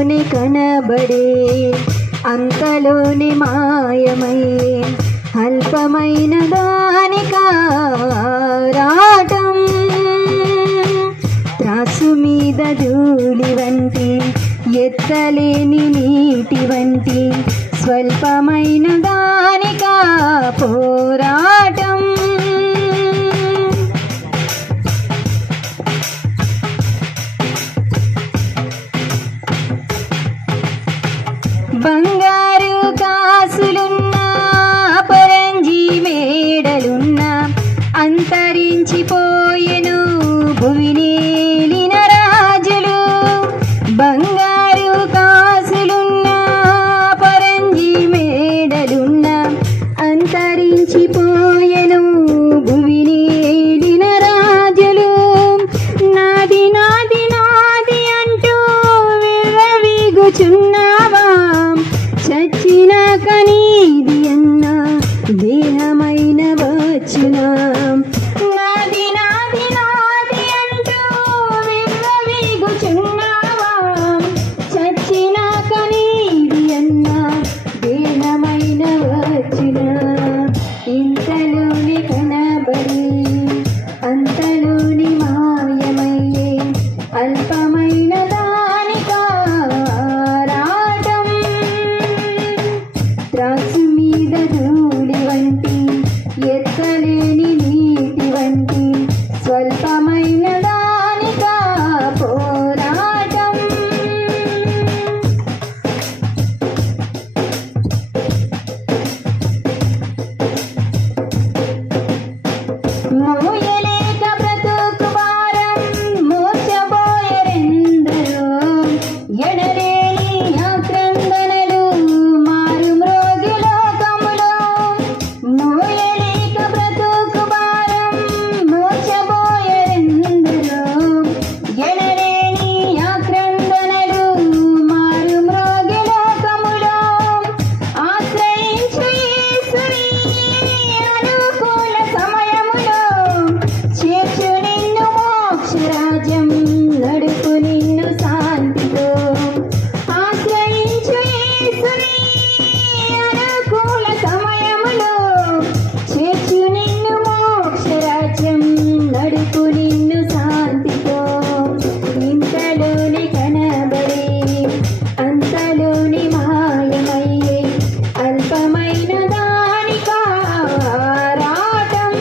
ఇంతలోనే కనబడే అంతలోనే మాయమై అల్పమైన దానికారాటం త్రాసు మీద ధూళి వంటి ఎత్తలేని నీటి వంటి స్వల్పమైన దానికా పోరాటం బంగారు కాసులున్నా పరంజీ మేడలున్నా అంతరించిపోయెను భువినేలిన రాజులు బంగారు కాసులున్నా పరంజీ మేడలున్నా అంతరించిపోయెను భువినేలిన రాజులు నాది నాది నాది అంటూ విర్రవీగుచున్నావా చచ్చినాక నీది అన్న దేహమైన వచ్చునా నాది నాది నాది అంటూ విర్రవీగుచున్నావా చచ్చినాక నీది అన్న దేహమైన వచ్చునా ఇంతలోని కనబడి అంతలోని మాయమయ్యే అల్పమైన త్రాసు మీద ధూళి వంటి ఎత్తలేని నీటి వంటి స్వల్పమైన దానికా పోరాటం మోయలేక బ్రతుకు భారం మోసబోయెరెందరో ఎడలేని ఆక్రందనలు మారు మ్రోగి లోకములో మోయలేక బ్రతుకు భారం మోసబోయెరెందరో ఎడలేని ఆక్రందనలు మారు మ్రోగి లోకములో ఆశ్రయించు యేసుని అనుకూల సమయములో చేర్చు నిన్ను మోక్షరాజ్యం నడుపు నిన్ను శాంతితో ఆశ్రయించు యేసుని అనుకూల సమయములో చేర్చు నిన్ను మోక్షరాజ్యం నడుపు నిన్ను శాంతితో ఇంతలోని కనబడే అంతలోని మాయమయ్యే అల్పమైన దానికారాటం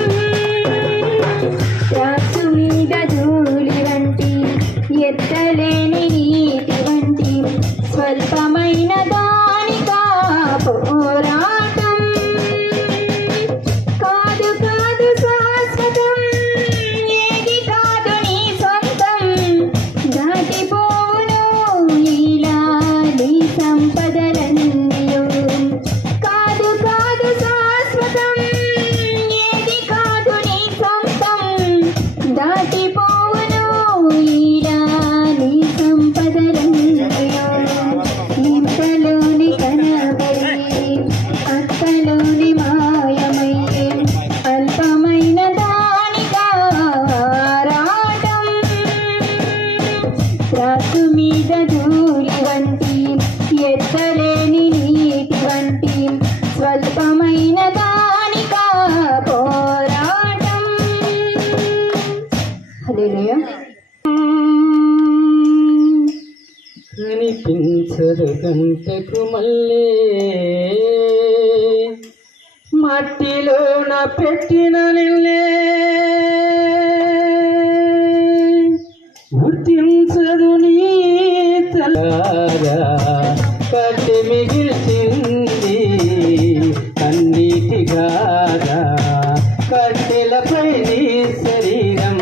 త్రాసు మీద ధూళి వంటి ఎత్తలేని నీటి వంటి స్వల్పమైన దానికా పోరాటం కాదు కాదు శాశ్వతం ఏది కాదు నీ సొంతం దాటిపోను ఇలా నీ సంపదలన్నీయు కాదు కాదు శాశ్వతం ఏది కాదు నీ సొంతం దాటిపోను ఇలా నీ సంపదలన్నీయు ఇంతలోని కనబడి అంతలోని మాయమయ్యే అల్పమైన దానికారాటం త్రాసు మీద ధూళి వంటి ఎత్తలేని నీటి వంటి స్వల్పమైన దానికా పోరాటం హల్లెలూయా కనిపించదు గంటకు మళ్ళీ మట్టిలోన పెట్టిన నిన్నే గుర్తించదు నీ తలారా కట్టి మిగిల్చింది కన్నీటిగారా కట్టెలపై నీ శరీరం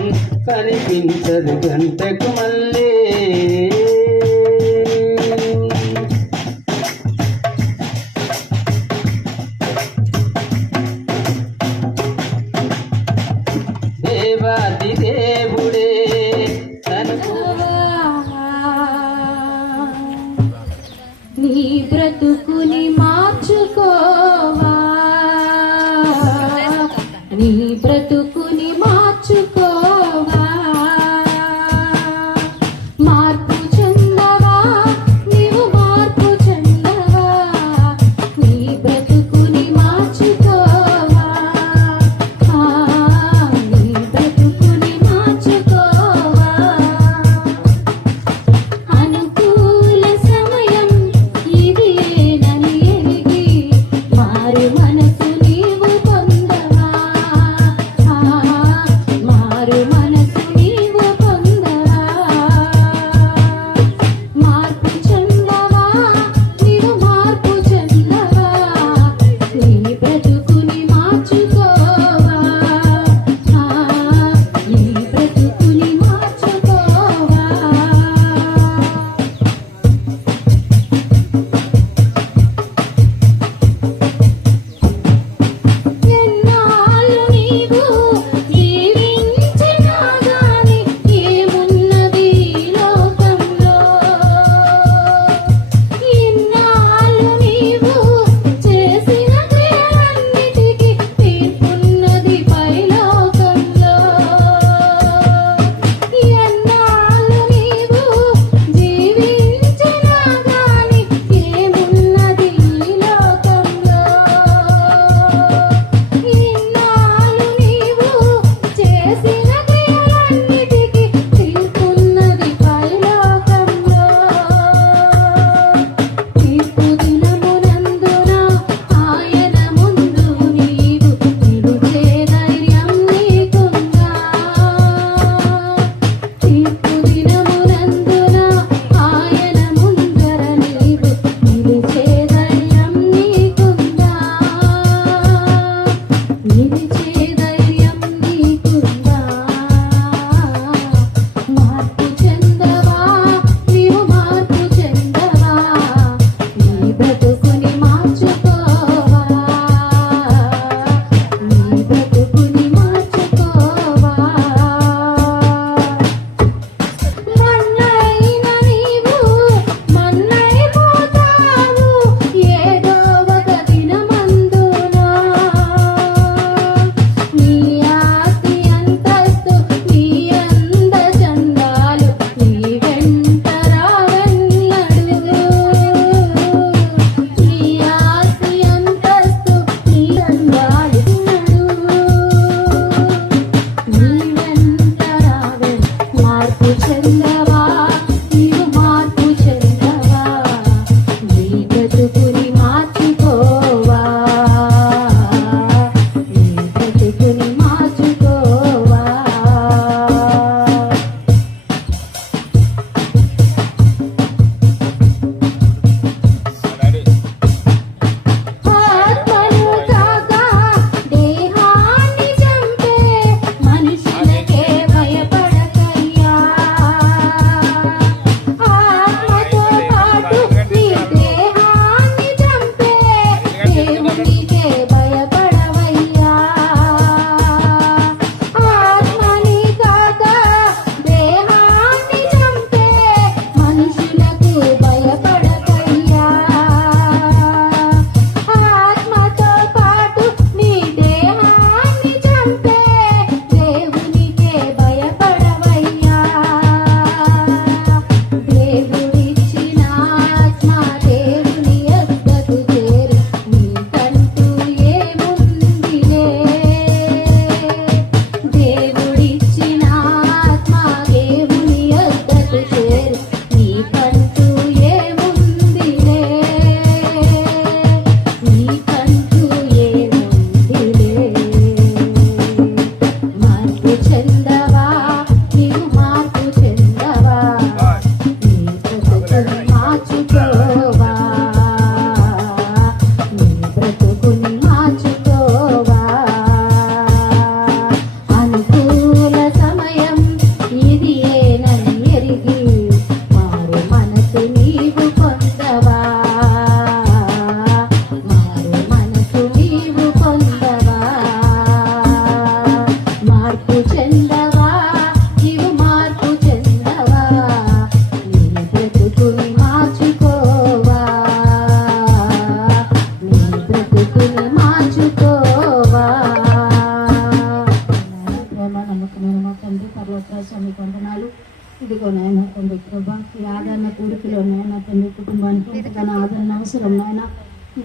కనిపించదు గంటకు మళ్ళీ దేవాది దేవుడే నీ బ్రతుకుని మార్చుకోవా నీ బ్రతుకుని మార్చుకోవా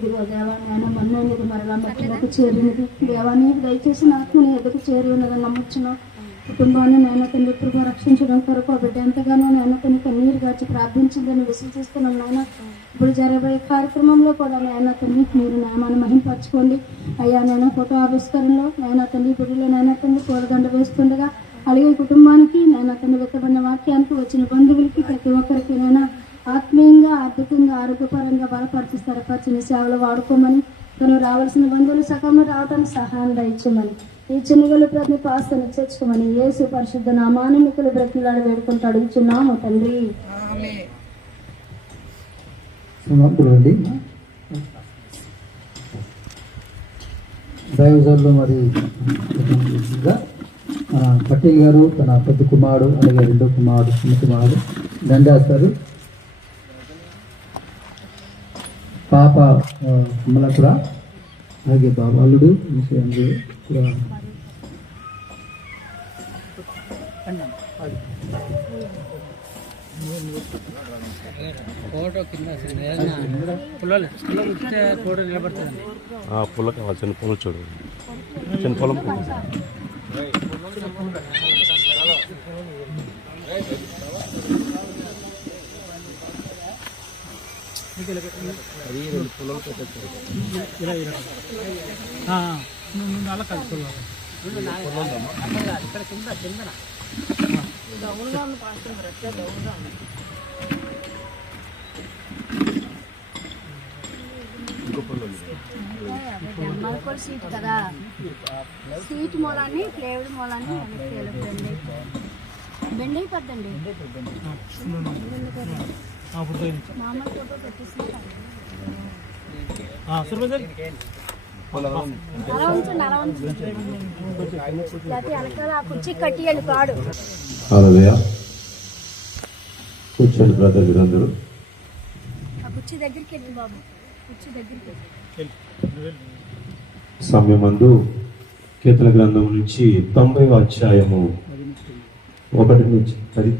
ఇదిగో దేవా నాయన మన్నది మరలా మట్టిలోకి చేరినది దేవాన్ని దయచేసి నా ఆత్మని ఎదుగు చేరి ఉన్నదని నమ్ముచున్నాం. కుటుంబాన్ని నాయన తండ్రి ఇప్పుడు రక్షించడం కొరకు బిడ్డ ఎంతగానో నాయన తండ్రి కన్నీరు గాచి ప్రార్థించిందని విశ్వసిస్తున్నాం నాయన. ఇప్పుడు జరగబోయే కార్యక్రమంలో కూడా నాయన తండ్రి మీరు నామాన్ని మహింపరచుకోండి అయ్యా. నేను ఫోటో ఆవిష్కరణలో నాయన తండ్రి గుడిలో నాయన తండ్రి పూలదండ వేస్తుండగా అలాగే కుటుంబానికి నాయన తండ్రి వెతబడిన వాక్యానికి వచ్చిన బంధువులకి ప్రతి ఒక్కరికి నాయన ఆత్మీయంగా ఆర్థికంగా ఆరోగ్యపరంగా బలపరిచి స్థిరపరిచిన సేవలు వాడుకోమని తను రావాల్సిన బంధువులు సకాలంలో రావడానికి సహాయం దయచేయమని ఈ చిన్నగలు ప్రతి పాస్తను చేర్చుకోమని యేసు పరిశుద్ధ నామాన్ని మిక్కులు బ్రతిలాడి వేడుకుంటూ అడుగుచున్నాము తండ్రి. సమాప్తులండి. దైవజనులు మరి పటేల్ గారు తన పెద్ద కుమారుడు అలాగే రెండో కుమారుడు చిన్న కుమారుడు దండేస్తారు. పాప కమలకుర అలాగే బాబాలుడు కూడా ఫోటో కింద ఫోటో నిలబడుతుంది. పొలం కావాలి, చిన్న పొలం చూడండి, చిన్న పొలం. సీట్ కదా, సీట్ మూలాన్ని ఫ్లేవర్డ్ మూలాన్ని బెండ్ అయిపోద్దండి. మామూలు ఫోటో పెట్టేసి అలా ఉంచండి, అలా ఉంచండి. లేకపోతే వెనకాల ఆ కుర్చీ కట్టియండి కాడు. కూర్చోండి బ్రదర్ మీరందరూ. ఆ కుర్చీ దగ్గరికి వెళ్ళి బాబు, కుర్చీ దగ్గరికి వెళ్ళి. సమయమందు కీర్తన గ్రంథం నుంచి 90వ అధ్యాయము 1 నుంచి 10.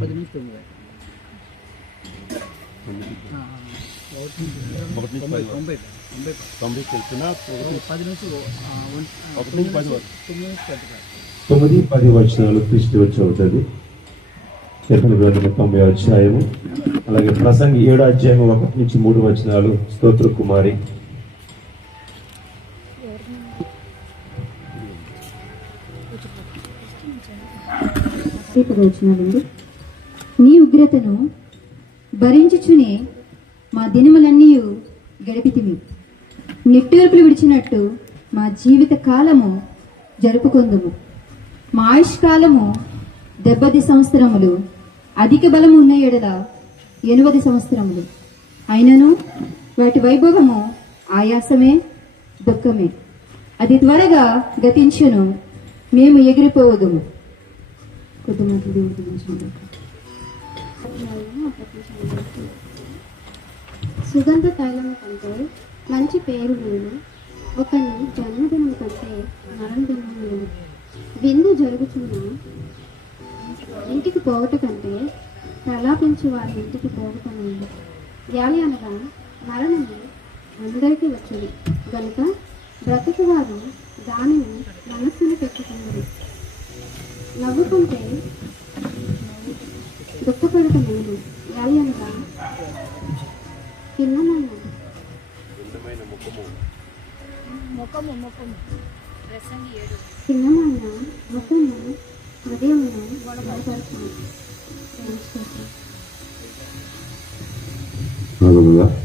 తొమ్మిది 10 వచనాలు క్రీస్తు వచ్చి అవుతుంది. కీర్తన గ్రంథం 90వ అధ్యాయము, అలాగే ప్రసంగి 7వ అధ్యాయము 1 నుంచి 3 వచనాలు స్తోత్ర కుమారి. నీ ఉగ్రతను భరించుచునే మా దినములన్నీ గడిపితిమి. నిట్టూర్పులు విడిచినట్టు మా జీవిత కాలము జరుపుకొందుము. మా ఆయుష్కాలము 70 సంవత్సరములు, అధిక బలము ఉన్న ఎడల 80 సంవత్సరములు. అయినను వాటి వైభవము ఆయాసమే, దుఃఖమే. అది త్వరగా గతించును, మేము ఎగిరిపోవదుము. సుగంధ తైలము కంటే మంచి పేరు లేదు, ఒకని జన్మదినం కంటే మరణదినం లేదు. విందు జరుగుతున్న ఇంటికి పోవట కంటే ప్రలాపించి వారి ఇంటికి పోవటం ఉంది. వ్యాధి అనగా మరణము అందరికీ వచ్చింది కనుక బ్రతుకు వారు దానిని మనస్సును పెట్టుకున్నారు. నవ్వుకుంటే దుఃఖపడట లేదు. వ్యాధి అనగా భిన్నమైన భిన్నమైన ముఖము హృదయమును బలపరుచును.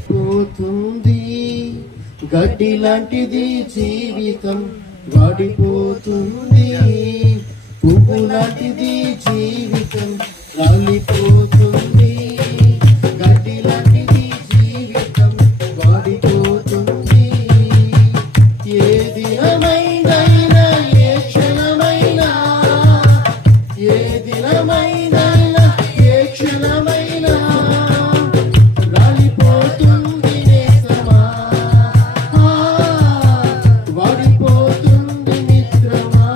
పోతుంది గడ్డి లాంటిది జీవితం, వాడిపోతుంది. పువ్వు లాంటిది జీవితం, రాలిపోతుంది. గడ్డి లాంటిది జీవితం, వాడిపోతుంది. ఏ దినమైనా ఏ క్షణమైనా, ఏ దినమైనా ఏ క్షణమైనా రాలిపోతుంది నేస్తమా, వాడిపోతుంది మిత్రమా.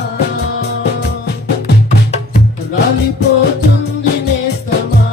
రాలిపోతుంది నేస్తమా,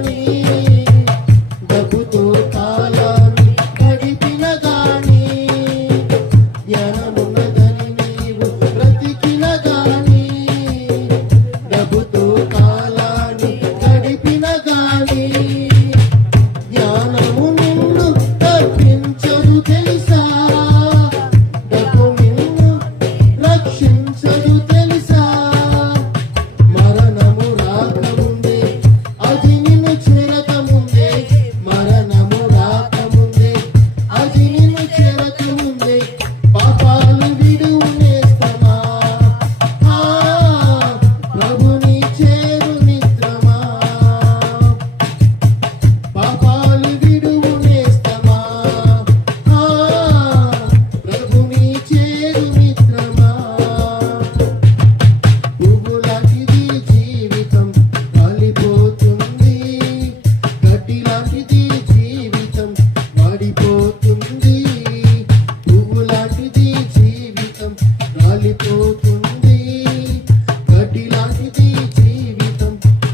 గాని డబ్బుతో కాలాన్ని గడిపిన గాని జ్ఞానమున్నదని నీవు బ్రతికిన గాని డబ్బుతో కాలాన్ని గడిపిన గాని జ్ఞానము నిన్ను తప్పించదు తెలుసా డబ్బు నిన్ను రక్షించదు తెలుసా మరణము రాకముందే అది నిన్ను చేరకముందే మరణము రాకముందే అది నిన్ను చేరకముందే పాపాలు విడునేస్తమా ప్రభుని చేరు నిద్రమా పాపాలు విడునేస్తమా ప్రభుని చేరు మిత్రమా పువ్వులాంటిది జీవితం రాలిపోతుంది గడ్డిలాంటిది జీవితం వాడిపోతుంది పువ్వులాంటిది జీవితం రాలిపోతుంది గడ్డిలాంటిది జీవితం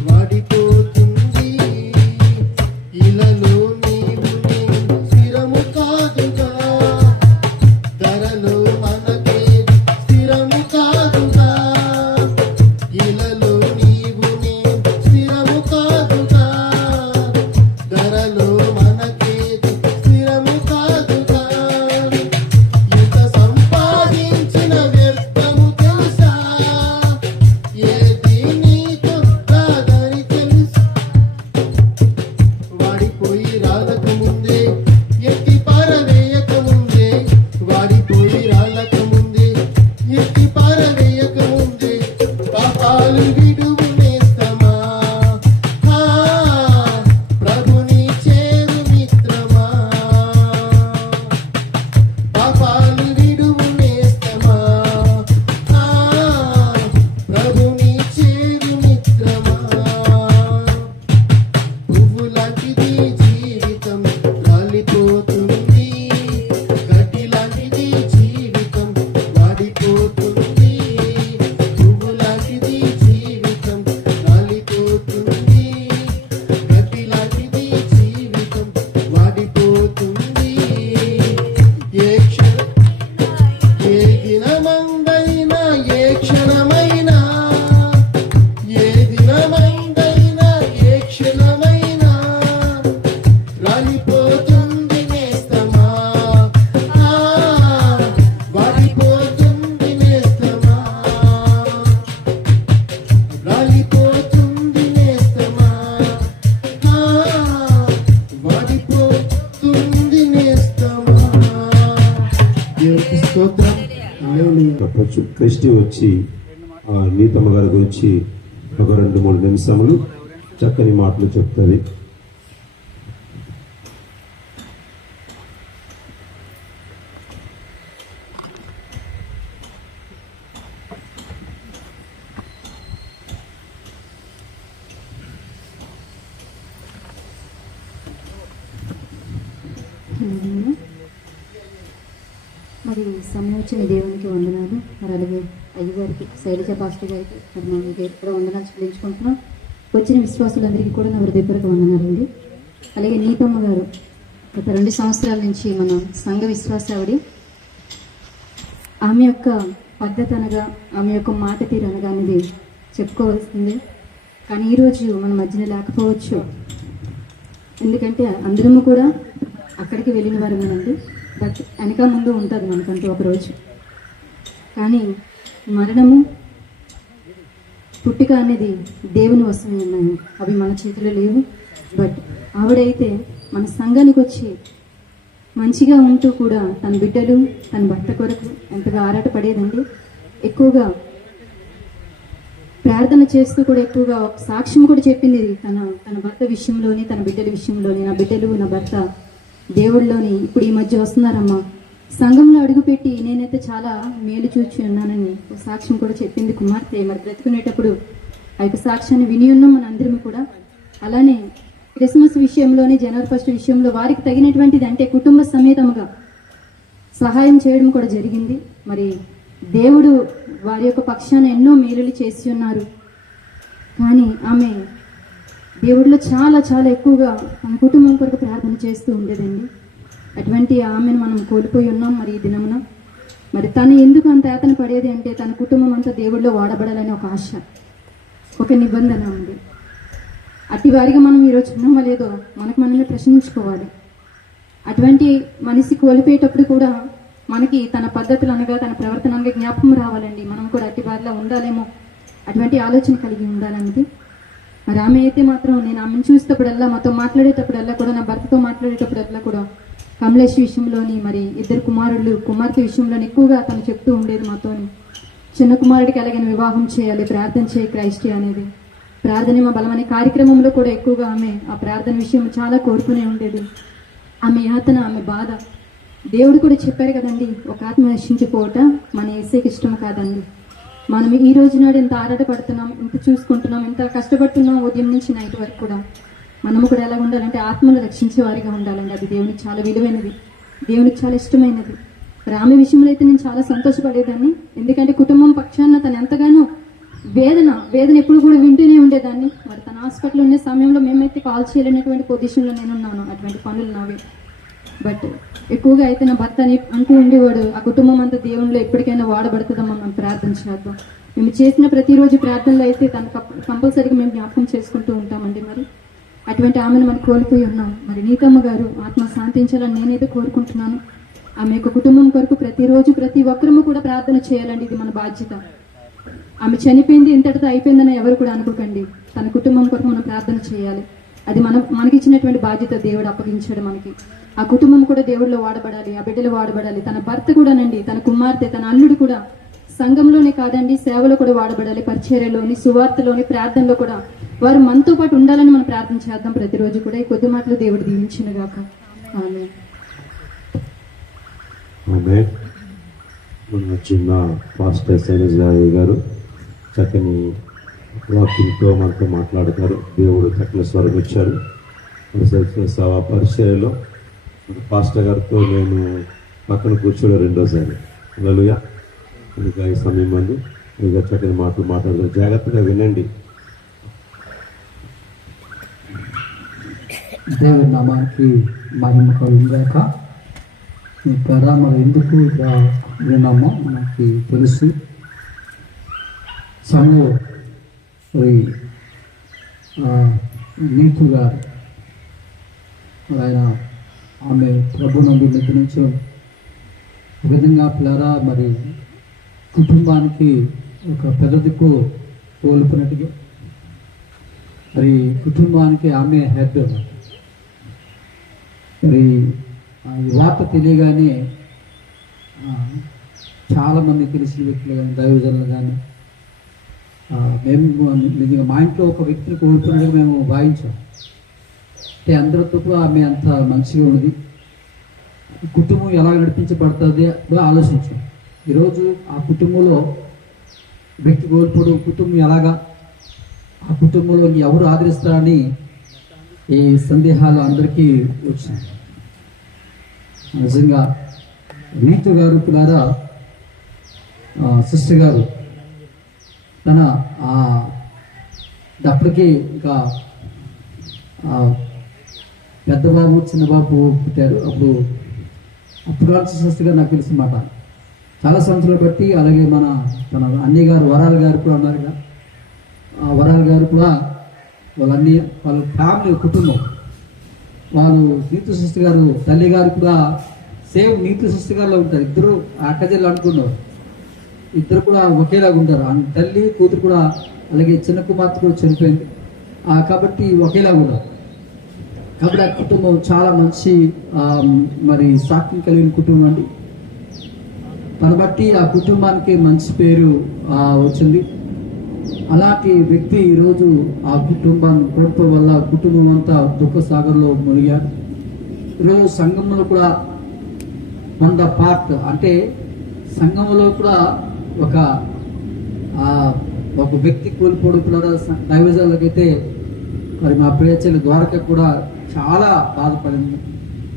వాడిపోతుంది ఇలలో నీవు నేను స్థిరము కాదుగా ధరలో మనకేది స్థిరము కాదుగా ఇలలో నీవు నేను స్థిరము కాదుగా ధరలో మనకేది స్థిరము కాదుగా ఎంత సంపాదించిన వ్యర్థము తెలుసా ఏది నీతో రాదని తెలుసు వాడిపోయి రాలక ముందే ఎత్తి పారవేయక ముందే వాడిపోయి రాలక ముందే ఎత్తి పారవేయక ముందే పాపాలు విడునేస్తమా ప్రభుని చేరు మిత్రమా పాపాలు విడునేస్తమా ప్రభుని చేరు మిత్రమా పువ్వులాంటిది జీవితం రాలిపోతుంది గడ్డిలాంటిది జీవితం వాడిపోతుంది పువ్వులాంటిది జీవితం రాలిపోతుంది గడ్డిలాంటిది జీవితం వాడిపోతుంది ఏ దినమందైనా ఏ క్షణమైనా ఏ దినమైందైనా ఏ క్షణమైనా రాలిపోతుంది నేస్తమా వాడిపోతుంది నేస్తమా రాలిపోతుంది నేస్తమా వాడిపోతుంది నేస్తమా దేవునికి స్తోత్రం హల్లెలూయా. చెప్పొచ్చు క్రిస్టి వచ్చి నీతమ్మ గారి గురించి ఒక 2-3 నిమిషములు చక్కని మాటలు చెప్తుంది. మరి సమయం వచ్చిన దేవునికి వందనాలు. మరి అలాగే అయ్యగారికి శైలజ పాస్టర్ గారికి మరి మా దేవుడికి కూడా వందనాలు చెల్లించుకుంటున్నాం. వచ్చిన విశ్వాసులందరికీ కూడా నా హృదయపూర్వక వందనాలండి. అలాగే నీతమ్మ గారు గత 2 సంవత్సరాల నుంచి మన సంఘ విశ్వాసావిడి. ఆమె యొక్క పద్ధతి అనగా ఆమె యొక్క మాట తీరు అనగా అనేది చెప్పుకోవాల్సిందే. కానీ ఈరోజు మన మధ్యన లేకపోవచ్చు. ఎందుకంటే అందరము కూడా అక్కడికి వెళ్ళిన వారమేనండి. బట్ వెనక ముందు ఉంటుంది మనకంటూ ఒకరోజు. కానీ మరణము పుట్టుక అనేది దేవుని వశమే ఉన్నాయి. అవి మన చేతిలో లేవు. బట్ ఆవిడైతే మన సంఘానికి వచ్చి మంచిగా ఉంటూ కూడా తన బిడ్డలు తన భర్త కొరకు ఎంతగా ఆరాటపడేదండి. ఎక్కువగా ప్రార్థన చేస్తూ కూడా ఎక్కువగా సాక్ష్యం కూడా చెప్పింది తన భర్త విషయంలోని తన బిడ్డల విషయంలోని. నా బిడ్డలు నా భర్త దేవుళ్ళలోని ఇప్పుడు ఈ మధ్య వస్తున్నారమ్మా, సంఘంలో అడుగుపెట్టి నేనైతే చాలా మేలు చూచి ఉన్నానని సాక్ష్యం కూడా చెప్పింది కుమార్తె. మరి బ్రతుకునేటప్పుడు ఆ యొక్క సాక్ష్యాన్ని విని ఉన్నాం మన అందరము కూడా. అలానే క్రిస్మస్ విషయంలోని జనవరి 1 విషయంలో వారికి తగినటువంటిది అంటే కుటుంబ సమేతముగా సహాయం చేయడం కూడా జరిగింది. మరి దేవుడు వారి యొక్క పక్షాన ఎన్నో మేలులు చేసి ఉన్నారు. కానీ ఆమె దేవుడిలో చాలా చాలా ఎక్కువగా తన కుటుంబం కొరకు ప్రార్థన చేస్తూ ఉండేదండి. అటువంటి ఆమెను మనం కోల్పోయి ఉన్నాం మరి ఈ దినమున. మరి తను ఎందుకు అంత యాతన పడేది అంటే తన కుటుంబం అంతా దేవుడిలో వాడబడాలని ఒక ఆశ, ఒక నిబంధన ఉంది. అట్టి వారిగా మనం ఈరోజు ఉన్నామో లేదో మనకు మనమే ప్రశ్నించుకోవాలి. అటువంటి మనిషి కోల్పోయేటప్పుడు కూడా మనకి తన పద్ధతులు అనగా తన ప్రవర్తన అనగా జ్ఞాపకం రావాలండి. మనం కూడా అట్టి వారిలో ఉండాలేమో, అటువంటి ఆలోచన కలిగి ఉండాలన్నది. మరి ఆమె అయితే మాత్రం నేను ఆమెను చూసేటప్పుడల్లా, మాతో మాట్లాడేటప్పుడల్లా కూడా, నా భర్తతో మాట్లాడేటప్పుడల్లా కూడా కమలేష్ విషయంలోని మరి ఇద్దరు కుమార్తె విషయంలోని ఎక్కువగా తను చెప్తూ ఉండేది మాతోని. చిన్న కుమారుడికి ఎలాగైన వివాహం చేయాలి, ప్రార్థన చేయి క్రైస్టి అనేది. ప్రార్థన మా బలమనే కార్యక్రమంలో కూడా ఎక్కువగా ఆమె ఆ ప్రార్థన విషయం చాలా కోరుకునే ఉండేది. ఆమె యాతన, ఆమె బాధ దేవుడు కూడా చెప్పారు కదండి, ఒక ఆత్మ నశించిపోవట మన యేసుకి ఇష్టం కాదండి. మనం ఈ రోజు నాడు ఇంత ఆరాటపడుతున్నాం, ఇంత చూసుకుంటున్నాం, ఇంత కష్టపడుతున్నాం ఉదయం నుంచి నైట్ వరకు కూడా. మనము కూడా ఎలా ఉండాలంటే ఆత్మను రక్షించే వారిగా ఉండాలండి. అది దేవునికి చాలా విలువైనది, దేవునికి చాలా ఇష్టమైనది. మరి ఆమె విషయంలో అయితే నేను చాలా సంతోషపడేదాన్ని. ఎందుకంటే కుటుంబం పక్షాన తను ఎంతగానో వేదన ఎప్పుడు కూడా వింటూనే ఉండేదాన్ని. మరి తన హాస్పిటల్ ఉండే సమయంలో మేమైతే కాల్ చేయలేనటువంటి పొజిషన్లో నేనున్నాను, అటువంటి పనులు నావే. బట్ ఎక్కువగా అయితే నా భర్త అని అంటూ ఉండేవాడు, ఆ కుటుంబం అంతా దేవునిలో ఎప్పటికైనా వాడబడుతుందమ్మా, మనం ప్రార్థన చేద్దాం. మేము చేసిన ప్రతిరోజు ప్రార్థనలో అయితే తను కంపల్సరీగా మేము జ్ఞాపకం చేసుకుంటూ ఉంటామండి. మరి అటువంటి ఆమెను మనం కోల్పోయి ఉన్నాం. మరి నీతమ్మ గారు ఆత్మ శాంతించాలని నేనైతే కోరుకుంటున్నాను. ఆమె యొక్క కుటుంబం కొరకు ప్రతిరోజు ప్రతి ఒక్కరము కూడా ప్రార్థన చేయాలండి. ఇది మన బాధ్యత. ఆమె చనిపోయింది ఇంతటితో అయిపోయిందని ఎవరు కూడా అనుకోకండి. తన కుటుంబం కొరకు మనం ప్రార్థన చేయాలి. అది మనకిచ్చినటువంటి బాధ్యత దేవుడు అప్పగించాడు మనకి. ఆ కుటుంబం కూడా దేవుడిలో వాడబడాలి, ఆ బిడ్డలు వాడబడాలి. తన భర్త కూడానండి, తన కుమార్తె, తన అల్లుడు కూడా సంఘంలోనే కాదండి, సేవలో కూడా వాడబడాలి. పరిచర్యలోని, సువార్తలోని, ప్రార్థనలో కూడా వారు మనతో పాటు ఉండాలని మనం ప్రార్థన చేద్దాం ప్రతిరోజు కూడా. ఈ కొద్ది మాటలు దేవుడు దీవించిన గాక. ఆమేన్. చిన్న పాస్టర్ శైలజ్ గారు చక్కని వాక్యంతో మనతో మాట్లాడతారు. దేవుడు చక్కని స్వరం ఇచ్చారు. పరిచర్యలో పాస్టర్ గారితో నేను పక్కన కూర్చోవడం రెండోసారి. హల్లెలూయా. ఇంకా ఈ సమయం మందు ఇంకా చక్కని మాటలు మాట్లాడతారు. జాగ్రత్తగా వినండి. దేవుని నామానికి మహిమ కలుగుగాక. ఈ మరి ఎందుకు ఇలా విన్నామో మనకి తెలుసు. నీతు గారు ఆయన ఆమె ప్రభునందు నిద్రించడం ఒక విధంగా పిల్లరా మరి కుటుంబానికి ఒక పెద్ద దిక్కు కోల్పోయినట్టుగా మరి కుటుంబానికి ఆమె హెడ్. మరి ఈ వార్త తెలియగానే చాలామంది తెలిసిన వ్యక్తులు కానీ దైవజనులు కానీ మేము నిజంగా మా ఇంట్లో ఒక వ్యక్తిని కోల్పోయినట్టుగా మేము భావించాం. అంటే అందరితో కూడా ఆమె అంత మంచిగా ఉన్నది. కుటుంబం ఎలా నడిపించబడుతుంది కూడా ఆలోచించాం. ఈరోజు ఆ కుటుంబంలో వ్యక్తి కోల్పోవడం, కుటుంబం ఎలాగా, ఆ కుటుంబంలో ఎవరు ఆదరిస్తారని ఈ సందేహాలు అందరికీ వచ్చాయి. నిజంగా నీతు గారు పిల్లారా సిస్టర్ గారు తన అప్పటికి ఇంకా పెద్ద బాబు చిన్న బాబు పుట్టారు. అప్పుడు సిస్టర్ గారు నాకు తెలిసిన మాట చాలా సంవత్సరాలు బట్టి. అలాగే తన అన్నయ్య గారు వరాల గారు కూడా ఉన్నారు. ఆ వరాల గారు కూడా వాళ్ళ ఫ్యామిలీ కుటుంబం వాళ్ళు నీతు సిస్టర్ గారు తల్లి గారు కూడా సేమ్ నీతు సిస్టర్ గారిలో ఉంటారు. ఇద్దరు అక్కజల్లు అనుకున్నారు. ఇద్దరు కూడా ఒకేలాగా ఉంటారు. తల్లి కూతురు కూడా, అలాగే చిన్న కుమార్తె కూడా చనిపోయింది కాబట్టి ఒకేలాగా ఉన్నారు. కాబట్టి ఆ కుటుంబం చాలా మంచి మరి సాక్ష్యం కలిగిన కుటుంబం అండి. తన బట్టి ఆ కుటుంబానికి మంచి పేరు వచ్చింది. అలాంటి వ్యక్తి ఈరోజు ఆ కుటుంబాన్ని కోల్పోవడం వల్ల కుటుంబం అంతా దుఃఖ సాగర్లో మునిగారు. ఈరోజు సంఘంలో కూడా కొంత పార్ట్ అంటే సంఘంలో కూడా ఒక వ్యక్తి కోల్పోవడం కూడా దైవజనులకైతే మరి మా ప్రియచల్లి ద్వారక కూడా చాలా బాధపడింది.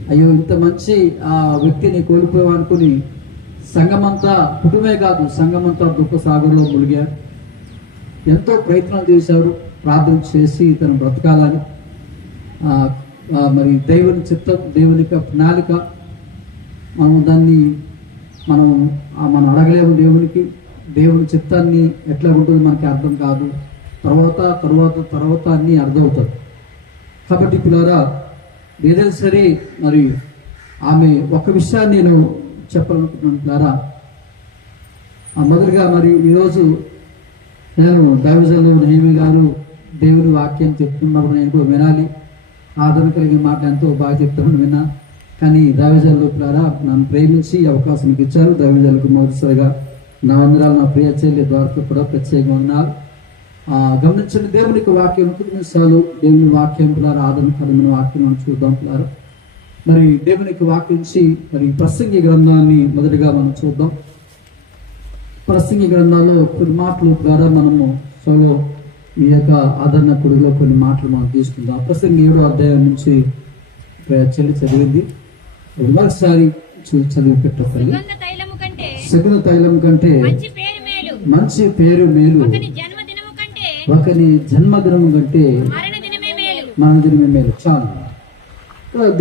అయ్యో ఇంత మంచి ఆ వ్యక్తిని కోల్పోయామనుకుని సంఘమంతా, కుటుంబమే కాదు సంఘమంతా దుఃఖ సాగర్లో మునిగారు. ఎంతో ప్రయత్నం చేశారు. ప్రార్థన చేసి తను బ్రతకాలని మరి దేవుని చిత్తం, దేవుని యొక్క ప్రణాళిక మనం అడగలేము. దేవుని చిత్తాన్ని ఎట్లా ఉంటుందో మనకి అర్థం కాదు. తర్వాత అన్నీ అర్థమవుతుంది. కాబట్టి పిల్లరా ఏదైనా సరే మరి ఆమె ఒక విషయాన్ని నేను చెప్పాలనుకుంటున్నాను పిల్లరా. మొదటిగా మరి ఈరోజు నేను దైవజనులు నెహెమీ గారు దేవుని వాక్యం చెప్తున్నప్పుడు నేను కూడా వినాలి. ఆదరణ కలిగిన మాట ఎంతో బాగా చెప్తామని విన్నా. కానీ దైవజనులు పిల్లరా నన్ను ప్రేమించి అవకాశం ఇచ్చారు. దైవజనులకు మొదటిసారిగా నా వందనాలు. నా ప్రియ చెల్లి ద్వారా కూడా ప్రత్యేకంగా ఉన్నారు. గమనించండి, దేవునికి వాక్యం 3 నిమిషాలు దేవుని వాక్యం పిల్లరా, ఆదరణకరమైన వాక్యం మనం చూద్దాం పిల్లరా. మరి దేవునికి వాక్యించి మరి ప్రసంగి గ్రంథాన్ని మొదటిగా మనం చూద్దాం. ప్రసంగి గ్రంథాల్లో కొన్ని మాటలు ద్వారా మనము సోలో ఈ యొక్క ఆదరణ కొడుగులో కొన్ని మాటలు మనం తీసుకుందాం. ప్రసంగి 7వ అధ్యాయం నుంచి చెల్లి చదివింది మరోసారి చదివి పెట్టాలి. సుగంధ తైలం కంటే మంచి పేరు మేలు, ఒకని జన్మదినము కంటే మరణదినమే మేలు. చాలు.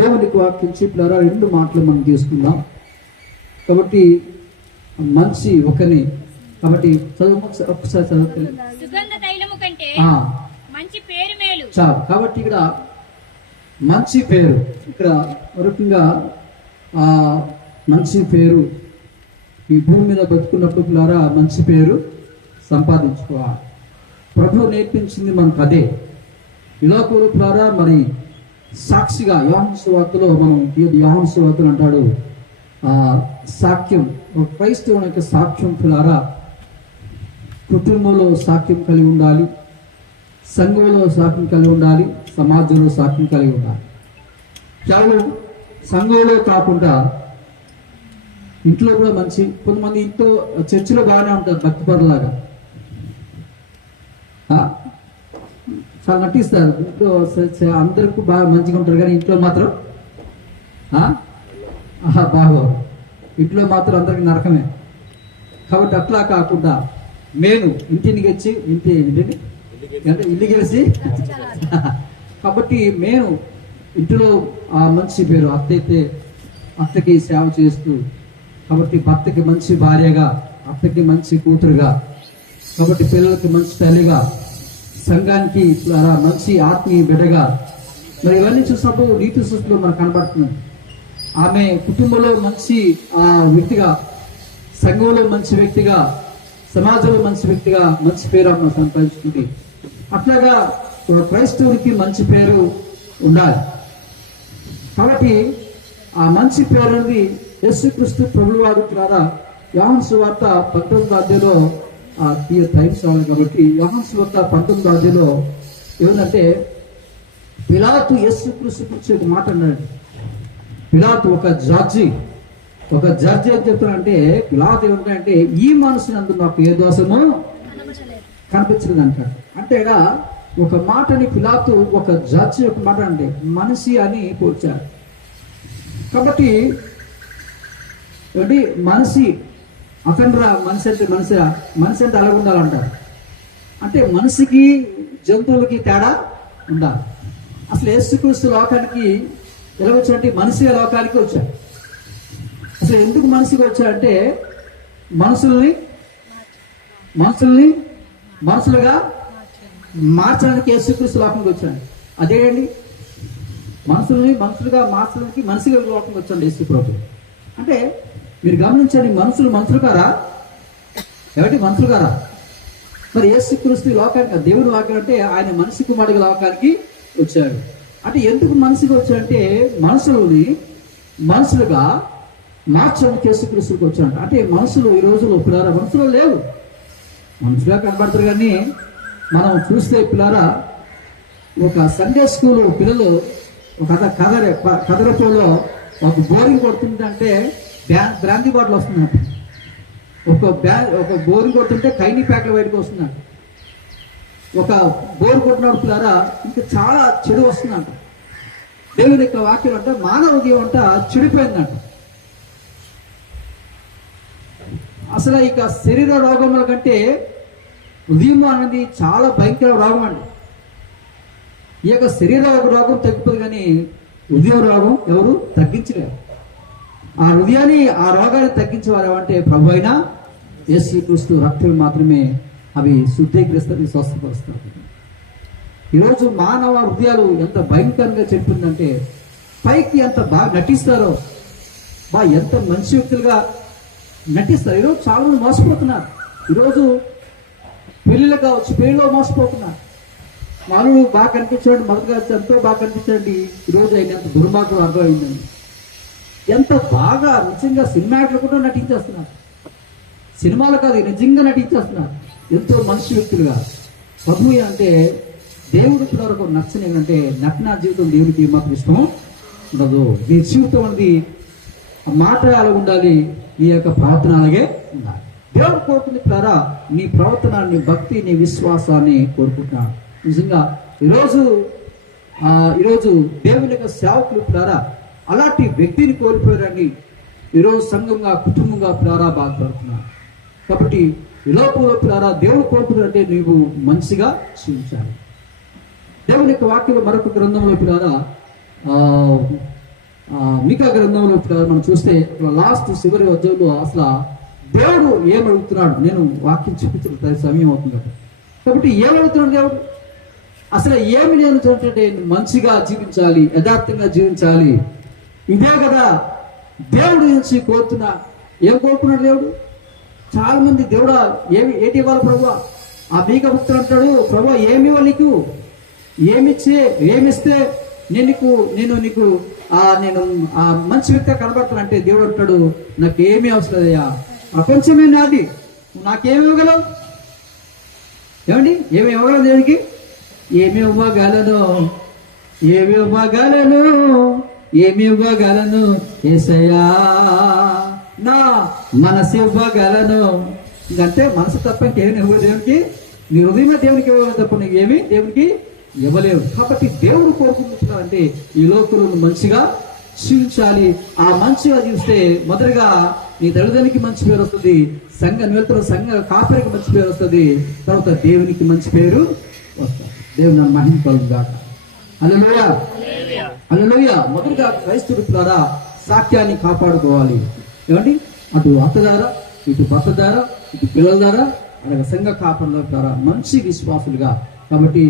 దేవునికి వాక్యించి పిల్లరా 2 మాటలు మనం తీసుకుందాం. కాబట్టి మంచి ఒకని, కాబట్టి ఒకసారి చదువుతుంది చాలు. కాబట్టి ఇక్కడ మంచి పేరు, ఇక్కడ ముఖ్యంగా మంచి పేరు ఈ భూమి మీద బతుకున్నప్పుడు పిల్లరా మంచి పేరు సంపాదించుకోవాలి. ప్రభువు నేర్పించింది మనకు అదే. ఈ లోకంలో పిల్లరా మరి సాక్షిగా యోహాను సువార్తలో యోహాను సువార్తలు అంటాడు సాక్ష్యం, ఒక క్రైస్తవుని యొక్క సాక్ష్యం పిల్లరా కుటుంబంలో సాక్ష్యం కలిగి ఉండాలి, సంఘంలో సాక్ష్యం కలిగి ఉండాలి, సమాజంలో సాక్ష్యం కలిగి ఉండాలి. కేవలం సంఘంలో కాకుండా ఇంట్లో కూడా మంచి. కొంతమంది ఇంట్లో చర్చిలో బాగానే ఉంటారు భక్తిపరులాగా, చాలా నటిస్తారు. ఇంట్లో అందరికీ బాగా మంచిగా ఉంటారు, కానీ ఇంట్లో మాత్రం బాగో, ఇంట్లో మాత్రం అందరికి నరకమే. కాబట్టి అట్లా కాకుండా నేను ఇంటిని గెలిచి ఇల్లు గెలిచి కాబట్టి నేను ఇంటిలో మంచి పేరు, అత్తకి సేవ చేస్తూ, కాబట్టి భర్తకి మంచి భార్యగా, అత్తకి మంచి కూతురుగా, కాబట్టి పిల్లలకి మంచి తల్లిగా, సంఘానికి మంచి ఆత్మీయ బిడ్డగా, మరి ఇవన్నీ చూసినప్పుడు నీతి సృష్టిలో మనకు కనబడుతుంది. ఆమె కుటుంబంలో మంచి వ్యక్తిగా, సంఘంలో మంచి వ్యక్తిగా, సమాజంలో మంచి వ్యక్తిగా మంచి పేరు ఆమె సంపాదించుకుంది. అట్లాగా క్రైస్తవునికి మంచి పేరు ఉండాలి. కాబట్టి ఆ మంచి పేరు అనేది యేసుక్రీస్తు ప్రభువారు ద్వారా యోహాను సువార్త 19వ అధ్యాయంలో టైమ్స్ రావాలి. కాబట్టి యోహాను సువార్త 19వ అధ్యాయంలో ఏమిటంటే పిలాతు యేసుక్రీస్తు గురించి ఒక మాట అన్నాడు. పిలాతు ఒక జడ్జి ఏం చెప్తానంటే, పిలాతు ఏమంటాడంటే ఈ మనసునందు నాకు ఏ దోషము కనిపించలేదు అంటాడు. అంటే ఇక్కడ ఒక మాటని పిలాతు ఒక జడ్జి ఒక మాట అంటే మనిషి అని పోల్చారు. కాబట్టి మనిషి అతనురా, మనిషి అంటే అలాగ ఉండాలంటారు. అంటే మనిషికి జంతువులకి తేడా ఉండాలి. అసలు యేసుక్రీస్తు లోకానికి ఎలా వచ్చాడంటే మనిషిగా లోకానికి వచ్చాడు. అసలు ఎందుకు మనిషిగా వచ్చాడంటే మనుషులుగా మార్చడానికి యేసుక్రీస్తు లోకంకి వచ్చాడు. అదేండి మనుషులుగా మార్చడానికి మనిషిగా లోకంకి వచ్చాడు యేసు ప్రభు. అంటే మీరు గమనించండి, మనుషులు కారా? ఎవరి మనుషులు కారా? మరి యేసుక్రీస్తు లోకానికి దేవుని వాక్యం అంటే ఆయన మనిషి కుమారుడిగా లోకానికి వచ్చాడు. అంటే ఎందుకు మనిషిగా వచ్చాడంటే మనుషులుగా మార్చడానికి యేసుక్రీస్తుకి వచ్చాడంట. అంటే మనుషులు ఈ రోజుల్లో పిల్లారా మనుషులు లేవు, మనుషులుగా కనబడతారు. కానీ మనం చూస్తే పిల్లారా ఒక సండే స్కూల్ పిల్లలు ఒక కదరపోలో ఒక బోరింగ్ కొడుతుంటే బ్రాందీ బాటిల్ వస్తుందంట. ఒక బోరింగ్ కొడుతుంటే కైనీ ప్యాకెట్ బయటకు వస్తుందంట. ఒక బోర్ కొట్టినప్పుడు పిల్లారా ఇంకా చాలా చెడు వస్తుందంట. దేవుని యొక్క వాక్యం అంటే మానవ జీవం అంట చెడిపోయిందంట. అసలు ఇక శరీర రోగముల కంటే ఉదయం అనేది చాలా భయంకర రోగం అండి. ఈ యొక్క శరీర రోగం తగ్గిపోదు, కానీ హృదయ రోగం ఎవరు తగ్గించలేరు. ఆ హృదయాన్ని, ఆ రోగాన్ని తగ్గించేవారు అంటే ప్రభు అయినా యేసుక్రీస్తు రక్తం మాత్రమే అవి శుద్ధీకరిస్తారు, స్వస్థపరుస్తారు. ఈరోజు మానవ హృదయాలు ఎంత భయంకరంగా చెప్పిందంటే, పైకి ఎంత బాగా నటిస్తారో, ఎంత మంచి వ్యక్తులుగా నటిస్తారు. ఈరోజు చాలా మంది మోసపోతున్నారు. ఈరోజు పెళ్ళిళ్ళు కావచ్చు, పెళ్ళిలో మోసపోతున్నారు. వాళ్ళు బాగా కనిపించండి, మొదటిగా ఎంతో బాగా కనిపించండి, ఈరోజు ఆయన ఎంత దుర్మార్గం అర్థమైందండి. ఎంత బాగా నిజంగా సినిమాట్లు కూడా నటించేస్తున్నారు. సినిమాలు కాదు, నిజంగా నటించేస్తున్నారు ఎంతో మంచి వ్యక్తులుగా. ప్రభు అంటే దేవుడి వరకు నచ్చని ఏంటంటే నటనా జీవితం దేవుడికి మాత్రం ఇష్టం ఉండదు. నీ జీవితం అనేది మాట అలా ఉండాలి, నీ యొక్క ప్రవర్తన అలాగే ఉండాలి. దేవుడు కోరుకుంది ద్వారా నీ ప్రవర్తన, నీ భక్తి, నీ విశ్వాసాన్ని కోరుకుంటున్నాడు. నిజంగా ఈరోజు దేవుని యొక్క సేవకులు ద్వారా అలాంటి వ్యక్తిని కోల్పోయారని ఈరోజు సంఘంగా, కుటుంబంగా ద్వారా బాధపడుతున్నారు. కాబట్టి లోపల ద్వారా దేవుడు కోరుకుంటే నీవు మంచిగా జీవించాలి. దేవుని యొక్క వాక్యంలో మరొక గ్రంథంలో ద్వారా మీకా గ్రంథంలో మనం చూస్తే లాస్ట్ చివరి అధ్యాయంలో అసలు దేవుడు ఏమడుగుతున్నాడు, నేను వాక్యం చూపించిన సమయం అవుతుంది కదా. కాబట్టి ఏమడుగుతున్నాడు దేవుడు, అసలు ఏమి నేను చూడంటే మంచిగా జీవించాలి, యథార్థంగా జీవించాలి. ఇదే కదా దేవుడు నుంచి కోరుతున్నా. ఏం కోరుకున్నాడు దేవుడు? చాలా మంది దేవుడా ఏంటి ఇవ్వాలి ప్రభు, ఆ మీక భక్తుడు అంటాడు, ప్రభు ఏమి ఇవ్వాలి నీకు, ఏమిస్తే నేను నీకు మంచి వ్యక్తిగా కనబడతానంటే దేవుడు అంటాడు, నాకేమీ అవసరం లేదయ్యా, ప్రపంచమే నాది, నాకేమి ఇవ్వగలవు? ఏమండి, ఏమి ఇవ్వగలవు దేవునికి? ఏమి ఇవ్వగలను యేసయ్యా, నా మనసు ఇవ్వగలను. ఇంకంటే మనసు తప్ప ఇంకేమి ఇవ్వదు దేవునికి. నీ హృదయమే దేవునికి ఇవ్వగలను తప్ప నీకేమి దేవునికి ఇవ్వలేవు. కాబట్టి దేవుడు కోరుకుంటున్నారంటే ఈ లోకంలో మంచిగా జీవించాలి. ఆ మంచిగా జీవిస్తే మొదటిగా నీ తల్లిదండ్రులకి మంచి పేరు వస్తుంది, సంఘ కాపరికి మంచి పేరు వస్తుంది, తర్వాత దేవునికి మంచి పేరు వస్తుంది. దేవుని మహిమ కలుగుగాక. హల్లెలూయా, హల్లెలూయా. మొదటిగా క్రైస్తవుల ద్వారా సాక్ష్యాన్ని కాపాడుకోవాలి. ఏమండి, అటు అత్త ద్వారా, ఇటు భర్త ద్వారా, ఇటు పిల్లల ద్వారా, అలాగే సంఘ కాపాడుల ద్వారా మంచి విశ్వాసులుగా. కాబట్టి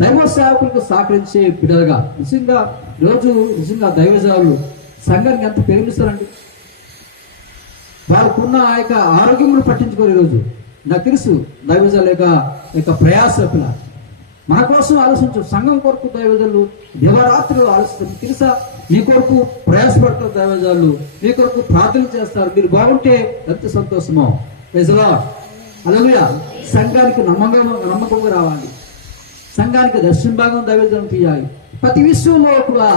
దైవ సేవకులకు సహకరించే బిడ్డలుగా నిజంగా దైవజాలు సంఘానికి ఎంత ప్రేమిస్తారండి. వారికున్న ఆ యొక్క ఆరోగ్యమును పట్టించుకోరు. ఈరోజు నాకు తెలుసు దైవజాల యొక్క ప్రయాసకుల మన కోసం ఆలోచించు. సంఘం కొరకు దైవజాలు దివరాత్రులు ఆలోచిస్తారు. తెలుసా, మీ కొరకు ప్రయాసపడతారు దైవజాలు, మీ కొరకు ప్రార్థన చేస్తారు. మీరు బాగుంటే ఎంత సంతోషమో. హల్లెలూయా. సంఘానికి నమ్మకంగా రావాలి, సంఘానికి దర్శన భాగం దైవజనం తీయాలి. ప్రతి విషయంలో కూడా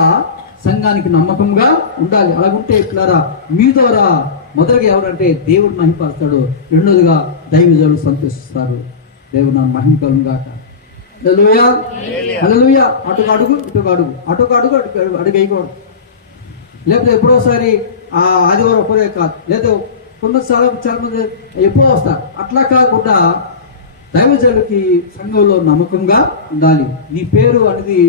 సంఘానికి నమ్మకంగా ఉండాలి. అలాగుంటే ఇట్లారా మీ ద్వారా మొదటిగా ఎవరంటే దేవుడు మహిమపరుస్తాడు, రెండోదిగా దైవజనులు సంతోషిస్తారు. దేవుడు నా మహిమ కలుగుగాక. హల్లెలూయా, హల్లెలూయా. అటుగా అడుగు, ఇటుగా అడుగు, అడుగు వేయకూడదు. లేకపోతే ఎప్పుడోసారి ఆ ఆదివారం ఒకరే కాదు, లేదా కొన్నిసార్లు చాలా మంది ఎప్పుడో వస్తారు. అట్లా కాకుండా దైవజనులకి సంఘంలో నమ్మకంగా ఉండాలి. నీ పేరు అనేది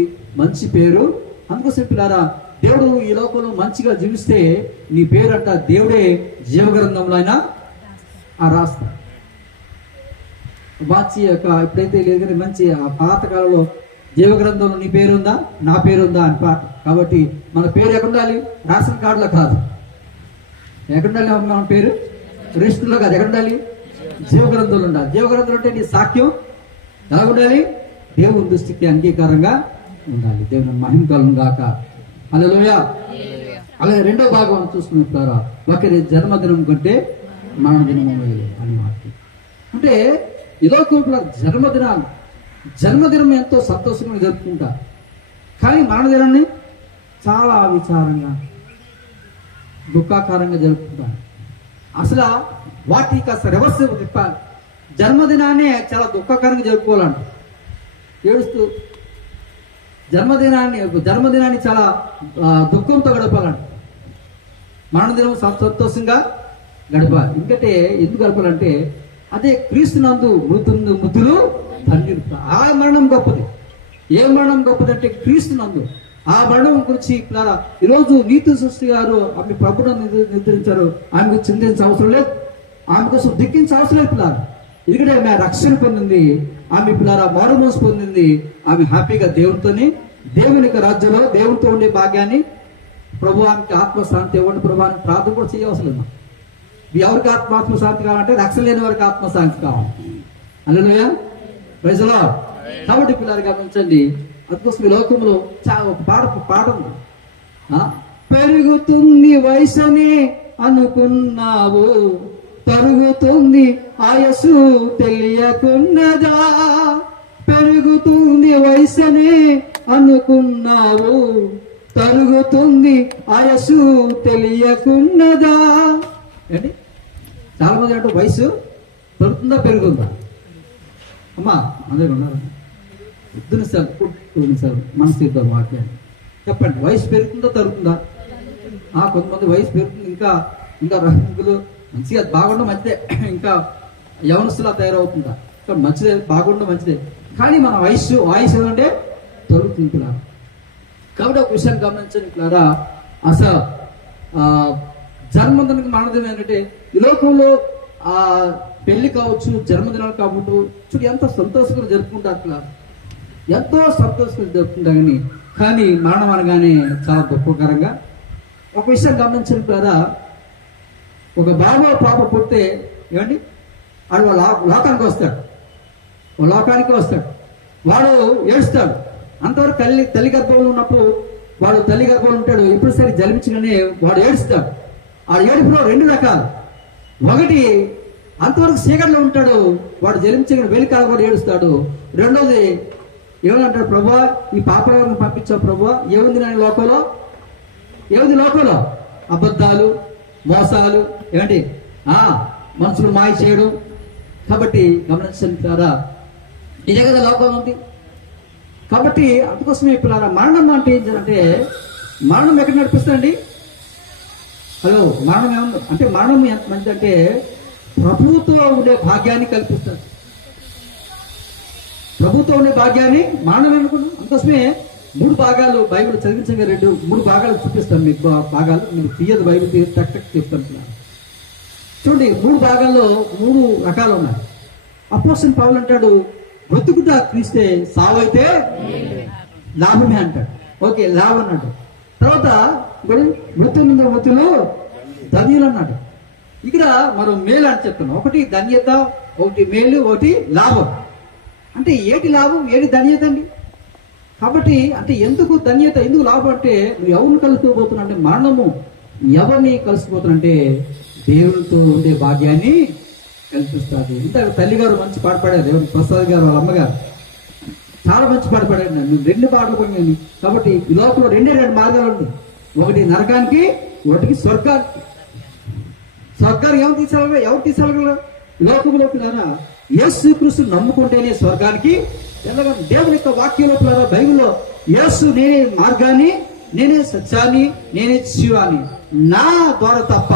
మంచి పేరు. అందుకోసం పిల్లారా, దేవుడు ఈ లోకంలో మంచిగా జీవిస్తే నీ పేరు అంట దేవుడే జీవగ్రంథంలో అయినా రాస్తాడు. మంచి యొక్క ఇప్పుడైతే లేదు కానీ మంచి ఆ పాతకాలంలో జీవగ్రంథంలో నీ పేరుందా, నా పేరుందా అని పాట. కాబట్టి మన పేరు ఎక్కడ ఉండాలి? రేషన్ కార్డులో కాదు. ఎక్కడ ఉండాలి మన పేరు? రిజిస్టర్లో కాదు. ఎక్కడ ఉండాలి? జీవగ్రంథంలో ఉండాలి. జీవగ్రంథంలో అంటే నీ సాక్ష్యం ఎలా ఉండాలి? దేవుని దృష్టికి అంగీకారంగా ఉండాలి. దేవుని మహిమ కలుగుగాక. హల్లెలూయా. అలాగే రెండో భాగం చూసుకున్న ఒకరి జన్మదినం కంటే మరణదినం అని మాట. అంటే ఇదో కూడా జన్మదినం ఎంతో సంతోషంగా జరుపుకుంటారు, కానీ మరణదినాన్ని చాలా విచారంగా దుఃఖాకారంగా జరుపుకుంటారు. అసలు వాటికి కాస్త రివర్స్ తిప్పాలి. జన్మదినాన్ని చాలా దుఃఖకరంగా జరుపుకోవాలంట, ఏడుస్తూ జన్మదినాన్ని చాలా దుఃఖంతో గడపాలంట. మరణదినం సంతోషంగా గడపాలి. ఎందుకంటే ఎందుకు గడపాలంటే అదే క్రీస్తునందు మృతులు ధన్యులు. ఆ మరణం గొప్పది. ఏ మరణం గొప్పదంటే క్రీస్తునందు. ఆ మరణం గురించి పిల్లరా ఈరోజు నీతి సృష్టి గారు ఆమె ప్రభుత్వం నిర్ధారించారు. ఆమెకు చింతించే అవసరం లేదు, ఆమె కోసం దిక్కించే అవసరం లేదు పిల్లరా. ఎందుకంటే ఆమె రక్షణ పొందింది, ఆమె పిల్లరా మారుమోసు పొందింది. ఆమె హ్యాపీగా దేవునితోని దేవుని యొక్క రాజ్యంలో దేవునితో ఉండే భాగ్యాన్ని ప్రభు ఆమెకి ఆత్మశాంతి ఇవ్వండి ప్రభు అని ప్రార్థన కూడా చేయవసరం లేదు. ఎవరికి ఆత్మశాంతి కావాలంటే రక్షణ లేని వారికి ఆత్మశాంతి కావాలి. హల్లెలూయా, ప్రైజ్ ది లార్డ్. కాబట్టి పిల్లలు గమనించండి, అందుకోసం ఈ లోకంలో ఒక పాట ఉంది. పెరుగుతుంది వయసని అనుకున్నావు, తరుగుతుంది ఆయసు తెలియకున్నదా. పెరుగుతుంది వయసని అనుకున్నావు, తరుగుతుంది ఆయసు తెలియకున్నదా. ఏంటి చాలా మంది అంటే వయసు పెరుగుతుందా పెరుగుతుందా? అమ్మా అందరూ ఉన్నారు, పొద్దున సార్ మనసు ఇద్దాం వాక్యాన్ని చెప్పండి. వయసు పెరుగుతుందా తరుగుతుందా? కొంతమంది వయసు పెరుగుతుంది, ఇంకా ఇంకా రంగులు మంచిగా బాగుండడం మంచిదే, ఇంకా యవనస్తులా తయారవుతుందా? మంచిదే, బాగుండడం మంచిదే. కానీ మన వయసు అంటే తరుగుతుంది పిల్లరా. కాబట్టి ఒక విషయాన్ని గమనించండి పిల్లరా, అసలు జన్మదినానికి మానదినం ఏంటంటే ఈ లోకంలో పెళ్లి కావచ్చు, జన్మదినాలు కాబట్టి చూడు ఎంత సంతోషంగా జరుపుకుంటారు పిల్లలు, ఎంతో సంతోషంగా జరుపుకుంటారు. కానీ మరణం అనగానే చాలా దుఃఖకరంగా. ఒక విషయం గమనించండి పిల్లరా, ఒక బాబు పాప పుడితే ఏమండి వాడు లోకానికి వస్తాడు, వాడు ఏడుస్తాడు. అంతవరకు తల్లి గర్భంలో ఉన్నప్పుడు వాడు తల్లి గర్భంలో ఉంటాడు, ఎప్పుడు సరి జన్మించగానే వాడు ఏడుస్తాడు. ఆ ఏడుపులో 2 రకాలు. ఒకటి అంతవరకు చీకటిలో ఉంటాడు, వాడు జన్మించగానే వెలికాల కూడా ఏడుస్తాడు. రెండోది ఏమనంటాడు, ప్రభువా ఈ పాపలను పంపించావు ప్రభువా, ఏముంది నా లోకంలో, ఏముంది లోకంలో? అబద్ధాలు, మోసాలు, ఏమండి మనుషులు మాయ చేయడం. కాబట్టి గమనించారా, ఇదే కదా లోకం ఉంది. కాబట్టి అందుకోసమే పిల్లరా మరణం అంటే ఏం చేయాలంటే, మరణం ఎక్కడ నడిపిస్తుందండి? హలో, మరణం ఏమన్నా అంటే మరణం ఎంత మంచిదంటే ప్రభుత్వం ఉండే భాగ్యాన్ని కల్పిస్తుంది. ప్రభుత్వం ఉండే భాగ్యాన్ని మరణం అనుకున్నాం. అందుకోసమే 3 భాగాలు బైబిల్ చదివించగా 3 భాగాలు చూపిస్తాను మీకు. భాగాలు మీరు తీయదు, బైబిల్ తీయదు, టక్ చెప్తాను. చూడండి, 3 భాగాల్లో 3 రకాలు ఉన్నాయి. అపోస్తలుడు పౌలు అంటాడు, బ్రతుకుట క్రీస్తే, సావైతే లాభమే అంటాడు. ఓకే, లాభం అన్నాడు. తర్వాత మృతులు ధన్యులు అన్నాడు. ఇక్కడ మనం మేలు అని చెప్తున్నాం. ఒకటి ధన్యత, ఒకటి మేలు, ఒకటి లాభం. అంటే ఏటి లాభం, ఏటి ధన్యత అండి? కాబట్టి అంటే ఎందుకు ధన్యత, ఎందుకు లాభం అంటే నువ్వు ఎవరిని కలుసుకోబోతున్నా అంటే మరణము ఎవరిని కలుసుకోబోతున్నా దేవునితో ఉండే భాగ్యాన్ని కల్పిస్తాడు. ఇంత తల్లిగారు మంచి పాట పాడారు, ఎవరు ప్రసాద్ గారు వాళ్ళ అమ్మగారు చాలా మంచి పాట పాడారు. నేను 2 పాటలు పడినాను. కాబట్టి ఈ లోపల 2 మార్గాలు ఉంది. ఒకటి నరకానికి, ఒకటికి స్వర్గానికి. స్వర్గానికి ఎవరు తీసుకెళ్ళగలరు? లోకంలోకి యేసుక్రీస్తు నమ్ముకుంటేనే స్వర్గానికి వెళ్ళగలరు. దేవుని యొక్క వాక్యంలో బైబిల్లో యేసు నేనే మార్గాన్ని, నేనే సత్యాన్ని, నేనే జీవాన్ని, నా ద్వారా తప్ప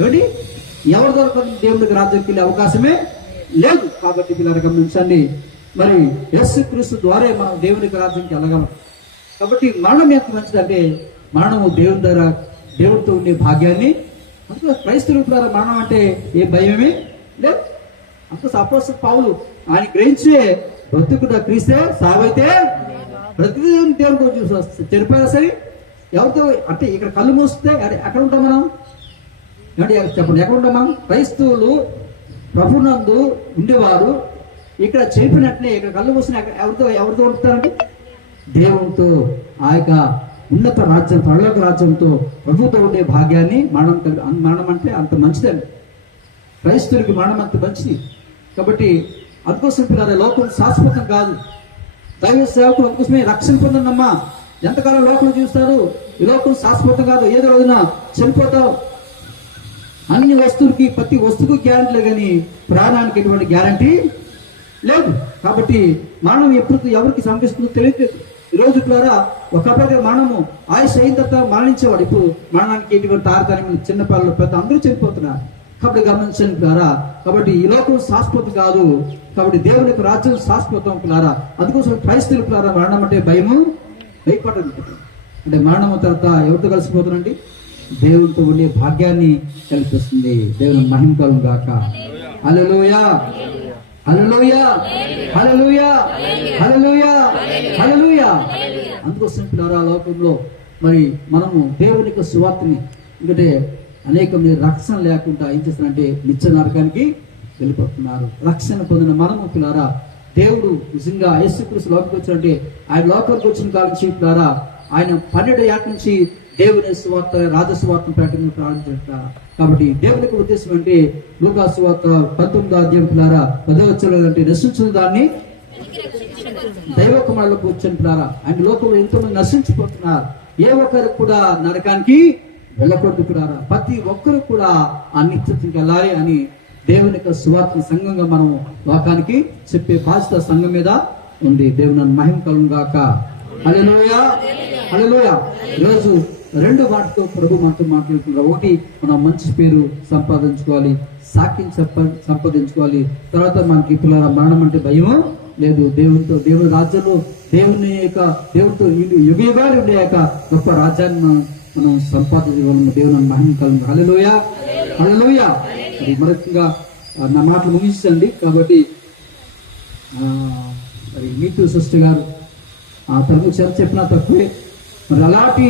ఏమిటి ఎవరి ద్వారా దేవునికి రాజ్యానికి వెళ్ళే అవకాశమే లేదు. కాబట్టి పిల్లలు గమనించండి, మరి యేసుక్రీస్తు ద్వారా మనం దేవునికి రాజ్యానికి వెళ్ళగలం. కాబట్టి మరణం ఎంత మంచిదంటే మరణము దేవుని ద్వారా దేవుడితో ఉండే భాగ్యాన్ని. అందులో క్రైస్తవుల ద్వారా మరణం అంటే ఏ భయమే లేదు. అంత అపోస్తలుడు పౌలు ఆయన గ్రహించే బ్రతుకుట క్రీస్తే, సావైతే ప్రతిదినం దేవుని చూసి చనిపోయినా సరే ఎవరితో అంటే ఇక్కడ కళ్ళు మూస్తే ఎక్కడ ఉంటాం మనం? ఏమంటే చెప్పండి, ఎక్కడ ఉంటాం మనం? క్రైస్తవులు ప్రభునందు ఉండేవారు ఇక్కడ చనిపోయినట్లే ఇక్కడ కళ్ళు మూసిన ఎవరితో ఉంటారంటే దేవునితో, ఆ యొక్క ఉన్నత రాజ్యం, పరలోక రాజ్యంతో ప్రభుతో ఉండే భాగ్యాన్ని మరణం అంటే అంత మంచిదండి. క్రైస్తవుడికి మరణం అంత మంచిది. కాబట్టి అందుకోసం పిల్లలు లోకం శాశ్వతం కాదు. దైవ సేవకులు అందుకోసమే రక్షణ పొందమ్మా. ఎంతకాలం లోకం చూస్తారు? ఈ లోకం శాశ్వతం కాదు, ఏదో రోజున చనిపోతావు. అన్ని వస్తువులకి, ప్రతి వస్తువుకు గ్యారంటీ లేదు, కానీ ప్రాణానికి ఎటువంటి గ్యారంటీ లేదు. కాబట్టి మరణం ఎప్పుడు ఎవరికి సంభవిస్తుందో తెలియదు. ఈ రోజు ద్వారా ఒకప్పటి మరణము ఆయుష్ అయిన తర్వాత మరణించేవాడు. ఇప్పుడు మరణానికి ఎటువంటి తారతమ్యం, చిన్నపిల్లలు, పెద్ద అందరూ చనిపోతున్నారు. కాబట్టి గమనించండి పిల్లారా. కాబట్టి ఈ లోకం శాశ్వతం కాదు, కాబట్టి దేవుని యొక్క రాజ్యం శాశ్వతం పిల్లారా. అందుకోసం క్రైస్తవులు పిల్లారా, మరణం అంటే భయము, భయపడండి. అంటే మరణం తర్వాత ఎవరితో కలిసిపోతారండి? దేవునితో ఉండే భాగ్యాన్ని కల్పిస్తుంది. దేవుని మహిమ కలుగును గాక. హల్లెలూయా, హల్లెలూయా, హల్లెలూయా, హల్లెలూయా, హల్లెలూయా. అందుకోసం పిల్లారా, లోకంలో మరి మనము దేవుని యొక్క సువార్తని, ఎందుకంటే అనేక మంది రక్షణ లేకుండా ఏం చేస్తారంటే నిత్య నరకానికి వెళ్ళిపోతున్నారు. రక్షణ పొందిన మనము పిల్లారా, దేవుడు నిజంగా యేసుక్రీస్తు లోకానికి వచ్చారంటే ఆయన లోకానికి వచ్చిన కాలం నుంచి పిల్లారా, ఆయన 12 ఏళ్ల నుంచి దేవుని సువార్త, రాజసువార్తను ప్రారంభించారు. కాబట్టి దేవుని యొక్క ఉద్దేశం అంటే లూకా సువార్త 19వ అధ్యాయం పిల్లారా 10వ వచనం అంటే నశించిన దాన్ని దైవ కుమారులకు వచ్చాను పిల్లారా. ఆయన లోకంలో ఎంతో మంది నశించిపోతున్నారు. ఏ ఒక్కరికి కూడా నరకానికి వెళ్ళకూడదు పిల్లారా. ప్రతి ఒక్కరు కూడా ఆ నిత్యత్వంకి వెళ్ళాలి అని దేవుని యొక్క సువార్త సంఘంగా మనం లోకానికి చెప్పే బాధ్యత సంఘం మీద ఉంది. దేవుని మహిమ కలుగును గాక. హల్లెలూయా, హల్లెలూయా. ఈరోజు 2 మాటతో ప్రభు మనతో మాట్లాడుతున్నారు. ఒకటి, మనం మంచి పేరు సంపాదించుకోవాలి, సాక్ష్యం సంపాదించుకోవాలి. తర్వాత మనకి పిల్లల మరణం అంటే భయము లేదు. దేవుని రాజ్యంలో దేవునితో యుగయుగాలు ఉండే యొక్క గొప్ప రాజ్యాన్ని మనం సంపాదించగలము. దేవుని మహిమ కలుగును. హల్లెలూయా, హల్లెలూయా. మరి మరొకగా నా మాటలు ముగించండి. కాబట్టి మరి మీతూ సిస్టర్ గారు తనకు చెప్పినా తక్కువే. మరి అలాంటి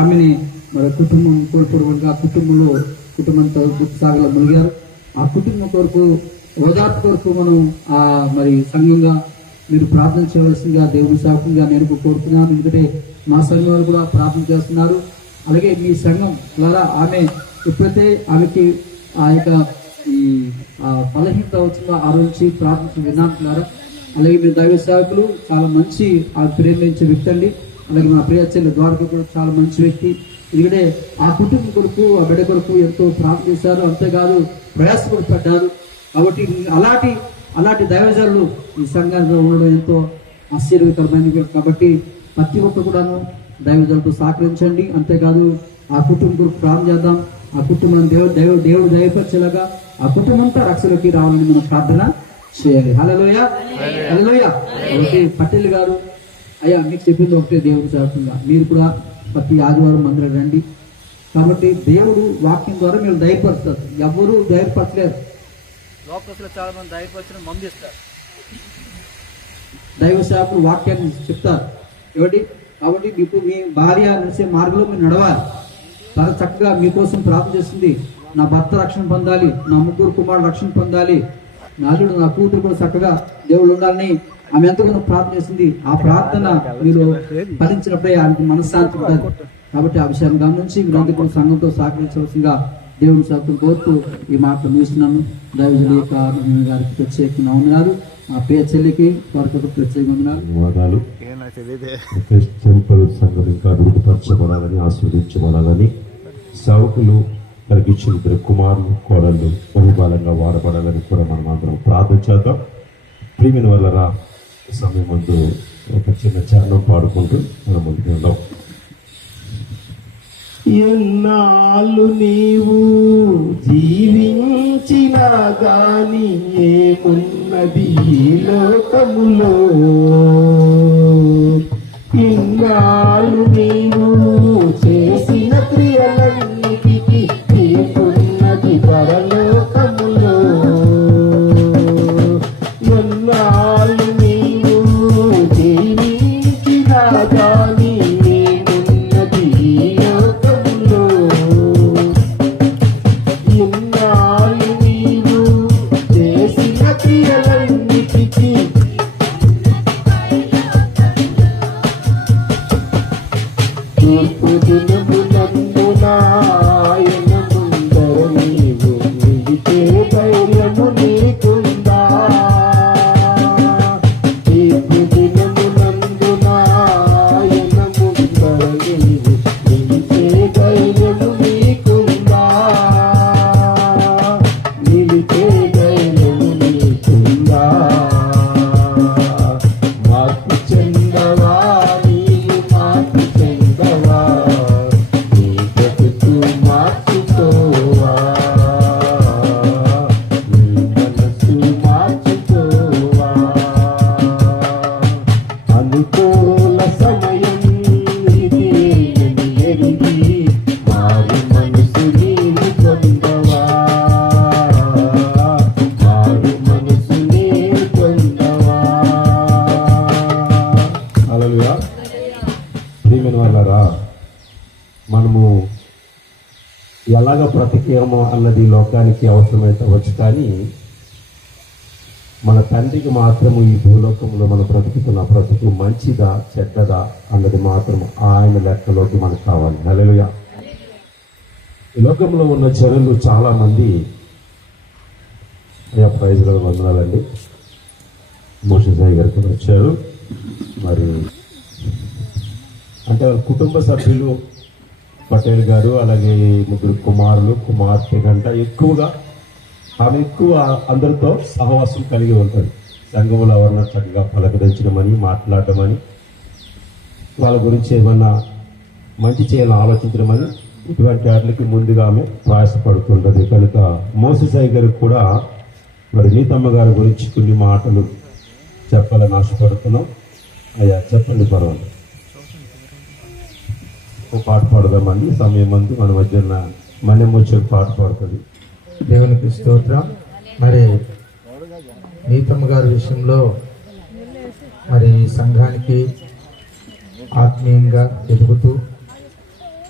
ఆమెని మరి కుటుంబం కోల్పోవడంగా కుటుంబంతో సాగలో మునిగారు. ఆ కుటుంబం కొరకు, ఓదార్పు కొరకు మనం మరి సంఘంగా మీరు ప్రార్థన చేయవలసిందిగా దేవుని సేవకంగా నేను కోరుతున్నాను. ఎందుకంటే మా సంఘం వారు కూడా ప్రార్థన చేస్తున్నారు. అలాగే మీ సంఘం ద్వారా ఆమె ఎప్పుడైతే ఆమెకి ఆ యొక్క ఈ బలహీనత వచ్చిందో ఆ రోజు ప్రార్థించి విన్నాను. అలాగే మీరు దైవ సేవకులు చాలా మంచి ప్రేమించే వ్యక్తి అండి. అలాగే మా ప్రియ చెల్లి ద్వారక కూడా చాలా మంచి వ్యక్తి. ఎందుకంటే ఆ కుటుంబం కొరకు, ఆ బిడ్డ కొరకు ఎంతో ప్రార్థన చేశారు. అంతేకాదు ప్రయాసపడి పడ్డారు. కాబట్టి అలాంటి దైవజనులు ఈ సంఘంలో ఉండడం ఎంతో ఆశ్చర్యకరమైనవి. కాబట్టి ప్రతి ఒక్కరు కూడాను దైవజనులతో సహకరించండి. అంతేకాదు ఆ కుటుంబం కొరకు ప్రార్థన చేద్దాం. ఆ కుటుంబం దేవుడు దయపరిచేలాగా ఆ కుటుంబం అంతా రక్షణలోకి రావాలని మనం ప్రార్థన చేయాలి. హల్లెలూయా, హల్లెలూయా. కాబట్టి పటేల్ గారు, అయ్యా మీకు చెప్పింది ఒకటే, దేవుడు సేవకంగా మీరు కూడా ప్రతి ఆదివారం మందిరం రండి. కాబట్టి దేవుడు వాక్యం ద్వారా మీరు ధైర్యపరుస్తారు. ఎవరు ధైర్యపరచలేరు. లోకస్తులు చాలా మంది ధైర్యపరిచిన మంది ఇస్తారు. దైవ సేవకులు వాక్యాన్ని చెప్తారు. కాబట్టి ఇప్పుడు మీ భార్య నడిచే మార్గంలో మీరు నడవాలి. చాలా చక్కగా మీకోసం ప్రార్థన చేస్తుంది. నా భర్త రక్షణ పొందాలి, నా 3 కుమారుడు రక్షణ పొందాలి, నా కూతురు కూడా చక్కగా దేవుడు ఉండాలని ఆమె ఎంతగానో ప్రార్థన చేసింది. ఆ ప్రార్థన మీరు ఫలించినప్పుడే ఆమెకు మనశ్శాంతి ఉంటుంది. కాబట్టి ఆ విషయాన్ని గమనించి మీరందరూ సంఘంతో సహకరించవలసిందిగా దేవుని శాతం కోరుతూ ఈ మాటలు ముగిస్తున్నాను. దైవజుల యొక్క గారికి ప్రత్యేకంగా ఉన్నారు. ఆ పేరు చెల్లికి వారికి ప్రత్యేకంగా ఉన్నారు. ధన్యవాదాలు. సంఘం ఇంకా అభివృద్ధిపరచబడాలని, ఆస్వాదించబడాలని, సేవకులు కలిగించిన 2 కుమారులు కోడళ్ళు బహుబలంగా వాడబడాలని కూడా మనం అందరం ప్రార్థన చేద్దాం. ప్రియమైన వాళ్ళరా, ఈ సమయం ముందు ఒక చిన్న చరణం పాడుకుంటూ మనం ముందుకు వెళ్దాం. ఎన్నాళ్ళు నీవు జీవించినా గాని ఏమున్నది ఈ లోకములో, ఇన్నాళ్ళు నీవు చేసిన క్రియలన్నిటికీ తీర్పున్నది పరలోకములో. ఎన్నాళ్ళు నీవు జీవించినా గాని ఏమున్నది ఈ లోకములో, ఇన్నాళ్ళు నీవు చేసిన క్రియలన్నిటికీ తూర్పు దినమునందున ఆయన ముందర నీవు నిలిచే ధైర్యము నీకుందా. తూర్పు దినమునందున ఆయన ముందర నీవు నిలిచే ధైర్యము నీకుందా. నిలిచే ధైర్యము నీకుందా. మార్పు చెందవా, నీవు మార్పు చెందవా, ప్రియమైన వాళ్ళరా, మనము ఎలాగ బ్రతికేమో అన్నది లోకానికి అవసరమైతే అవ్వచ్చు, కానీ మన తండ్రికి మాత్రము ఈ భూలోకంలో మనం బ్రతుకుతున్న బ్రతుకు మంచిదా చెడ్డదా అన్నది మాత్రం ఆయన లెక్కలోకి మనకు కావాలి. హల్లెలూయా. ఈ లోకంలో ఉన్న జనులు చాలా మంది, అయ్యా ప్రైజ్ లో వందనాలండి, మోషన్ సాయి గారు కూడా వచ్చారు. మరి అంటే వాళ్ళ కుటుంబ సభ్యులు పటేల్ గారు, అలాగే 3 కుమారులు కుమార్తె గంట ఎక్కువగా ఆమె ఎక్కువ అందరితో సహవాసం కలిగి ఉంటుంది. సంఘంలో ఎవరన్నా చక్కగా పలకరించడమని, మాట్లాడటమని, వాళ్ళ గురించి ఏమన్నా మంచి చేయాలని ఆలోచించడమని, ఇటువంటి వాటికి ముందుగా ఆమె ప్రయాసపడుతుంటుంది. కనుక మోసెస్ సాయి గారికి కూడా మరి నీతమ్మ గారి గురించి కొన్ని మాటలు చెప్పాలని ఆశపడుతున్నాం. అయ్యా చెప్పండి, పర్వాలేదు. ఒక పాట పాడదామండి, సమయం అందు మన మధ్యన మళ్ళీ వచ్చే పాట పాడుతుంది. దేవునికి స్తోత్రం. మరి నీతమ్మ గారి విషయంలో మరి సంఘానికి ఆత్మీయంగా ఎదుగుతూ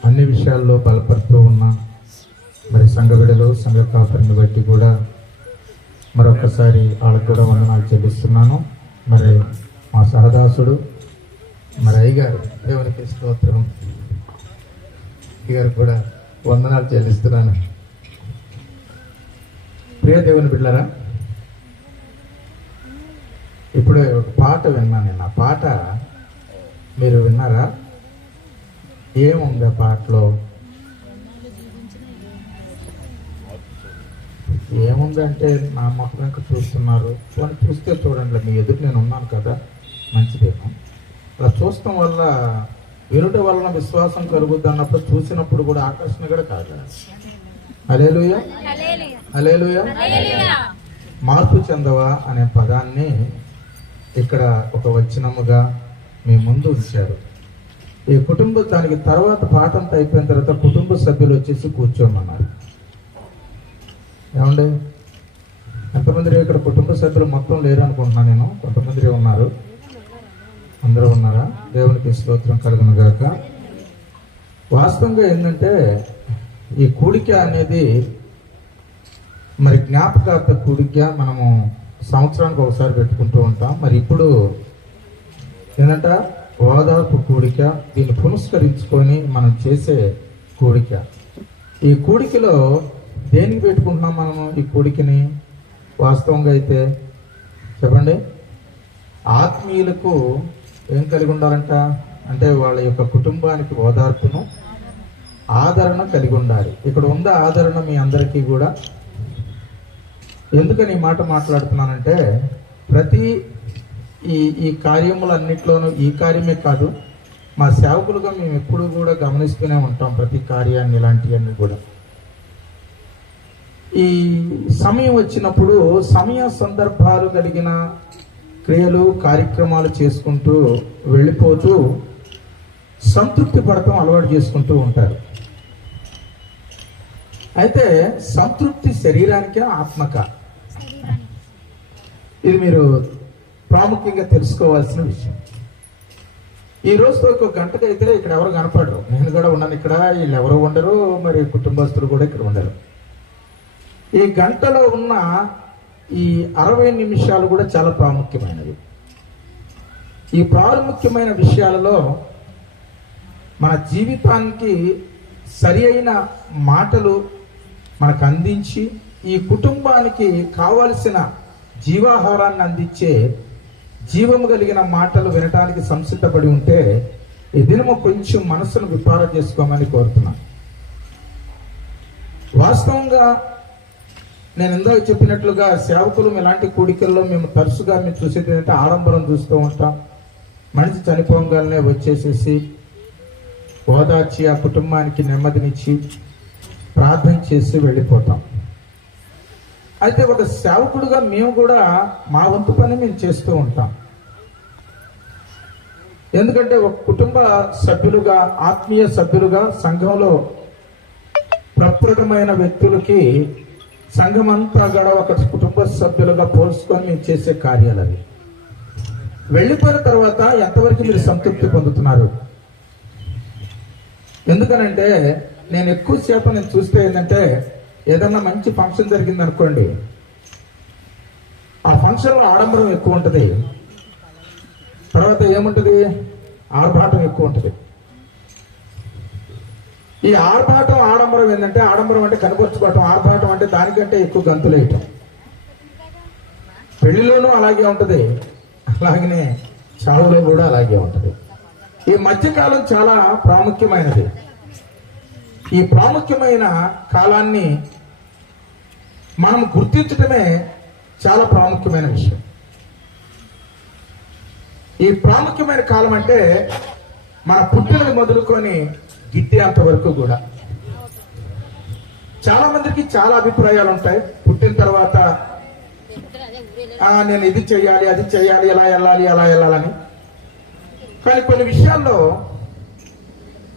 అన్ని విషయాల్లో బలపడుతూ ఉన్న మరి సంఘ బిడ్డలు, సంఘ కాపరిని బట్టి కూడా మరొకసారి వాళ్ళకు కూడా వందనాలు చెల్లిస్తున్నాను. మరి మా సహదాసుడు మరి అయ్యగారు, దేవునికి స్తోత్రం, గారు కూడా వందనాలు చెల్లిస్తున్నాను. ప్రియ దేవుని బిడ్డలారా, ఇప్పుడు ఒక పాట విన్నాను నేను. ఆ పాట మీరు విన్నారా? ఏముంది ఆ పాటలో? ఏముందంటే నా మొత్తం ఇంకా చూస్తున్నారు. వాళ్ళు చూస్తే చూడండి, మీ ఎదురు నేను ఉన్నాను కదా, మంచిదేమో. అలా చూడటం వల్ల, వినుట వలన విశ్వాసం కలుగుద్ది అన్నప్పుడు చూసినప్పుడు కూడా ఆకర్షణ కూడా కాదు. హల్లెలూయా, హల్లెలూయా. మార్పు చెందవా అనే పదాన్ని ఇక్కడ ఒక వచనముగా మీ ముందు ఉంచారు. ఈ దానికి తర్వాత పాట అంతా అయిపోయిన తర్వాత కుటుంబ సభ్యులు వచ్చేసి కూర్చోమన్నారు. ఏమండి, ఎంతమంది ఇక్కడ కుటుంబ సభ్యులు మొత్తం లేరు అనుకుంటున్నాను నేను. కొంతమంది ఉన్నారు. అందరూ ఉన్నారా? దేవునికి స్తోత్రం కలుగును గాక. వాస్తవంగా ఏంటంటే ఈ కూడిక అనేది మరి జ్ఞాపకార్థ కూడిక మనము సంవత్సరానికి ఒకసారి పెట్టుకుంటూ ఉంటాం. మరి ఇప్పుడు ఏంటంట ఓదార్పు కూడిక, దీన్ని పునస్కరించుకొని మనం చేసే కూడిక. ఈ కూడికలో దేనికి పెట్టుకుంటున్నాం మనము? ఈ కూడికని వాస్తవంగా అయితే చెప్పండి, ఆత్మీయులకు ఏం కలిగి ఉండాలంట అంటే వాళ్ళ యొక్క కుటుంబానికి ఓదార్పును, ఆదరణ కలిగి ఉండాలి. ఇక్కడ ఉందా ఆదరణ మీ అందరికీ కూడా? ఎందుకని ఈ మాట మాట్లాడుతున్నానంటే, ప్రతి ఈ కార్యములన్నిట్లోనూ, ఈ కార్యమే కాదు, మా సేవకులుగా మేము ఎప్పుడు కూడా గమనిస్తూనే ఉంటాం ప్రతి కార్యాన్ని, ఇలాంటివన్నీ కూడా. ఈ సమయం వచ్చినప్పుడు సమయ సందర్భాలు కలిగిన క్రియలు, కార్యక్రమాలు చేసుకుంటూ వెళ్ళిపోతూ సంతృప్తి పడటం అలవాటు చేసుకుంటూ ఉంటారు. అయితే సంతృప్తి శరీరానికే, ఆత్మక? ఇది మీరు ప్రాముఖ్యంగా తెలుసుకోవాల్సిన విషయం. ఈ రోజుతో ఒక గంటకి అయితే ఇక్కడ ఎవరు కనపడరు. నేను కూడా ఉన్నాను ఇక్కడ, వీళ్ళు ఎవరు ఉండరు, మరి కుటుంబస్తులు కూడా ఇక్కడ ఉండరు. ఈ గంటలో ఉన్న ఈ 60 నిమిషాలు కూడా చాలా ప్రాముఖ్యమైనవి. ఈ ప్రాముఖ్యమైన విషయాలలో మన జీవితానికి సరి అయిన మాటలు మనకు అందించి, ఈ కుటుంబానికి కావలసిన జీవాహారాన్ని అందించే జీవము కలిగిన మాటలు వినటానికి సంసిద్ధపడి ఉంటే ఈ దినము కొంచెం మనసును విపార చేసుకోమని కోరుతున్నాను. వాస్తవంగా నేను ఇందాక చెప్పినట్లుగా సేవకులు ఇలాంటి కూడికల్లో మేము తరచుగా మేము చూసేది ఏంటంటే ఆడంబరం చూస్తూ ఉంటాం. మనిషి చనిపోగానే వచ్చేసేసి ఓదార్చి ఆ కుటుంబానికి నెమ్మదినిచ్చి ప్రార్థన చేసి వెళ్ళిపోతాం. అయితే ఒక సేవకుడుగా మేము కూడా మా వంతు పని మేము చేస్తూ ఉంటాం. ఎందుకంటే ఒక కుటుంబ సభ్యులుగా, ఆత్మీయ సభ్యులుగా, సంఘంలో ప్రప్రదమైన వ్యక్తులకి సంఘం అంతా కూడా ఒక కుటుంబ సభ్యులుగా పోల్చుకొని మేము చేసే కార్యాలు అవి. వెళ్ళిపోయిన తర్వాత ఎంతవరకు మీరు సంతృప్తి పొందుతున్నారు? ఎందుకనంటే నేను ఎక్కువసేపు నేను చూస్తే ఏంటంటే ఏదన్నా మంచి ఫంక్షన్ జరిగింది అనుకోండి, ఆ ఫంక్షన్లో ఆడంబరం ఎక్కువ ఉంటుంది, తర్వాత ఏముంటుంది, ఆర్భాటం ఎక్కువ ఉంటుంది. ఈ ఆర్భాటం ఆడంబరం ఏంటంటే, ఆడంబరం అంటే కనపరుచుకోవటం, ఆర్భాటం అంటే దానికంటే ఎక్కువ గంతులేయటం. పెళ్లిలోనూ అలాగే ఉంటుంది, అలాగనే చావులో కూడా అలాగే ఉంటుంది. ఈ మధ్యకాలం చాలా ప్రాముఖ్యమైనది. ఈ ప్రాముఖ్యమైన కాలాన్ని మనం గుర్తించటమే చాలా ప్రాముఖ్యమైన విషయం. ఈ ప్రాముఖ్యమైన కాలం అంటే మన పుట్టినది మొదలుకొని గిట్టేంత వరకు కూడా. చాలా మందికి చాలా అభిప్రాయాలు ఉంటాయి. పుట్టిన తర్వాత నేను ఇది చెయ్యాలి, అది చెయ్యాలి, ఎలా వెళ్ళాలి, అలా వెళ్ళాలని. కానీ కొన్ని విషయాల్లో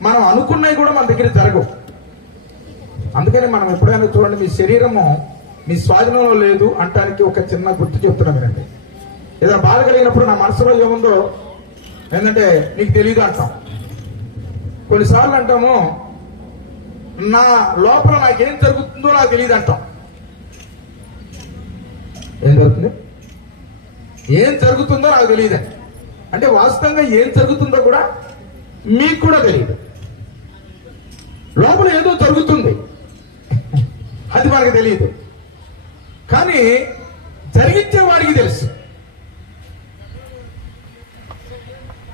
మనం అనుకున్నవి కూడా మన దగ్గర జరగవు. అందుకని మనం ఎప్పుడైనా చూడండి, మీ శరీరము మీ స్వాధీనంలో లేదు అంటానికి ఒక చిన్న గుర్తు చెప్తున్నాం వినండి. ఏదైనా బాధ కలిగినప్పుడు నా మనసులో ఏముందో ఏంటంటే నీకు తెలియదు అంటాం. కొన్నిసార్లు అంటాము నా లోపల నాకేం జరుగుతుందో నాకు తెలియదు అంటాం. ఏం జరుగుతుంది, ఏం జరుగుతుందో నాకు తెలియదు అంటే వాస్తవంగా ఏం జరుగుతుందో కూడా మీకు కూడా తెలియదు. లోపల ఏదో జరుగుతుంది, అది మనకు తెలియదు, కానీ జరిగించే వాడికి తెలుసు.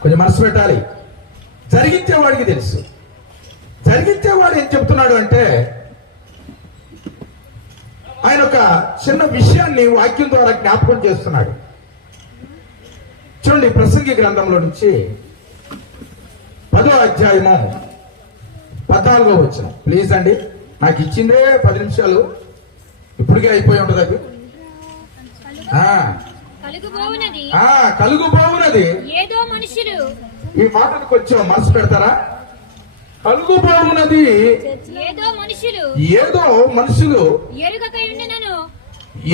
కొంచెం మనసు పెట్టాలి. జరిగించేవాడికి తెలుసు. జరిగించేవాడు ఏం చెప్తున్నాడు అంటే, ఆయన ఒక చిన్న విషయాన్ని వాక్యం ద్వారా జ్ఞాపకం చేస్తున్నాడు. చూడండి, ప్రసంగి గ్రంథంలో నుంచి 10వ అధ్యాయము 14వ వచనం. ప్లీజ్ అండి, నాకు ఇచ్చిందే 10 నిమిషాలు, ఇప్పటికే అయిపోయి ఉంటుంది. అది కలుగుబోవునది ఏదో మనుషులు, ఈ మాటను కొంచెం మనసు పెడతారా? కలుగుబోవునది ఏదో మనుషులు, ఏదో మనుషులు ఎరుగక ఉండినను,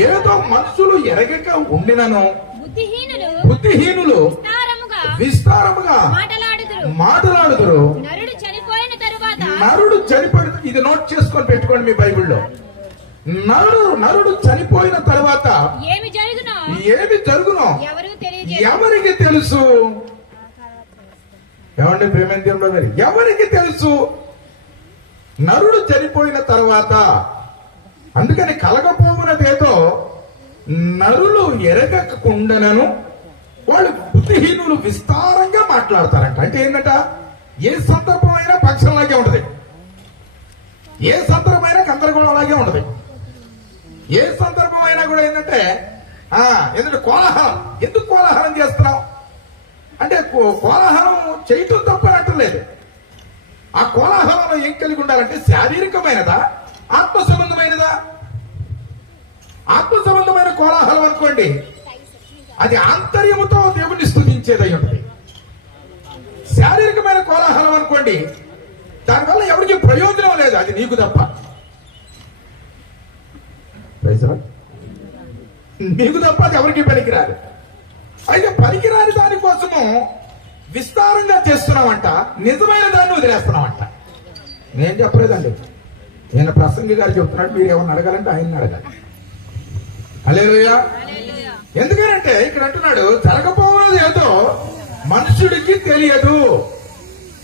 ఏదో మనుషులు ఎరగక ఉండినను, బుద్ధిహీనులు విస్తారముగా మాటలాడుదురు. నరుడు చనిపోయిన తరువాత, నరుడు చనిపోయిన, ఇది నోట్ చేసుకొని పెట్టుకోండి మీ బైబిల్లో. నరుడు చనిపోయిన తర్వాత ఏమి జరుగునో ఎవరికి తెలుసు? ఏమండి ప్రేమేంద్రంలో ఎవరికి తెలుసు? నరుడు చనిపోయిన తర్వాత. అందుకని కలగపోవునదేదో నరులు ఎరగకుండాను వాళ్ళు బుద్ధిహీనులు విస్తారంగా మాట్లాడతారంట. అంటే ఏంటంట, ఏ సందర్భమైనా పక్షంలాగే ఉంటది, ఏ సందర్భమైనా గందరగోళం అలాగే ఉంటది, ఏ సందర్భమైనా కూడా ఏంటంటే ఎందుకంటే కోలాహలం. ఎందుకు కోలాహలం చేస్తున్నాం అంటే, కోలాహలం చేయటం తప్పనట్టలేదు. ఆ కోలాహలంలో ఏం కలిగి ఉండాలంటే శారీరకమైనదా, ఆత్మ సంబంధమైనదా? ఆత్మ సంబంధమైన కోలాహలం అనుకోండి, అది ఆంతర్యముతో దేవుణ్ణి స్తుతించేదై ఉంటుంది. శారీరకమైన కోలాహలం అనుకోండి, దానివల్ల ఎవరికి ప్రయోజనం లేదు, అది నీకు తప్ప. నీకు తప్ప అది ఎవరికి పనికిరాదు. అయితే పనికిరాని దానికోసము విస్తారంగా చేస్తున్నామంట, నిజమైన దాన్ని వదిలేస్తున్నామంట. నేను చెప్పలేదండి, నేను ప్రసంగి గారు చెప్తున్నాడు. మీరు ఏమన్నా అడగాలంటే ఆయన్ని అడగాలి. హల్లెలూయా. ఎందుకంటే ఇక్కడ అంటున్నాడు, జరగబోయేది ఏదో మనుషుడికి తెలియదు.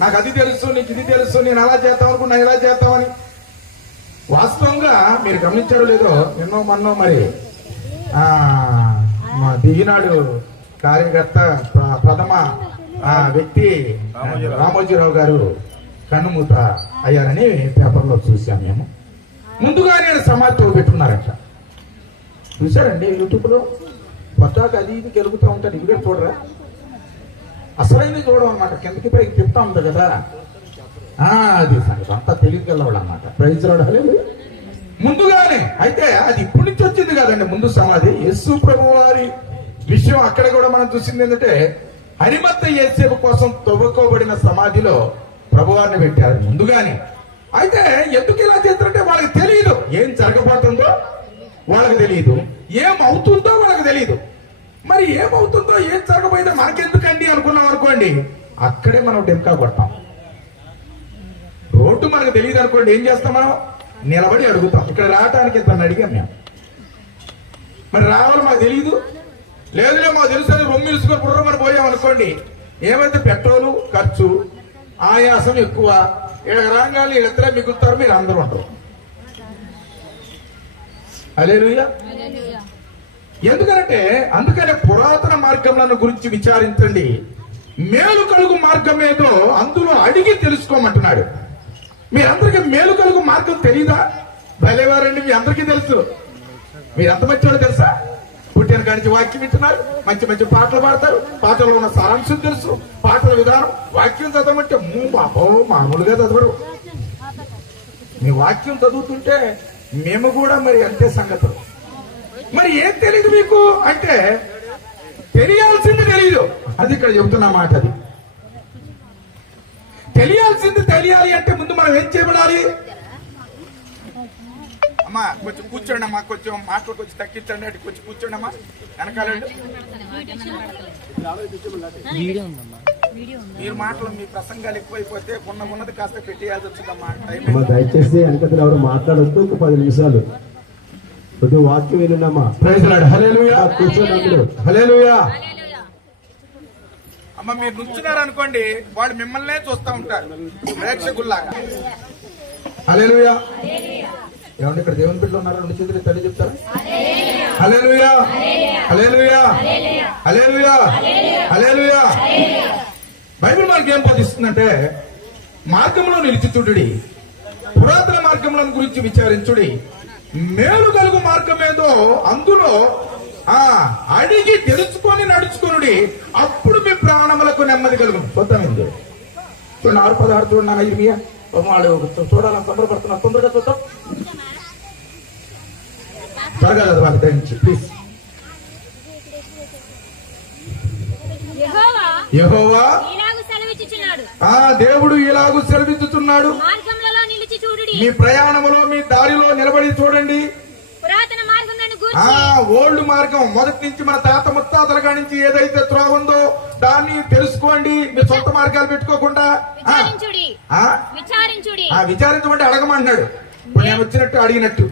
నాకు అది తెలుసు, నీకు ఇది తెలుసు, నేను అలా చేద్దాం అనుకున్నా, ఇలా చేద్దామని. వాస్తవంగా మీరు గమనించారో లేదో, మొన్నో మరి దిగినాడు కార్యకర్త ప్రథమ వ్యక్తి రామోజీరావు గారు కన్నుమూత అయ్యారని పేపర్లో చూసాం మేము. ముందుగా నేను సమాధితో పెట్టుకున్నారట. చూసారండి యూట్యూబ్ లో? కొత్తగా అది ఇది గెలుగుతూ ఉంటాడు. ఇవి కూడా చూడరా? అసలైనది చూడడం అన్నమాట. కిందకి పైకి తిప్పుతా ఉంది కదా, అది సంగతి. అంతా తెలియగలవాడు అన్నమాట. ప్రైజ్ రావడాలి ముందుగానే. అయితే అది ఇప్పటి నుంచి వచ్చింది కదండి ముందు సమాధి. యేసు ప్రభు వారి విషయం అక్కడ కూడా మనం చూసింది ఏంటంటే, హరిమత్త యేసేపు కోసం తవ్వుకోబడిన సమాధిలో ప్రభువారిని పెట్టారు ముందుగానే. అయితే ఎందుకు ఇలా చేస్తారంటే వాళ్ళకి తెలియదు, ఏం జరగబోతుందో వాళ్ళకి తెలియదు, ఏమవుతుందో వాళ్ళకి తెలియదు. మరి ఏమవుతుందో ఏం జరగబోయేదో మనకెందుకండి అనుకున్నాం అనుకోండి, అక్కడే మనం డెంకా కొడతాం. మనకు తెలియదు అనుకోండి, ఏం చేస్తాం మనం? నిలబడి అడుగుతాం. ఇక్కడ రావడానికి ఇతను అడిగాం మేము, మరి రావాలి మాకు తెలియదు. లేదులే మాకు తెలుసు అని రొమ్మి ఇసుకొని పుర్రమని పోయాం అనుకోండి, ఏమైతే పెట్రోలు ఖర్చు, ఆయాసం ఎక్కువ. ఇక్కడ రాగానే వీళ్ళిద్దరే మిగులుతారు, మీరు అందరూ ఉంటారు. హల్లెలూయా. ఎందుకంటే అందుకనే పురాతన మార్గములను గురించి విచారించండి, మేలు కలుగు మార్గం ఏదో అందులో అడిగి తెలుసుకోమంటున్నాడు. మీరందరికీ మేలు కలుగు మార్గం తెలీదా? భలేవారండి, మీ అందరికీ తెలుసు. మీరు ఎంత మంచివాడు తెలుసా? పుట్టిన కాడి నుంచి వాక్యం వింటున్నారు, మంచి మంచి పాటలు పాడతారు, పాటలో ఉన్న సారాంశం తెలుసు, పాటల విధానం. వాక్యం చదవమంటే బాబో మామూలుగా చదవరు. మీ వాక్యం చదువుతుంటే మేము కూడా మరి అంతే సంగతులు. మరి ఏం తెలియదు మీకు అంటే, తెలియాల్సింది తెలియదు. అది ఇక్కడ చెబుతున్న మాట. అది తెలియాల్సింది తెలియాలి అంటే ముందు మనం ఏం చేయబడాలి? అమ్మా కొంచెం కూర్చోండి అమ్మా, కొంచెం మాటలు కొంచెం తగ్గించండి, అటు కొంచెం కూర్చోండి అమ్మా, వెనకాలండి. మీరు మాటలు మీ ప్రసంగాలు ఎక్కువైపోతే ఉన్నది కాస్త పెట్టేయాల్సి వచ్చిందమ్మా. దయచేసి వెనకలు ఎవరు మాట్లాడొద్దు. ఒక 10 నిమిషాలు కొద్దిగా వాక్యం వినండమ్మా. హల్లెలూయా. కూర్చోండి అందరూ. హల్లెలూయా. అమ్మ మీరు నుంచున్నారు అనుకోండి, వాళ్ళు మిమ్మల్నే చూస్తూ ఉంటారు ప్రేక్షకుల్లాగా. హల్లెలూయా. ఏమంటే ఇక్కడ దేవుని బిడ్డలు ఉన్నారు, 2 చేతులు తల్లి చెప్తారా? హల్లెలూయా, హల్లెలూయా, హల్లెలూయా, హల్లెలూయా. బైబిల్ మనకి ఏం బోధిస్తుందంటే, మార్గంలో నిలిచిచుడి, పురాతన మార్గములను గురించి విచారించుడి, మేలు కలుగు మార్గం ఏదో అందులో అడిగి తెలుసుకొని నడుచుకునుడి, అప్పుడు మీ ప్రాణములకు నెమ్మది కలుగు. చూద్దాం ఎందుకు చూడండి, 6:16 చూడండి. ఇర్మియా వాళ్ళు చూడాలని సంబరపడుతున్నారు. తొందరగా చూద్దాం, త్వరగా చదవాలి దయించి ప్లీజ్. యెహోవా దేవుడు ఇలాగూ సెలవిచ్చుచున్నాడు, మీ ప్రయాణములో మీ దారిలో నిలబడి చూడండి. ఓల్డ్ మార్గం మొదటి నుంచి మన తాత ముత్తాతల కాడి నుంచి ఏదైతే త్రోవ ఉందో దాన్ని తెలుసుకోండి. మీ సొంత మార్గాలు పెట్టుకోకుండా విచారించమంటే అడగమంటున్నాడు. ఇప్పుడు నేను వచ్చినట్టు అడిగినట్టు.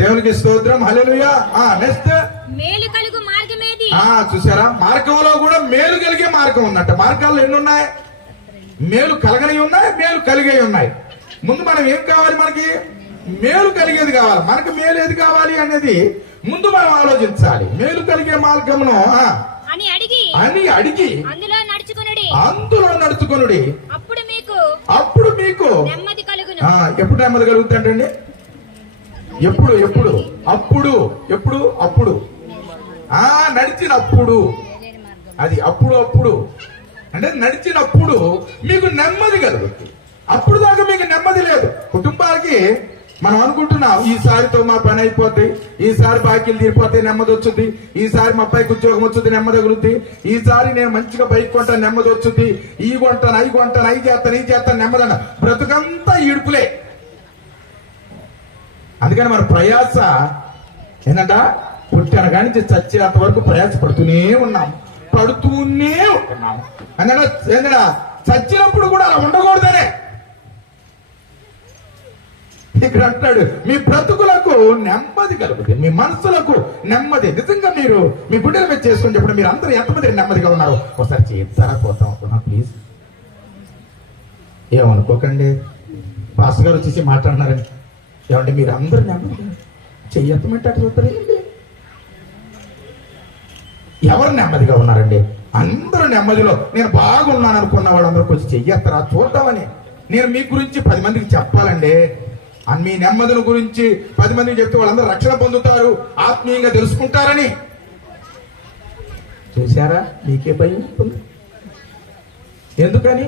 దేవునికి స్తోత్రం. హల్లెలూయా. నెక్స్ట్ మేలు కలుగు మార్గమేది. చూసారా, మార్గంలో కూడా మేలు కలిగే మార్గం ఉందంట. మార్గాల్లో ఎన్ని ఉన్నాయి? మేలు కలగని ఉన్నాయి, మేలు కలిగే ఉన్నాయి. ముందు మనం ఏం కావాలి? మనకి మేలు కలిగేది కావాలి. మనకు మేలు ఏది కావాలి అనేది ముందు మనం ఆలోచించాలి. మేలు కలిగే మార్గమును అని అడిగి అందులో నడుచుకొనుడి, అప్పుడు మీకు నెమ్మది కలుగును. ఎప్పుడు నెమ్మది కలుగుతుందండి? ఎప్పుడు ఎప్పుడు అప్పుడు ఎప్పుడు అప్పుడు నడిచినప్పుడు. అది అప్పుడు అంటే నడిచినప్పుడు మీకు నెమ్మది కలుగుతుంది. అప్పుడు దాకా మీకు నెమ్మది లేదు. కుటుంబాలకి మనం అనుకుంటున్నాం, ఈసారితో మా పని అయిపోద్ది, ఈసారి బాకీలు తీరిపోతే నెమ్మది వచ్చుద్ది, ఈసారి మా అబ్బాయికి ఉద్యోగం వచ్చుద్ది, నెమ్మది కలుగుద్ది, ఈసారి నేను మంచిగా బైక్ కొంటాను, నెమ్మది వచ్చుద్ది, ఈ కొంటాను, అవి కొంటాను, అవి చేస్తాను, నెమ్మది అన్న. బ్రతుకంతా ఈడుపులే. అందుకని మన ప్రయాస ఏంటంట, పుట్టిన కాడి నుంచి చచ్చేంత వరకు ప్రయాస పడుతూనే ఉన్నాం. ఏంటంటే చచ్చినప్పుడు కూడా అలా ఉండకూడదనే ఇక్కడ అంటాడు. మీ బ్రతుకులకు నెమ్మది కలుగుతుంది, మీ మనసులకు నెమ్మది. నిజంగా మీరు మీ గుడ్డల మీద చేసుకుని చెప్పండి, మీరు అందరూ ఎంతమంది నెమ్మదిగా ఉన్నారు ఒకసారి చెప్తారా? పోతాం అనుకున్నా ప్లీజ్, ఏమనుకోకండి. పాస్టర్ గారు వచ్చేసి మాట్లాడినారని. ఏమంటే మీరు అందరూ నెమ్మది చెయ్యమంటే అటు చూస్తారండి. ఎవరు నెమ్మదిగా ఉన్నారండి? అందరూ నెమ్మదిలో. నేను బాగున్నాను అనుకున్న వాళ్ళందరూ కొంచెం చెయ్యస్తారా చూద్దామని. నేను మీ గురించి 10 మందికి చెప్పాలండి. మీ నెమ్మదిని గురించి 10 మందికి చెప్తే వాళ్ళందరూ రక్షణ పొందుతారు, ఆత్మీయంగా తెలుసుకుంటారని. చూసారా, మీకే భయం ఉంటుంది. ఎందుకని?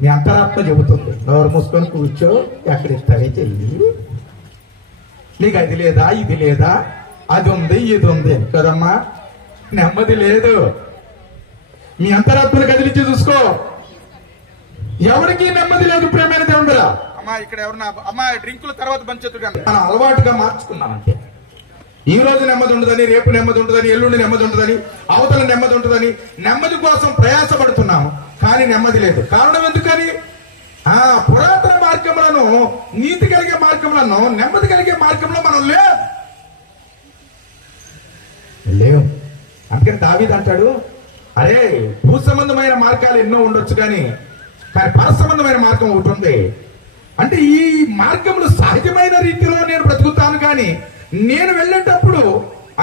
మీ అంతరాత్మ చెబుతుంది, నోరు మూసుకొని కూర్చో, ఎక్కడిస్తావే చెయ్యి, నీకు అది లేదా, ఇది లేదా, అది ఉంది, ఇది ఉంది కదమ్మా. నెమ్మది లేదు. మీ అంతరాత్మను కదిలించి చూసుకో. ఎవరికి నెమ్మది లేదు ప్రేమైన దేవుడా. అమ్మా ఇక్కడ ఎవరన్నా అమ్మా డ్రింకుల తర్వాత పంచేతుడు మనం అలవాటుగా మార్చుకున్నామంటే, ఈ రోజు నెమ్మది ఉండదని, రేపు నెమ్మది ఉండదని, ఎల్లుండి నెమ్మది ఉండదని, అవతల నెమ్మది ఉండదని నెమ్మది కోసం ప్రయాసపడుతున్నాం, కానీ నెమ్మది లేదు. కారణం ఎందుకని? పురాతన మార్గంలో నీతి కలిగే మార్గంలో, నెమ్మది కలిగే మార్గంలో మనం లేవు. అందుకని దావీదు అంటాడు, అరే భూ సంబంధమైన మార్గాలు ఎన్నో ఉండొచ్చు కానీ పర సంబంధమైన మార్గం ఒకటి ఉంది. అంటే ఈ మార్గంలో సహజమైన రీతిలో నేను బ్రతుకుతాను కానీ నేను వెళ్ళేటప్పుడు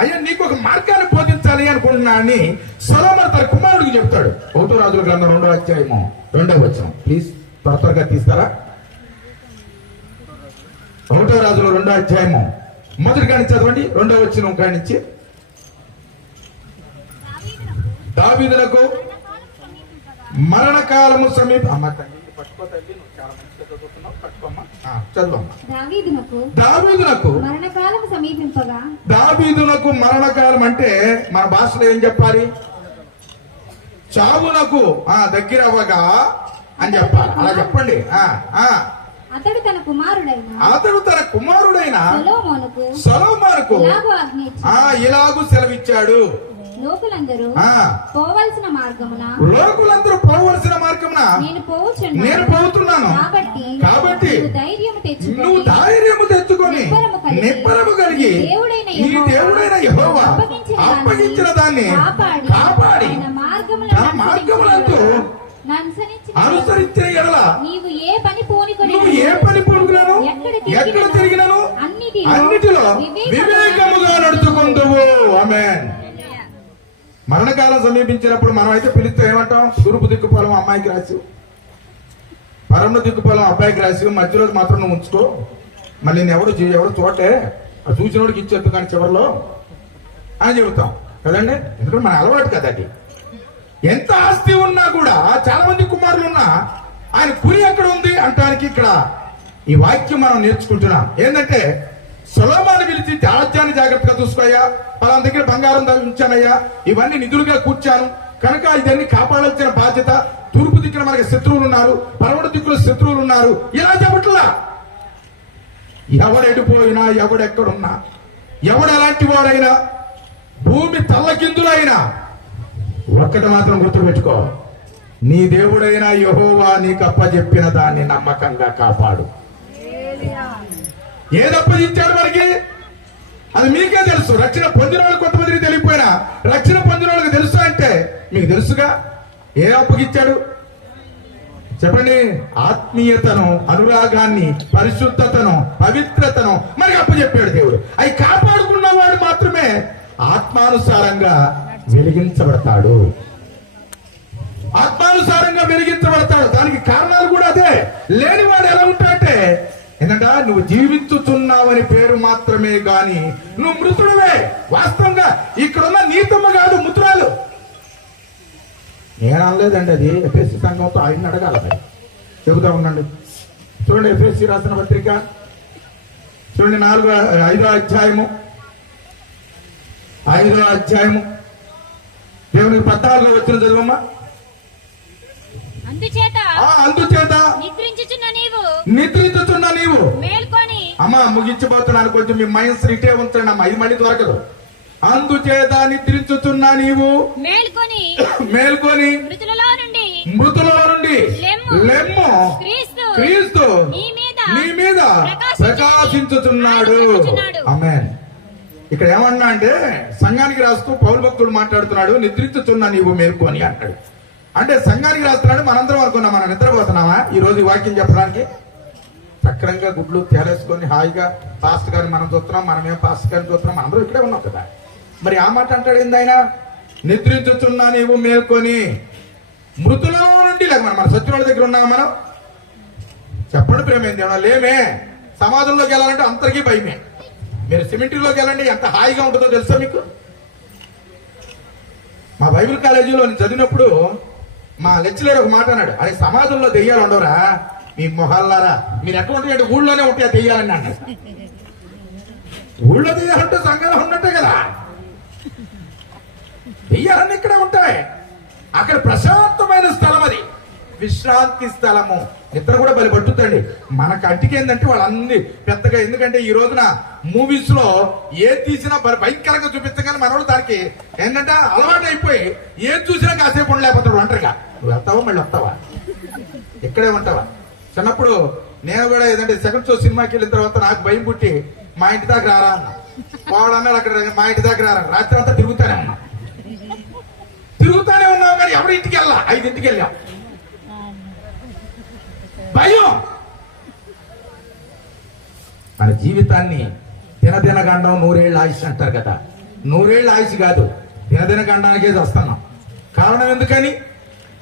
అయ్యా నీకు ఒక మార్గాన్ని బోధించాలి అనుకుంటున్నా అని సొలొమోను తన కుమారుడికి చెప్తాడు. 1 రాజుల గ్రంథం 2వ అధ్యాయము 2వ వచనం. ప్లీజ్ త్వరగా తీస్తారా? 1 రాజుల 2వ అధ్యాయము మొదటి కాని చదవండి, 2వ వచనం కానించి. దావీదునకు మరణకాలము సమీప దావీదునకు మరణకాలం అంటే మన భాషలో ఏం చెప్పాలి? చావునకు దగ్గర అవ్వగా అని చెప్పాలి. అలా చెప్పండి. అతడు తన కుమారుడైన సొలొమోనుకు ఇలాగూ సెలవిచ్చాడు, లోకులందరూ పోవలసిన మార్గమున నేను పోతున్నాను. కాబట్టి నువ్వు ధైర్యము తెచ్చుకొని నిబ్బరము కలిగి నీ దేవుడైన యెహోవా అప్పగించిన దాన్ని కాపాడి తన మార్గములందు అనుసరించిన ఎడల నువ్వు ఏ పని పూనుకున్నాను, ఎక్కడ తిరిగినాను అన్నిటిలో వివేకముగా నడుచుకుందువు. ఆమేన్. మరణకాలం సమీపించినప్పుడు మనం అయితే పిలిస్తే ఏమంటాం? తూర్పు దిక్కుపోలం అమ్మాయికి రాసి, పరమ దిక్కుపోలం అబ్బాయికి రాసి, మధ్యలో మాత్రం నువ్వు ఉంచుకో, మళ్ళీ నేను ఎవడు చూడటే ఆ చూసినోడికి ఇచ్చేట్టు కానీ చివరిలో అని చెబుతాం కదండి. ఎందుకంటే మన అలవాటు కదా అది. ఎంత ఆస్తి ఉన్నా కూడా, చాలా మంది కుమారులు ఉన్నా ఆయన కురి ఎక్కడ ఉంది అంటానికి ఇక్కడ ఈ వాక్యం మనం నేర్చుకుంటున్నాం. ఏంటంటే సొలొమోను పిలిచి రాజ్యాన్ని జాగ్రత్తగా చూసుకోయ్యా, పలానా దగ్గర బంగారం ఉంచానయ్యా, ఇవన్నీ నిధులుగా కూర్చాను కనుక ఇదన్నీ కాపాడాల్సిన బాధ్యత. తూర్పు దిక్కున మనకి శత్రువులు ఉన్నారు, పడమటి దిక్కులో శత్రువులు ఉన్నారు. ఇలా చెప్పట్లా. ఎవడెడిపోయినా, ఎవడెక్కడున్నా, ఎవడు ఎలాంటి వాడైనా, భూమి తల్లకిందులైనా ఒక్కటి మాత్రం గుర్తుపెట్టుకో, నీ దేవుడైన యెహోవా నీకు అప్పచెప్పిన దాన్ని నమ్మకంగా కాపాడు. ఏది అప్పగించాడు మనకి అది మీకే తెలుసు. రక్షణ పొందిన వాళ్ళు కొంతమందికి తెలియపోయినా రక్షణ పొందిన వాళ్ళకి తెలుసు అంటే మీకు తెలుసుగా. ఏ అప్పగించాడు చెప్పండి? ఆత్మీయతను, అనురాగాన్ని, పరిశుద్ధతను, పవిత్రతను మనకి అప్పచెప్పాడు దేవుడు. అవి కాపాడుకున్నవాడు మాత్రమే ఆత్మానుసారంగా వెలిగించబడతాడు. ఆత్మానుసారంగా వెలిగించబడతాడు. దానికి కారణాలు కూడా అదే. లేనివాడు ఎలా ఉంటాడంటే, ఎందుకంటే నువ్వు జీవించుతున్నావని పేరు మాత్రమే గాని నువ్వు మృతుడువే. వాస్తవంగా ఇక్కడున్న నీతమ్మ కాదు, మృతురాలు. నేను అనలేదండి, అది ఎఫ్ఎస్సి సంఘంతో ఆయన అడగాల. చెబుతా ఉండండి. చూడండి, ఎఫ్ఎస్సి రాసిన పత్రిక చూడండి, 5వ అధ్యాయము దేవునికి 14వ వచ్చిన చదువమ్మా. అందుచేత నిద్రించుచున్న నీవు మేల్కొని. అమ్మా ముగించబోతున్నాను, కొంచెం మీ మైండ్స్ ఇటే ఉంచండి అమ్మా, ఇది మళ్ళీ దొరకదు. అందుచేత నిద్రించుచున్న నీవు మేల్కొని మృతులలో నుండి లెమ్ము, క్రీస్తు నీ మీద ప్రకాశించుచున్నాడు. ఆమేన్. ఇక్కడ ఏమన్నా అంటే సంఘానికి రాస్తూ పౌలు భక్తుడు మాట్లాడుతున్నాడు, నిద్రించుచున్న నీవు మేల్కొని అంటాడు. అంటే సంఘానికి రాస్తున్నాడు. మనందరం అనుకున్నాం మనం నిద్రపోతున్నామా ఈ రోజు ఈ వాక్యం చెప్పడానికి? సక్రంగా గుడ్లు తేలేసుకొని హాయిగా పాస్టర్ గారిని మనం చూస్తున్నాం, మనమేం పాస్టర్ గారిని చూస్తున్నాం, మనందరం ఇక్కడే ఉన్నాం కదా. మరి ఆ మాట అంటాడు ఏంది ఆయన? నిద్రించుచున్నా నీవు మేల్కొని మృతులలో నుండి. లేక మన సత్యుల దగ్గర ఉన్నాం మనం. చెప్పండి ప్రేమేంది, లేమే. సమాజంలోకి వెళ్ళాలంటే అందరికీ భయమే. మీరు సిమెంట్లోకి వెళ్ళండి, ఎంత హాయిగా ఉంటుందో తెలుసా మీకు? మా బైబిల్ కాలేజీలో నేను చదివినప్పుడు మా లెక్చరర్ ఒక మాట అన్నాడు, అరే సమాజంలో దెయ్యాలు ఉండవురా మీ మొహాలారా, మీరు ఎక్కడ ఉంటాయంటే ఊళ్ళోనే ఉంటాయి ఆ దెయ్యాలని అన్నాడు. ఊళ్ళో దెయ్యాలంటే సంఘాలు ఉన్నట్టే కదా, దెయ్యాలన్నీ ఇక్కడ ఉంటాయి. అక్కడ ప్రశాంతమైన స్థలం, అది విశ్రాంతి స్థలము. నిద్ర కూడా బలి పట్టుతండి. మన కంటికి ఏంటంటే వాళ్ళన్ని పెద్దగా, ఎందుకంటే ఈ రోజున మూవీస్ లో ఏది తీసినా భయంకరంగా చూపిస్తాం, మనోళ్ళు దానికి ఏంటంటే అలవాటు అయిపోయి ఏది చూసినా కాసేపు ఉండలేకపోతాడు ఒంటరిగా. నువ్వు వెళ్తావా, మళ్ళీ వస్తావా, ఇక్కడే ఉంటావా? చిన్నప్పుడు నేను కూడా ఏదంటే సెకండ్ షో సినిమాకి వెళ్ళిన తర్వాత నాకు భయం పుట్టి మా ఇంటి దాకా రారా అన్న. వాడు అన్నాడు అక్కడ మా ఇంటి దాకా రారా, రాత్రి అంతా తిరుగుతానే ఉన్నాం కానీ ఎవరి ఇంటికి వెళ్ళా, 5 వెళ్ళాం. భయం. మన జీవితాన్ని దినదినగండం 100 ఏళ్ళ ఆయుష్ అంటారు కదా, 100 ఏళ్ళ ఆయుష్ కాదు, దినదినగండానికే వస్తున్నాం. కారణం ఎందుకని?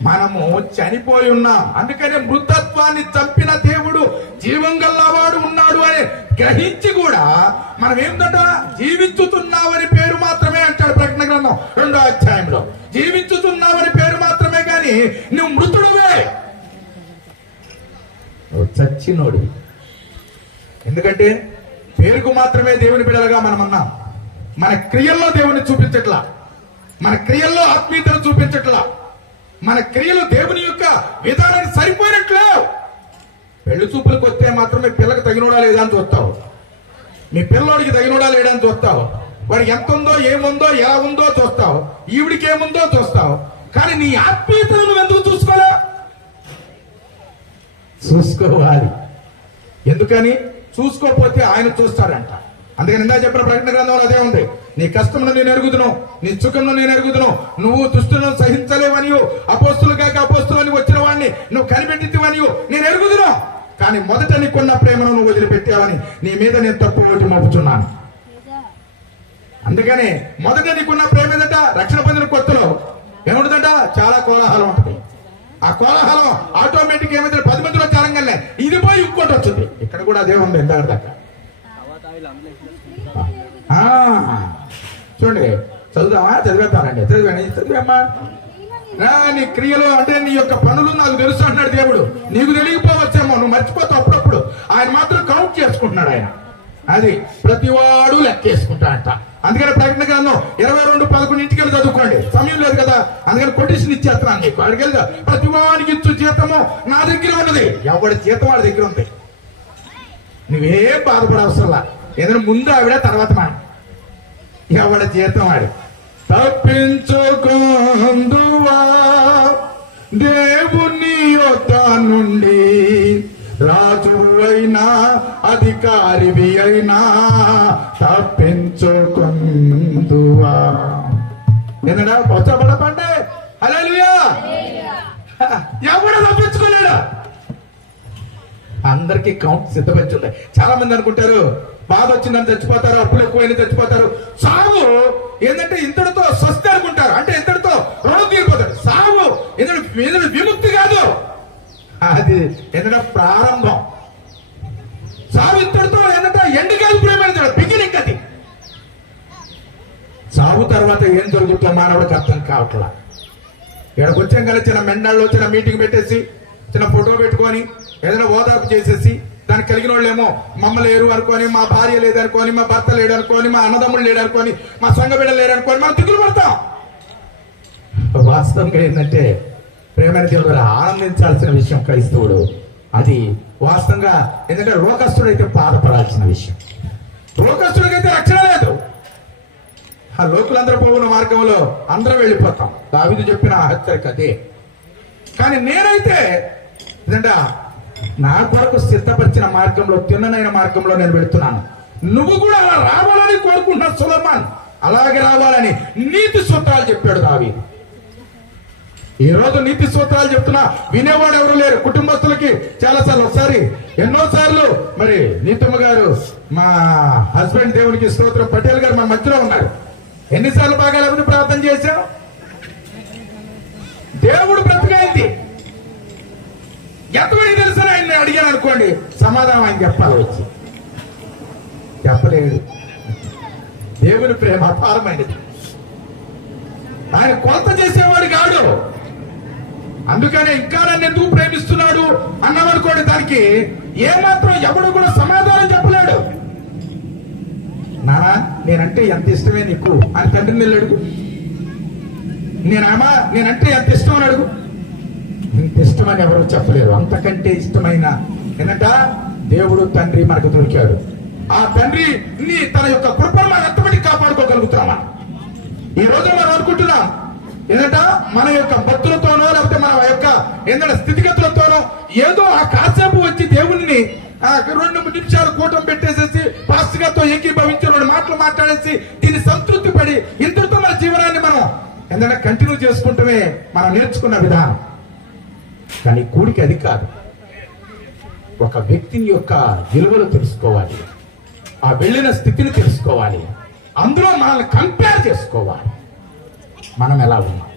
మనము చనిపోయి ఉన్నాం. అందుకనే మృతత్వాన్ని చంపిన దేవుడు జీవం గల్లవాడు ఉన్నాడు అని గ్రహించి కూడా మనం ఏంటంట, జీవించుతున్నావని పేరు మాత్రమే అంటాడు ప్రకటన గ్రంథం 2వ అధ్యాయంలో. జీవించుతున్నావని పేరు మాత్రమే కానీ నువ్వు మృతుడువే, చచ్చినోడు. ఎందుకంటే పేరుకు మాత్రమే దేవుని బిడ్డలుగా మనం అన్నాం. మన క్రియల్లో దేవుని చూపించట్లా, మన క్రియల్లో ఆత్మీయతను చూపించట్లా, మన క్రియలు దేవుని యొక్క విధానానికి సరిపోయినట్లు. పెళ్లి చూపులకు వస్తే మాత్రమే పిల్లకి తగినోడా లేదా అని చూస్తావు, మీ పిల్లోడికి తగినోడా లేడా అని చూస్తావు, వాడికి ఎంత ఉందో ఏముందో ఎలా ఉందో చూస్తావు, ఈవిడికి ఏముందో చూస్తావు. కానీ నీ ఆత్మీయతను నువ్వు ఎందుకు చూసుకోలే? చూసుకోవాలి. ఎందుకని? చూసుకోకపోతే ఆయన చూస్తాడంట. అందుకని ఇందా చెప్పిన ప్రకటన గ్రంథంలో అదే ఉంది. నీ కష్టంలో నేను ఎరుగుదును, నీ సుఖంలో నేను ఎరుగుదును, నువ్వు దుష్టులను సహించలేవనియు, అపోస్తులు కాక అపోస్తులు అని వచ్చిన వాడిని నువ్వు కనిపెట్టివనియు నేను ఎరుగుదును. కానీ మొదట నీకున్న ప్రేమను నువ్వు వదిలిపెట్టావని నీ మీద నేను తప్పు ఒకటి మోపుచున్నాను. అందుకని మొదట నీకున్న ప్రేమ ఏదట, రక్షణ పొందిన కొత్తలో ఏముంటుందట, చాలా కోలాహలం ఉంటుంది. ఆ కోలాహలం ఆటోమేటిక్ ఏమైతే 10 మందిలో చాలంగానే ఇది పోయి ఇంకోటి వచ్చింది. ఇక్కడ కూడా అదే ఉంది ఇందాక దాకా. చూడండి, చదువుదామా? చదివేస్తానండి. చదివేమ్మా. నీ క్రియలు అంటే నీ యొక్క పనులు నాకు తెలుసు అంటున్నాడు దేవుడు. నీకు తెలియకపోవచ్చేమో, నువ్వు మర్చిపోతావు అప్పుడప్పుడు. ఆయన మాత్రం కౌంట్ చేసుకుంటున్నాడు. ఆయన అది ప్రతివాడు లెక్కేసుకుంటాడంట. అందుకని ప్రకటన గ్రంథం 22:11 చదువుకోండి, సమయం లేదు కదా. అందుకని కొటేషన్ ఇచ్చేస్తున్నాను నీకు. అక్కడికి వెళ్తా, ప్రతి వాడికి ఇచ్చు జీతము నా దగ్గర ఉన్నది. ఎవడి జీతం వాడి దగ్గర ఉంది. నువ్వేం బాధపడవసరంలా. ఏదైనా ముందు ఆవిడ తర్వాత మనం. ఎవడి జీతం వాడు. తప్పించుకుందువా దేవుని యొద్ద నుండి, రాజు అయినా అధికారివి అయినా తప్పించుకుందువా. ఏంటంటే పొచ్చబడపండి. హల్లెలూయా. ఎవడు తప్పించుకోలేడా? అందరికీ కౌంట్ సిద్ధపరిచింది. చాలా మంది అనుకుంటారు బాధ వచ్చిందని చచ్చిపోతారు, అప్పులు ఎక్కువైనా చచ్చిపోతారు. సాగు ఏంటంటే ఇంతటితో స్వస్తి అనుకుంటారు, అంటే ఇంతటితో రుణం తీరిపోతారు. సాగు ఏంటంటే విముక్తి కాదు, అది ఏంటంటే ప్రారంభం. సాగు ఇంతటితో ఏంటంటే ఎండుకాలు ప్రేమైన బిగినింగ్. అది సాగు తర్వాత ఏం జరుగుతుందో మానవుడికి అర్థం కావట్లా. ఇక్కడికి వచ్చాం కదా, చిన్న మెండాళ్ళు చిన్న మీటింగ్ పెట్టేసి చిన్న ఫోటో పెట్టుకొని ఏదైనా ఓదార్పు చేసేసి దానికి కలిగిన వాళ్ళేమో మమ్మ లేరు అనుకొని, మా భార్య లేదనుకొని, మా భర్త లేడు అనుకొని, మా అన్నదమ్ముడు లేడు అనుకొని, మా సంఘ బిడ్డలు లేరు అనుకొని మనం దిగులు పడతాం. వాస్తవంగా ఏంటంటే ప్రేమైన దేవుడు ఆనందించాల్సిన విషయం క్రైస్తవుడు. అది వాస్తవంగా ఎందుకంటే లోకస్తుడైతే బాధపడాల్సిన విషయం. లోకస్తుడికైతే రక్షణ లేదు. ఆ లోకులందరూ పోవున్న మార్గంలో అందరం వెళ్ళిపోతాం. దావీదు చెప్పిన హెచ్చరిక అదే. కానీ నేనైతే ఏంటంటే నా కొరకు సిద్ధపరిచిన మార్గంలో, తిన్ననైన మార్గంలో నేను వెళుతున్నాను. నువ్వు కూడా అలా రావాలని కోరుకుంటున్నావు సులభాన్. అలాగే రావాలని నీతి సూత్రాలు చెప్పాడు దావీదు. ఈ రోజు నీతి సూత్రాలు చెప్తున్నా వినేవాడు ఎవరు లేరు. కుటుంబస్తులకి చాలా సార్లు, ఒకసారి ఎన్నోసార్లు మరి నీతమ్మ గారు, మా హస్బెండ్ దేవునికి స్తోత్రం పటేల్ గారు మన మధ్యలో ఉన్నారు. ఎన్నిసార్లు బాగా లేకపోతే ప్రార్థన చేశాం. దేవుడు బ్రతికైంది. ఎంతమంది తెలుసు ఆయన అడిగాను అనుకోండి, సమాధానం ఆయన చెప్పాలి. వచ్చి చెప్పలేడు. దేవుని ప్రేమ అపారమైనది. ఆయన కొలత చేసేవాడు కాడు. అందుకనే ఇంకా నన్ను ఎందుకు ప్రేమిస్తున్నాడు అన్నామనుకోండి, దానికి ఏమాత్రం ఎవడు కూడా సమాధానం చెప్పలేడు. నానా నేనంటే ఎంత ఇష్టమే నీకు అని తండ్రిని వెళ్ళి అడుగు. నేనంటే ఎంత ఇష్టం అని అడుగు. ఇంత ఇష్టమని ఎవరు చెప్పలేరు. అంతకంటే ఇష్టమైన ఏంటంట దేవుడు తండ్రి మనకు దొరికాడు. ఆ తండ్రిని తన యొక్క కృపను మనం ఎంతమంది కాపాడుకోగలుగుతామా? ఈ రోజు మనం అనుకుంటున్నాం ఏంటంట మన యొక్క భక్తులతోనో లేకపోతే మన యొక్క ఏంటంటే స్థితిగతులతోనో ఏదో ఆ కాసేపు వచ్చి దేవుడిని 2 నిమిషాలు కూటం పెట్టేసేసి పాస్టర్ గారితో ఏకీభవించి 2 మాటలు మాట్లాడేసి దీన్ని సంతృప్తి పడి ఇంతటితో మన జీవనాన్ని మనం ఏంటంటే కంటిన్యూ చేసుకుంటమే మనం నేర్చుకున్న విధానం. కానీ కూడికి అది కాదు. ఒక వ్యక్తిని యొక్క విలువలు తెలుసుకోవాలి, ఆ వెళ్ళిన స్థితిని తెలుసుకోవాలి, అందులో మనల్ని కంపేర్ చేసుకోవాలి. మనం ఎలా ఉన్నాం,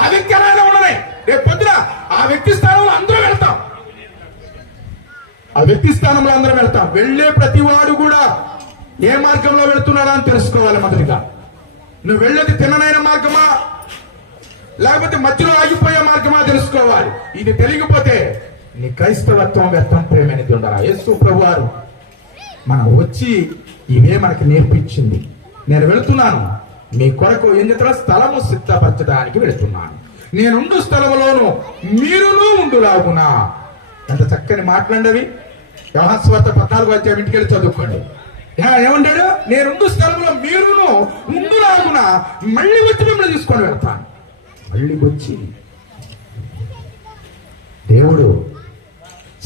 ఆ వ్యక్తి ఎలా ఉండనే రేపు పొద్దున ఆ వ్యక్తి స్థానంలో అందరూ వెళ్తాం. ఆ వ్యక్తి స్థానంలో అందరం వెళ్తాం. వెళ్లే ప్రతి వాడు కూడా ఏ మార్గంలో వెళ్తున్నాడా అని తెలుసుకోవాలి. మొదటిగా నువ్వు వెళ్ళేది తిన్ననైన మార్గమా లేకపోతే మధ్యలో ఆగిపోయే మార్గమా తెలుసుకోవాలి. ఇది తెలియకపోతే నీ క్రైస్తవత్వం వ్యర్థం, ప్రేమైనది ఉండరా. యేసు ప్రభువారు మనం వచ్చి ఇవే మనకి నేర్పించింది. నేను వెళుతున్నాను మీ కొరకు ఏం చేస్తారో స్థలము సిద్ధపరచడానికి వెళుతున్నాను, నేనుండు స్థలములోను మీరును ఉండులాగునా. ఎంత చక్కని మాట్లాడవి. యోహాను సువార్త 14వ అధ్యాయం ఇంటికి వెళ్ళి చదువుకోండి. ఏమంటాడు? నేనుండు స్థలంలో మీరును ఉండులాగున మళ్ళీ వచ్చి మిమ్మల్ని తీసుకొని వెళ్తాను. మళ్ళీ వచ్చి దేవుడు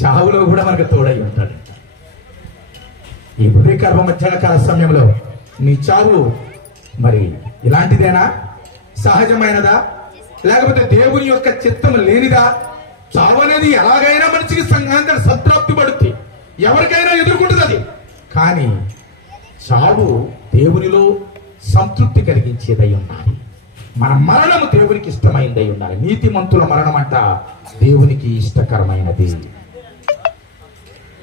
చావులో కూడా మనకు తోడై ఉంటాడు. ఈ ఉదయకాల మధ్యాహ్న కాల సమయంలో నీ చావు మరి ఇలాంటిదేనా, సహజమైనదా, లేకపోతే దేవుని యొక్క చిత్తం లేనిదా? చావు అనేది ఎలాగైనా మనిషికి సంతృప్తి పడుతుంది, ఎవరికైనా ఎదుర్కొంటుంది అది. కానీ చావు దేవునిలో సంతృప్తి కలిగించేదై ఉండాలి. మన మరణము దేవునికి ఇష్టమైనదై ఉండాలి. నీతిమంతుల మరణం అంట దేవునికి ఇష్టకరమైనది.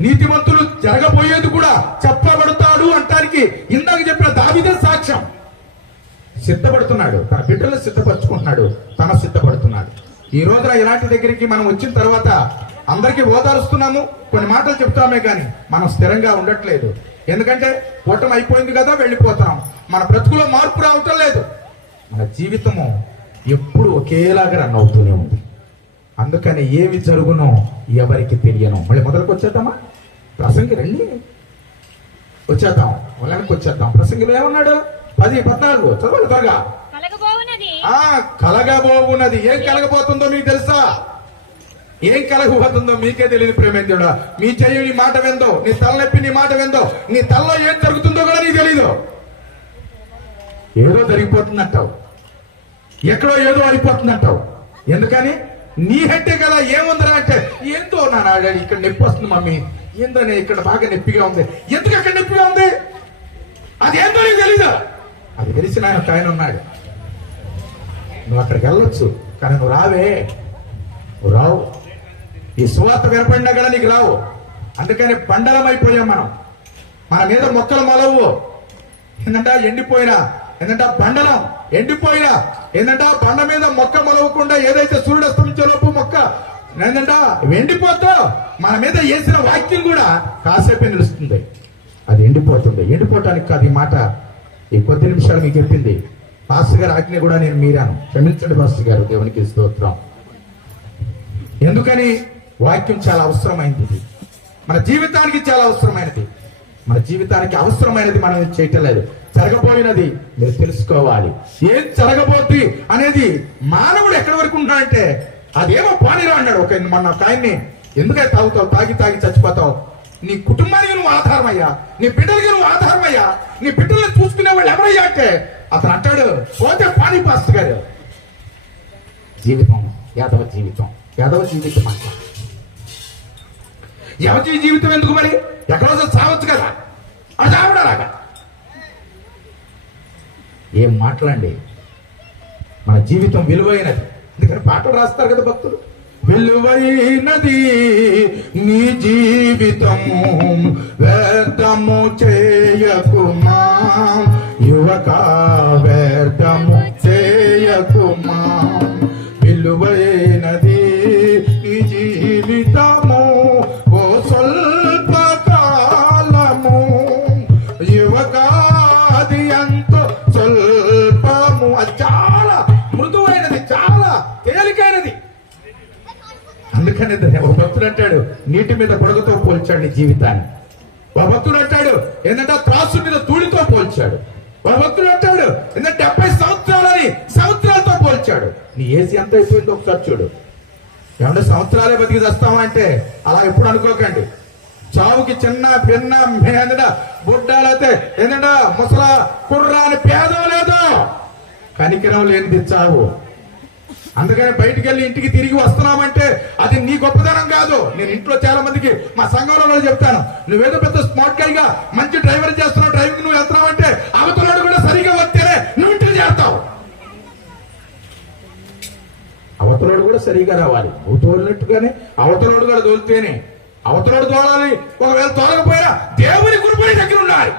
నీతిమంతులు జరగబోయేది కూడా చెప్పబడతాడు అంటానికి ఇందాక చెప్పిన దావీదే సాక్ష్యం. సిద్ధపడుతున్నాడు, తన బిడ్డలు సిద్ధపరచుకుంటున్నాడు, తన సిద్ధపడుతున్నాడు. ఈ రోజున ఇలాంటి దగ్గరికి మనం వచ్చిన తర్వాత అందరికీ ఓదారుస్తున్నాము, కొన్ని మాటలు చెప్తామే కానీ మనం స్థిరంగా ఉండట్లేదు. ఎందుకంటే కూటమి అయిపోయింది కదా, వెళ్ళిపోతున్నాం. మన బ్రతుకులో మార్పు రావటం లేదు. మన జీవితము ఎప్పుడు ఒకేలాగా రన్ అవుతూనే ఉంది. అందుకని ఏమి జరుగునో ఎవరికి తెలియను. మళ్ళీ మొదలకు వచ్చేద్దామా? ప్రసంగి రండి, వచ్చేద్దాం, వాళ్ళకి వచ్చేద్దాం. ప్రసంగిలో ఏమన్నాడు? 10:14 చదవాలి త్వరగా. కలగబోవున్నది. ఏం కలగబోతుందో మీకు తెలుసా? ఏం కలగబోతుందో మీకే తెలియదు. ప్రేమేంద్రుడా, మీ చెయ్యి నీ మాట విందో, నీ తలనొప్పి నీ మాట విందో, నీ తలలో ఏం జరుగుతుందో కూడా నీకు తెలీదు. ఏదో జరిగిపోతుందంటావు, ఎక్కడో ఏదో అయిపోతుందంటావు. ఎందుకని? నీ హెట్టే కదా. ఏముందిరా అంటే ఏందో నా ఇక్కడ నొప్పి వస్తుంది మమ్మీ, ఏందో ఇక్కడ బాగా నొప్పిగా ఉంది. ఎందుకు అక్కడ నొప్పిగా ఉంది? అదేందో నీకు తెలీదు. అది తెలిసిన ఆయన ఉన్నాడు. నువ్వు అక్కడికి వెళ్ళొచ్చు, కానీ నువ్వు రావే, నువ్వు రావు. ఈ సువార్త వినపడినా కూడా నీకు రావు. అందుకని బండలం అయిపోయాం మనం. మన మీద మొక్కలు మొలవు. ఏంటంటే ఎండిపోయినా, ఏంటంటే బండలం ఎండిపోయినా, ఏంటంటే బండ మీద మొక్క మొలవకుండా ఏదైతే సూర్యుడు అస్తమించే లోపు మొక్క ఏంటంటే ఎండిపోతా, మన మీద వేసిన వాక్యం కూడా కాసేపే నిలుస్తుంది. అది ఎండిపోతుంది. ఎండిపోవటానికి కాదు ఈ మాట. ఈ కొద్ది నిమిషాలు మీకు చెప్పింది పాస్టర్ గారు ఆజ్ఞ కూడా నేను మీరాను. క్షమించండి పాస్టర్ గారు, దేవునికి స్తోత్రం. ఎందుకని? వాక్యం చాలా అవసరమైనది, మన జీవితానికి చాలా అవసరమైనది. మన జీవితానికి అవసరమైనది మనం చేయటం లేదు. జరగబోయినది మీరు తెలుసుకోవాలి. ఏం జరగబోతుంది అనేది మానవుడు ఎక్కడి వరకు ఉన్నాడంటే అదేమో పోనీరా అన్నాడు. మొన్న ఒక ఆయన్ని, ఎందుకై తాగుతావు, తాగి తాగి చచ్చిపోతావు, నీ కుటుంబానికి నువ్వు ఆధారమయ్యా, నీ బిడ్డలకి నువ్వు ఆధారమయ్యా, నీ బిడ్డల్ని చూసుకునే వాళ్ళు ఎవరయ్యా అంటే అతను అంటాడు, పోతే పానీ పాస్టర్ గారు. జీవితం యాదవ జీవితం, యాదవ జీవితం అంట. యాదవ జీవితం ఎందుకు మరి? ఎక్కడో సావచ్చు కదా, అది చావడాలాగా. ఏం మాట్లాడండి. మన జీవితం విలువైనది. అందుకని పాటలు రాస్తారు కదా భక్తులు, విలువైనది నీ జీవితము, వ్యర్థము చేయకుమా యువక, వ్యర్థము చేయకుమా. విలువైనది నీ జీవితము, ఓ స్వల్ప కాలము యువక, అది ఎంతో స్వల్పము. అది చాలా మృదువైనది, చాలా తేలికైనది. అందుకని ఒక భక్తుడు అంటాడు, నీటి మీద బుడగతో పోల్చాడు నీ జీవితాన్ని. ఒక భక్తుడు అంటాడు, ఏంటంటే త్రాసు మీద ధూళితో పోల్చాడు. ఒక భక్తుడు అంటాడు, ఏంటంటే 70 సంవత్సరాలని సంవత్సరాలతో పోల్చాడు. వచ్చాడు. నీ ఏసీ ఎంత అయిపోయిందో ఒకసారి చూడు. ఏమంటే సంవత్సరాలే బతికి చేస్తామా అంటే అలా ఎప్పుడు అనుకోకండి. చావుకి చిన్న పిన్న ఏంటంట బుడ్డాలైతే ఏంటంట ముసలా కుర్రా అని భేదం లేదు. కనికరం లేనిది చావు. అందుకని బయటికి వెళ్ళి ఇంటికి తిరిగి వస్తున్నామంటే అది నీ గొప్పతనం కాదు. నేను ఇంట్లో చాలా మందికి మా సంఘంలో చెప్తాను, నువ్వేదో పెద్ద స్మార్ట్ గారిగా మంచి డ్రైవర్ చేస్తున్నావు, డ్రైవింగ్ నువ్వు వెళ్తున్నావంటే అవతలాడు కూడా సరిగా వస్తేనే నువ్వు ఇంటికి చేస్తావు. అవతలోడు కూడా సరిగా రావాలి. నువ్వు తోలినట్టుగానే అవతలోడు కూడా తోలితేనే. అవతలోడు తోలాలి. ఒకవేళ తోలకపోయినా దేవుని గురుపడి దగ్గర ఉండాలి.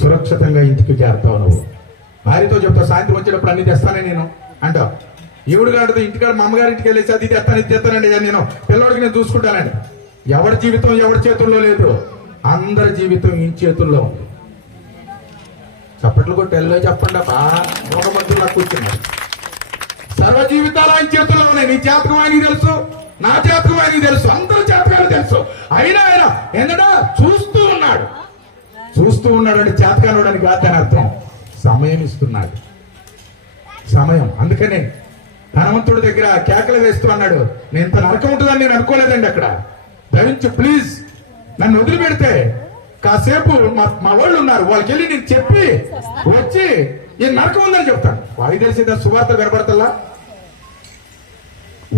సురక్షితంగా ఇంటికి చేరుతావు. నువ్వు భార్యతో చెప్తావు, సాయంత్రం వచ్చేటప్పుడు అన్ని తెస్తానే నేను అంటావు. ఈవిడు గారితో ఇంటికాడ మా అమ్మగారి ఇంటికి వెళ్ళేసి అది తెస్తాను ఇది తెస్తానండి, నేను పిల్లవాడికి నేను చూసుకుంటానండి. ఎవరి జీవితం ఎవరి చేతుల్లో లేదు, అందరి జీవితం ఈ చేతుల్లో ఉంది. చప్పట్లు కొట్టి వెళ్ళో చెప్పండి అబ్బా. ఒక మధ్యలో కూర్చున్నాడు. సర్వ జీవితాలు ఆయన చేతుల్లో ఉన్నాయి. నీ జాతకం ఆయనకి తెలుసు, నా జాతకం ఆయనకి తెలుసు, అందరి జాతకాలు తెలుసు. అయినా ఆయన ఏంటంటే చూస్తూ ఉన్నాడు. చూస్తూ ఉన్నాడు అంటే చేతకానుడని కాదని అర్థం. సమయం ఇస్తున్నాడు, సమయం. అందుకనే ధనవంతుడి దగ్గర కేకలు వేస్తూ అన్నాడు, నేను ఇంత నరకం ఉంటుందని నేను అనుకోలేదండి. అక్కడ దయించి ప్లీజ్ నన్ను వదిలిపెడితే కాసేపు మా వాళ్ళు ఉన్నారు, వాళ్ళకి వెళ్ళి నేను చెప్పి వచ్చి ఈ నరకం ఉందని చెప్తాను. వాడికి తెలిసిందా సువార్త వినబడతల్లా?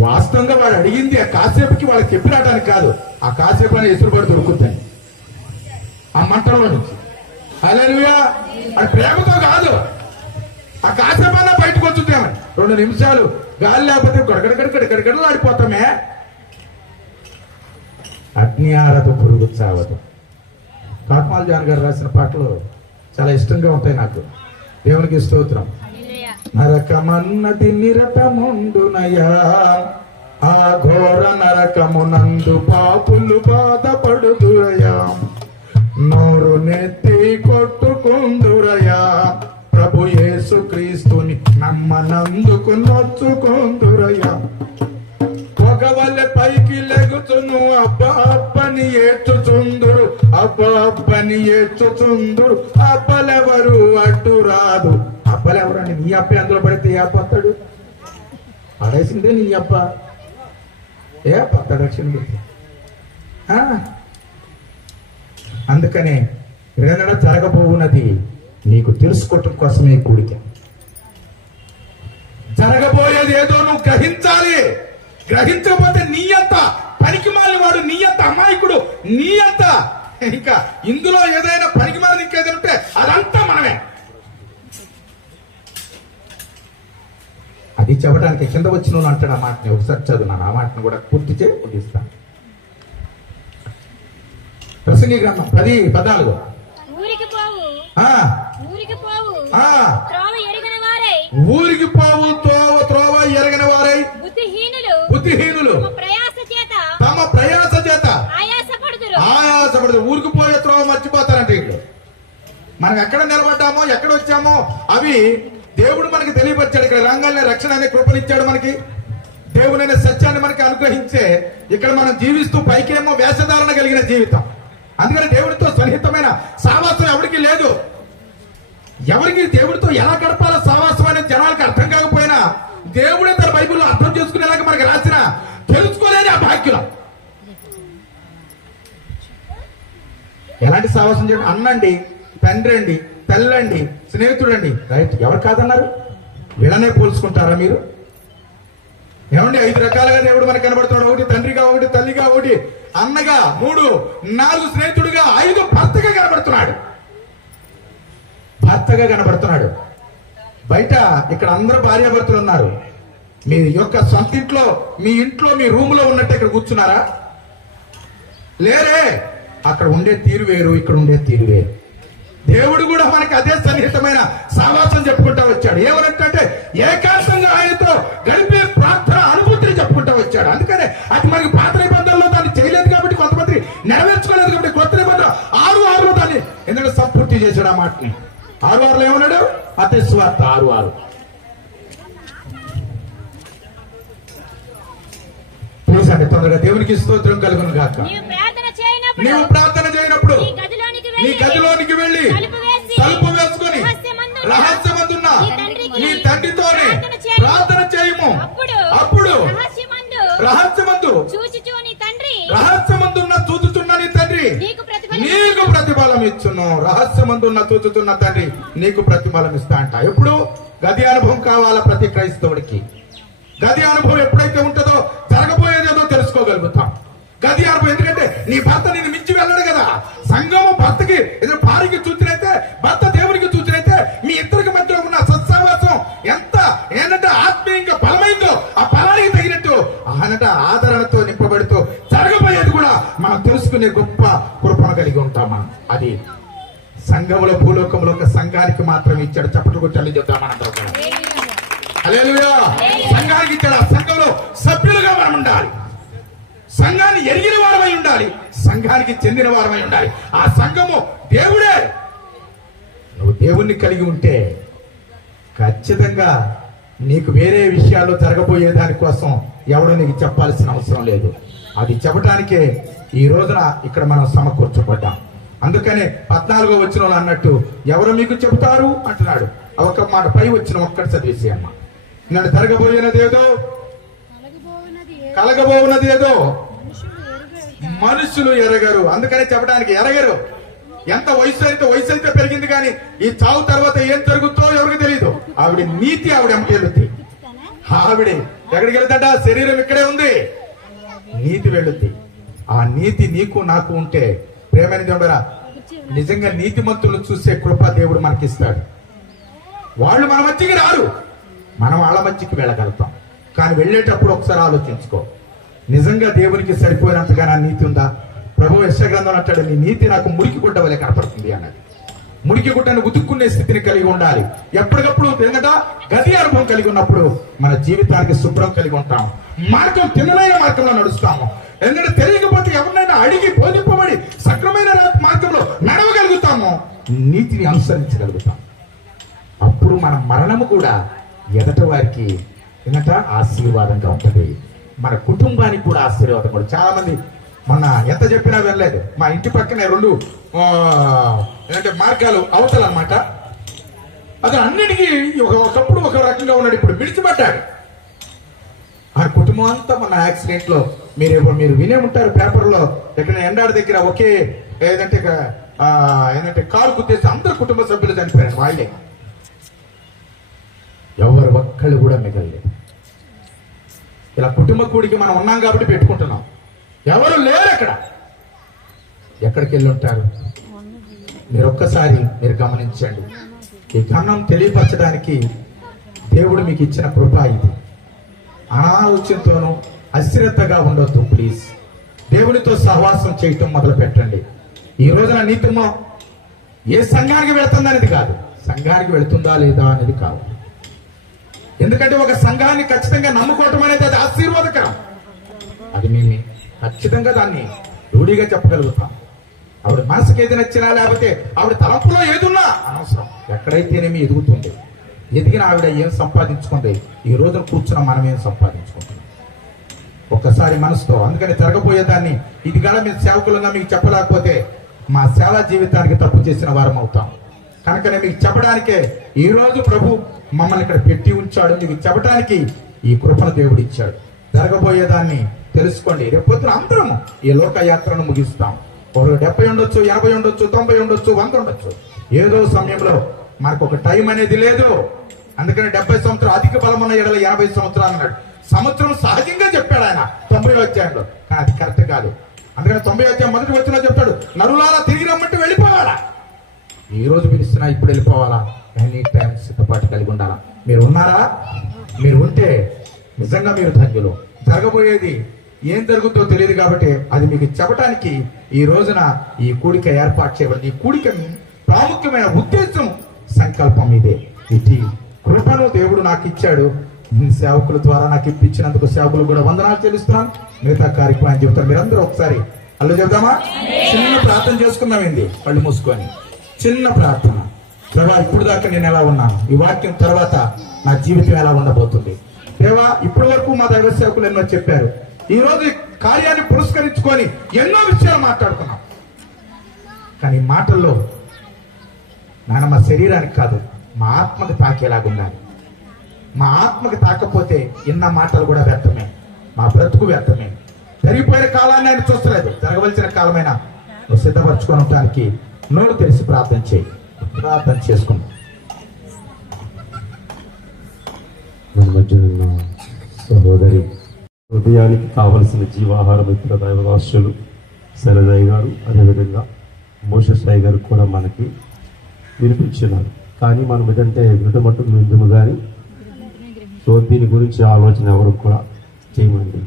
వాస్తవంగా వాడు అడిగింది ఆ కాసేపుకి వాళ్ళకి చెప్పి రావడానికి కాదు. ఆ కాసేపు అని ఎసురుబడి దొరుకుతుంది ఆ మంటల్లో నుంచి. హల్లెలూయా. అది ప్రేమతో కాదు, ఆ కాసేపన్నా బయటకు వచ్చుతామని. 2 నిమిషాలు గాలి లేకపోతే గడగడగడగడగడలు ఆడిపోతామే. అగ్ని ఆరదు పురుగు చావదు. కాట్మాల్ జాన్ గారు రాసిన పాటలు చాలా ఇష్టంగా ఉంటాయి నాకు. దేవునికి స్తోత్రం. నరకమన్నది నిరతముండునయా, ఆ ఘోర నరకమునందు పాపులు బాధపడుదురయా. నోరు నెత్తి కొట్టుకుందురయా, ప్రభు యేసు క్రీస్తుని నమ్మనందుకు నొచ్చుకుందురయా. పొగవల్లె పైకి లెగుచును అబ్బా అబ్బని ఏడ్చుచుందురు, అబ్బా అబ్బని ఏడ్చుచుందురు. అబ్బలెవరు అడ్డు రాదు. అబ్బలెవరండి? నీ అబ్బ అందులో పడితే ఏ అబ్బ వస్తాడు? పడేసిందే నీ అబ్బ. ఏ అబ్బ రక్షణ గురించి. అందుకనే ఏదైనా జరగబోవున్నది నీకు తెలుసుకోవటం కోసమే కూడిక. జరగబోయేది ఏదో నువ్వు గ్రహించాలి. గ్రహించకపోతే నీ అంత పనికిమాలిన వాడు, నీ అంత అమాయకుడు, నీ అంత ఇంకా ఇందులో ఏదైనా పనికిమాలిన ఇంకేదైనా ఉంటే అదంతా మనమే. అది చెప్పడానికి కింద వచ్చిన అంటాడు ఆ మాటని. ఒకసారి చదువున్నాను, ఆ మాటను కూడా పూర్తి చేసి ముగిస్తాను. ప్రసంగి గ్రంథం 10:14. ఊరికి పోవు ఊరికి పోవు త్రోవ ఎరగని వారై బుద్ధిహీనులు తమ ప్రయాస చేత ఆయాసపడుదురు. ఊరికి పోయే త్రోవ మర్చిపోతారంటే వీళ్ళు. మనం ఎక్కడ నిలబడ్డామో ఎక్కడ వచ్చామో అవి దేవుడు మనకి తెలియపరిచాడు. ఇక్కడ రంగాల్లో రక్షణ అనే కృపనిచ్చాడు మనకి. దేవుని అనే సత్యాన్ని మనకి అనుగ్రహించే ఇక్కడ మనం జీవిస్తూ పైకేమో వేషధారణ కలిగిన జీవితం. అందుకని దేవుడితో సన్నిహితమైన సావాసం ఎవరికి లేదు. ఎవరికి దేవుడితో ఎలా గడపాలో సావాసం అనేది జనాలకు అర్థం కాకపోయినా దేవుడే తన బైబిల్లో అర్థం చేసుకునేలాగా మనకి రాసిన తెలుసుకోలేని ఆ భాగ్యం. ఎలాంటి సావాసం చేయండి? అన్నండి, తండ్రి అండి, తల్లండి, స్నేహితుడండి. రైట్, ఎవరు కాదన్నారు? వీళ్ళనే పోల్చుకుంటారా మీరు? ఏమండి 5 రకాలుగా దేవుడు మనకు కనబడుతున్నాడు. 1 తండ్రిగా, 1 తల్లిగా, 1 అన్నగా, 3, 4 స్నేహితుడిగా, 5 భర్తగా కనబడుతున్నాడు. భర్తగా కనబడుతున్నాడు. బయట ఇక్కడ అందరూ భార్యాభర్తలు ఉన్నారు. మీ యొక్క సొంత ఇంట్లో, మీ ఇంట్లో, మీ రూమ్ లో ఉన్నట్టు ఇక్కడ కూర్చున్నారా? లేరే. అక్కడ ఉండే తీరు వేరు, ఇక్కడ ఉండే తీరు వేరు. దేవుడు కూడా మనకి అదే సన్నిహితమైన సావాసం చెప్పుకుంటా వచ్చాడు. ఏమనంటే ఏకాంతంగా ఆయనతో గడిపే ప్రార్థన అనుభూతిని చెప్పుకుంటా వచ్చాడు. అందుకనే అది మనకి పాత నిబంధనలో దాన్ని చేయలేదు కాబట్టి, కొంతమంది నెరవేర్చుకోలేదు కాబట్టి కొత్త నిబంధన 6:6లో దాన్ని ఎందుకంటే సంపూర్తి చేశాడు. ఆ మాటని 6:6లో ఏమన్నాడు? మత్తయి సువార్త 6:6. ప్లీజ్ అంటే తొందరగా దేవునికి స్తోత్రం కలుగును గాక. నీవు ప్రార్థన చేయనప్పుడు నీ గదిలోనికి వెళ్ళి తలుపు వేసుకొని రహస్యమందున్న చేసుకుని నీ తండ్రితోనే ప్రార్థన చేయము. అప్పుడు అప్పుడు రహస్యమందు చూచుచు నీ తండ్రి రహస్యమందున్న చూచుచున్న నీ తండ్రి నీకు ప్రతిఫలం ఇచ్చును. రహస్యమందున్న చూచుచున్న తండ్రి నీకు ప్రతిఫలం ఇస్తా అంట. ఎప్పుడు గది అనుభవం కావాలా ప్రతి క్రైస్తవుడికి? గది అనుభవం ఎప్పుడైతే ఉంటుందో జరగబోయేదేదో తెలుసుకోగలుగుతాం. గది అనుభవం, ఎందుకంటే నీ భర్త నిన్ను మించి వెళ్ళడు కదా. సంఘము భర్తకి భార్యకి చూచినైతే, భర్త దేవునికి చూచినైతే, మీ ఇద్దరికి మధ్యలో ఉన్న సత్సావాసం ఎంత ఏంటంటే ఆత్మీయంగా బలమైందో, ఆ బలానికి తగినట్టు ఆదరణతో నింపబడుతూ జరగబోయేది కూడా మనం తెలుసుకునే గొప్ప కృపను కలిగి ఉంటాం మనం. అది సంఘములో భూలోకంలో ఒక సంఘానికి మాత్రమే ఇచ్చాడు. చప్పట్లు కొట్టాలి చెప్తాం మనందరం కూడా. హల్లెలూయా. సంఘానికి ఇచ్చాడు. ఆ సంఘంలో సభ్యులుగా మనం ఉండాలి. సంఘాన్ని ఎరిగిన వారమై ఉండాలి. సంఘానికి చెందిన వారమై ఉండాలి. ఆ సంఘము దేవుడే. నువ్వు దేవుణ్ణి కలిగి ఉంటే ఖచ్చితంగా నీకు వేరే విషయాల్లో జరగబోయే దానికోసం ఎవడో నీకు చెప్పాల్సిన అవసరం లేదు. అది చెప్పడానికే ఈ రోజున ఇక్కడ మనం సమకూర్చబడ్డాం. అందుకనే 14వ వచనంలో అన్నట్టు ఎవరు మీకు చెబుతారు అంటున్నాడు. ఒక మాట పై వచ్చిన ఒక్కటి చదివేసి అమ్మ. నన్ను జరగబోయినదేదో కలగబోవున్నదేదో మనుషులు ఎరగరు. అందుకనే చెప్పడానికి ఎరగరు. ఎంత వయసు అయితే పెరిగింది కానీ ఈ చావు తర్వాత ఏం జరుగుతుందో ఎవరికి తెలియదు. ఆవిడ నీతి ఆవిడ వెళ్తుంది. ఆవిడ ఎక్కడికి వెళ్తాడ? శరీరం ఇక్కడే ఉంది, నీతి వెళ్ళుద్ది. ఆ నీతి నీకు నాకు ఉంటే ప్రేమైన దేవుడా, నిజంగా నీతిమంతులను చూసే కృప దేవుడు మనకిస్తాడు. వాళ్ళు మన మధ్యకి రారు, మనం వాళ్ళ మధ్యకి వెళ్ళగలుగుతాం. కానీ వెళ్ళేటప్పుడు ఒకసారి ఆలోచించుకో, నిజంగా దేవునికి సరిపోయినంతగా నా నీతి ఉందా? ప్రభు యెషయా గ్రంథంలో అంటాడు, నీ నీతి నాకు మురికి గుడ్డ వలె కనపడుతుంది అన్నది. మురికి గుడ్డను ఉతుక్కునే స్థితిని కలిగి ఉండాలి. ఎప్పటికప్పుడు తిన్నదా గది అనుభవం కలిగి ఉన్నప్పుడు మన జీవితానికి శుభ్రం కలిగి ఉంటాం. మార్గం తిన్నమైన మార్గంలో నడుస్తాము. ఎందుకంటే తెలియకపోతే ఎవరినైనా అడిగి బోధింపబడి సక్రమైన మార్గంలో నడవగలుగుతాము, నీతిని అనుసరించగలుగుతాం. అప్పుడు మన మరణము కూడా ఎదట వారికి ఆశీర్వాదంగా ఉంటుంది. మన కుటుంబానికి కూడా ఆశీర్వాదం కూడా. చాలా మంది మొన్న ఎంత చెప్పినా వెళ్ళలేదు. మా ఇంటి పక్కనే 2 మార్గాలు అవతల అన్నమాట. అది అన్నిటికీ ఒకప్పుడు ఒక రకంగా ఉన్నాడు, ఇప్పుడు విడిచిపెట్టాడు. ఆ కుటుంబం అంతా మన యాక్సిడెంట్ లో మీరు వినే ఉంటారు పేపర్లో. ఎక్కడ ఎండాడి దగ్గర ఒకే ఏంటంటే కారు గుద్దేసి అందరు కుటుంబ సభ్యులు చనిపోయారు. వాళ్ళే, ఎవరు ఒక్కళ్ళు కూడా మిగలలేదు. ఇలా కుటుంబ కూడికి మనం ఉన్నాం కాబట్టి పెట్టుకుంటున్నాం. ఎవరు లేరు అక్కడ. ఎక్కడికి వెళ్ళి ఉంటారు? మీరు ఒక్కసారి గమనించండి. ఈ గమనం తెలియపరచడానికి దేవుడు మీకు ఇచ్చిన కృప ఇది. అనాలోచనతోనూ అశ్రద్ధగా ఉండొద్దు ప్లీజ్. దేవునితో సహవాసం చేయటం మొదలు పెట్టండి. ఈ రోజున నీతిమో ఏ సంఘానికి వెళుతుందనేది కాదు, సంఘానికి వెళుతుందా లేదా అనేది కాదు. ఎందుకంటే ఒక సంఘాన్ని ఖచ్చితంగా నమ్ముకోవటం అనేది అది ఆశీర్వాదకరం. అది మేము ఖచ్చితంగా దాన్ని రూఢిగా చెప్పగలుగుతాం. ఆవిడ మనసుకి ఏది నచ్చినా లేకపోతే ఆవిడ తలంపులో ఏదున్నా అనవసరం. ఎక్కడైతేనేమి ఎదుగుతుంది. ఎదిగిన ఆవిడ ఏం సంపాదించుకుంది, ఈ రోజు కూర్చున్న మనం ఏం సంపాదించుకుంటున్నాం ఒక్కసారి మనసుతో. అందుకని జరగబోయేదాన్ని ఇది కూడా మీరు సేవకులుగా మీకు చెప్పలేకపోతే మా సేవా జీవితానికి తప్పు చేసిన వారం అవుతాం. కనుకనే మీకు చెప్పడానికే ఈ రోజు ప్రభు మమ్మల్ని ఇక్కడ పెట్టి ఉంచాడు. మీకు చెప్పడానికి ఈ కృపను దేవుడు ఇచ్చాడు. జరగబోయేదాన్ని తెలుసుకోండి. రేపొద్దున అందరము ఈ లోకయాత్రను ముగిస్తాం. ఒకరు 70 ఉండొచ్చు, 50 ఉండొచ్చు, 90 ఉండొచ్చు, 100 ఉండొచ్చు. ఏదో సమయంలో మనకు ఒక టైం అనేది లేదు. అందుకని 70 సంవత్సరాలు అధిక బలం ఉన్న 80 సంవత్సరాలు అన్నాడు. సంవత్సరం సహజంగా చెప్పాడు ఆయన 90వ అధ్యాయంలో, కానీ అది కరెక్ట్ కాదు. అందుకని 90వ అధ్యాయం మొదటి వచ్చిన చెప్తాడు, నరులారా తిరిగి రమ్మంటే వెళ్ళిపోవాలా. ఈ రోజు పిలుస్తున్నా ఇప్పుడు వెళ్ళిపోవాలా? ఎనీ టైం సిద్ధపాటు కలిగి ఉండాలా. మీరు ఉన్నారా? మీరు ఉంటే నిజంగా మీరు ధన్యులు. జరగబోయేది ఏం జరుగుతుందో తెలియదు కాబట్టి అది మీకు చెప్పడానికి ఈ రోజున ఈ కూడిక ఏర్పాటు చేయబడింది. ఈ కూడిక ప్రాముఖ్యమైన ఉద్దేశం, సంకల్పం ఇదే. ఇది కృపను దేవుడు నాకు ఇచ్చాడు. సేవకుల ద్వారా నాకు ఇప్పించినందుకు సేవకులు కూడా వందనాలు చెల్లిస్తున్నాను. మిగతా కార్యక్రమం చెప్తాను. మీరందరూ ఒకసారి అల్లు చెప్దామా? చిన్న ప్రార్థన చేసుకున్నామండి, కళ్ళు మూసుకొని. చిన్న ప్రార్థన. దేవా, ఇప్పుడు దాకా నేను ఎలా ఉన్నాను, ఈ వాక్యం తర్వాత నా జీవితం ఎలా ఉండబోతుంది. దేవా, ఇప్పటి వరకు మా దైవ సేవకులు ఎన్నో చెప్పారు. ఈ రోజు కార్యాన్ని పురస్కరించుకొని ఎన్నో విషయాలు మాట్లాడుకున్నాం. కానీ మాటల్లో నాన్న మా శరీరానికి కాదు, మా ఆత్మకు తాకేలాగుండాలి. మా ఆత్మకి తాకపోతే ఇన్న మాటలు కూడా వ్యర్థమే, మా బ్రతుకు వ్యర్థమే. జరిగిపోయిన కాలాన్ని ఆయన చూస్తలేదు, జరగవలసిన కాలమైన నువ్వు సిద్ధపరచుకోవడానికి నోరు తెరిచి ప్రార్థన చేయి. ప్రార్థన చేసుకున్నాం. మన మధ్య ఉన్న సహోదరి హృదయానికి కావలసిన జీవాహార మిత్ర దైవదాసులు శరదయ్య గారు, అదేవిధంగా మోషసాయి గారు కూడా మనకి వినిపించినారు. కానీ మనం ఏదంటే విడమట్టు నిందుము కానీ సో దీని గురించి ఆలోచన ఎవరు కూడా చేయమండి.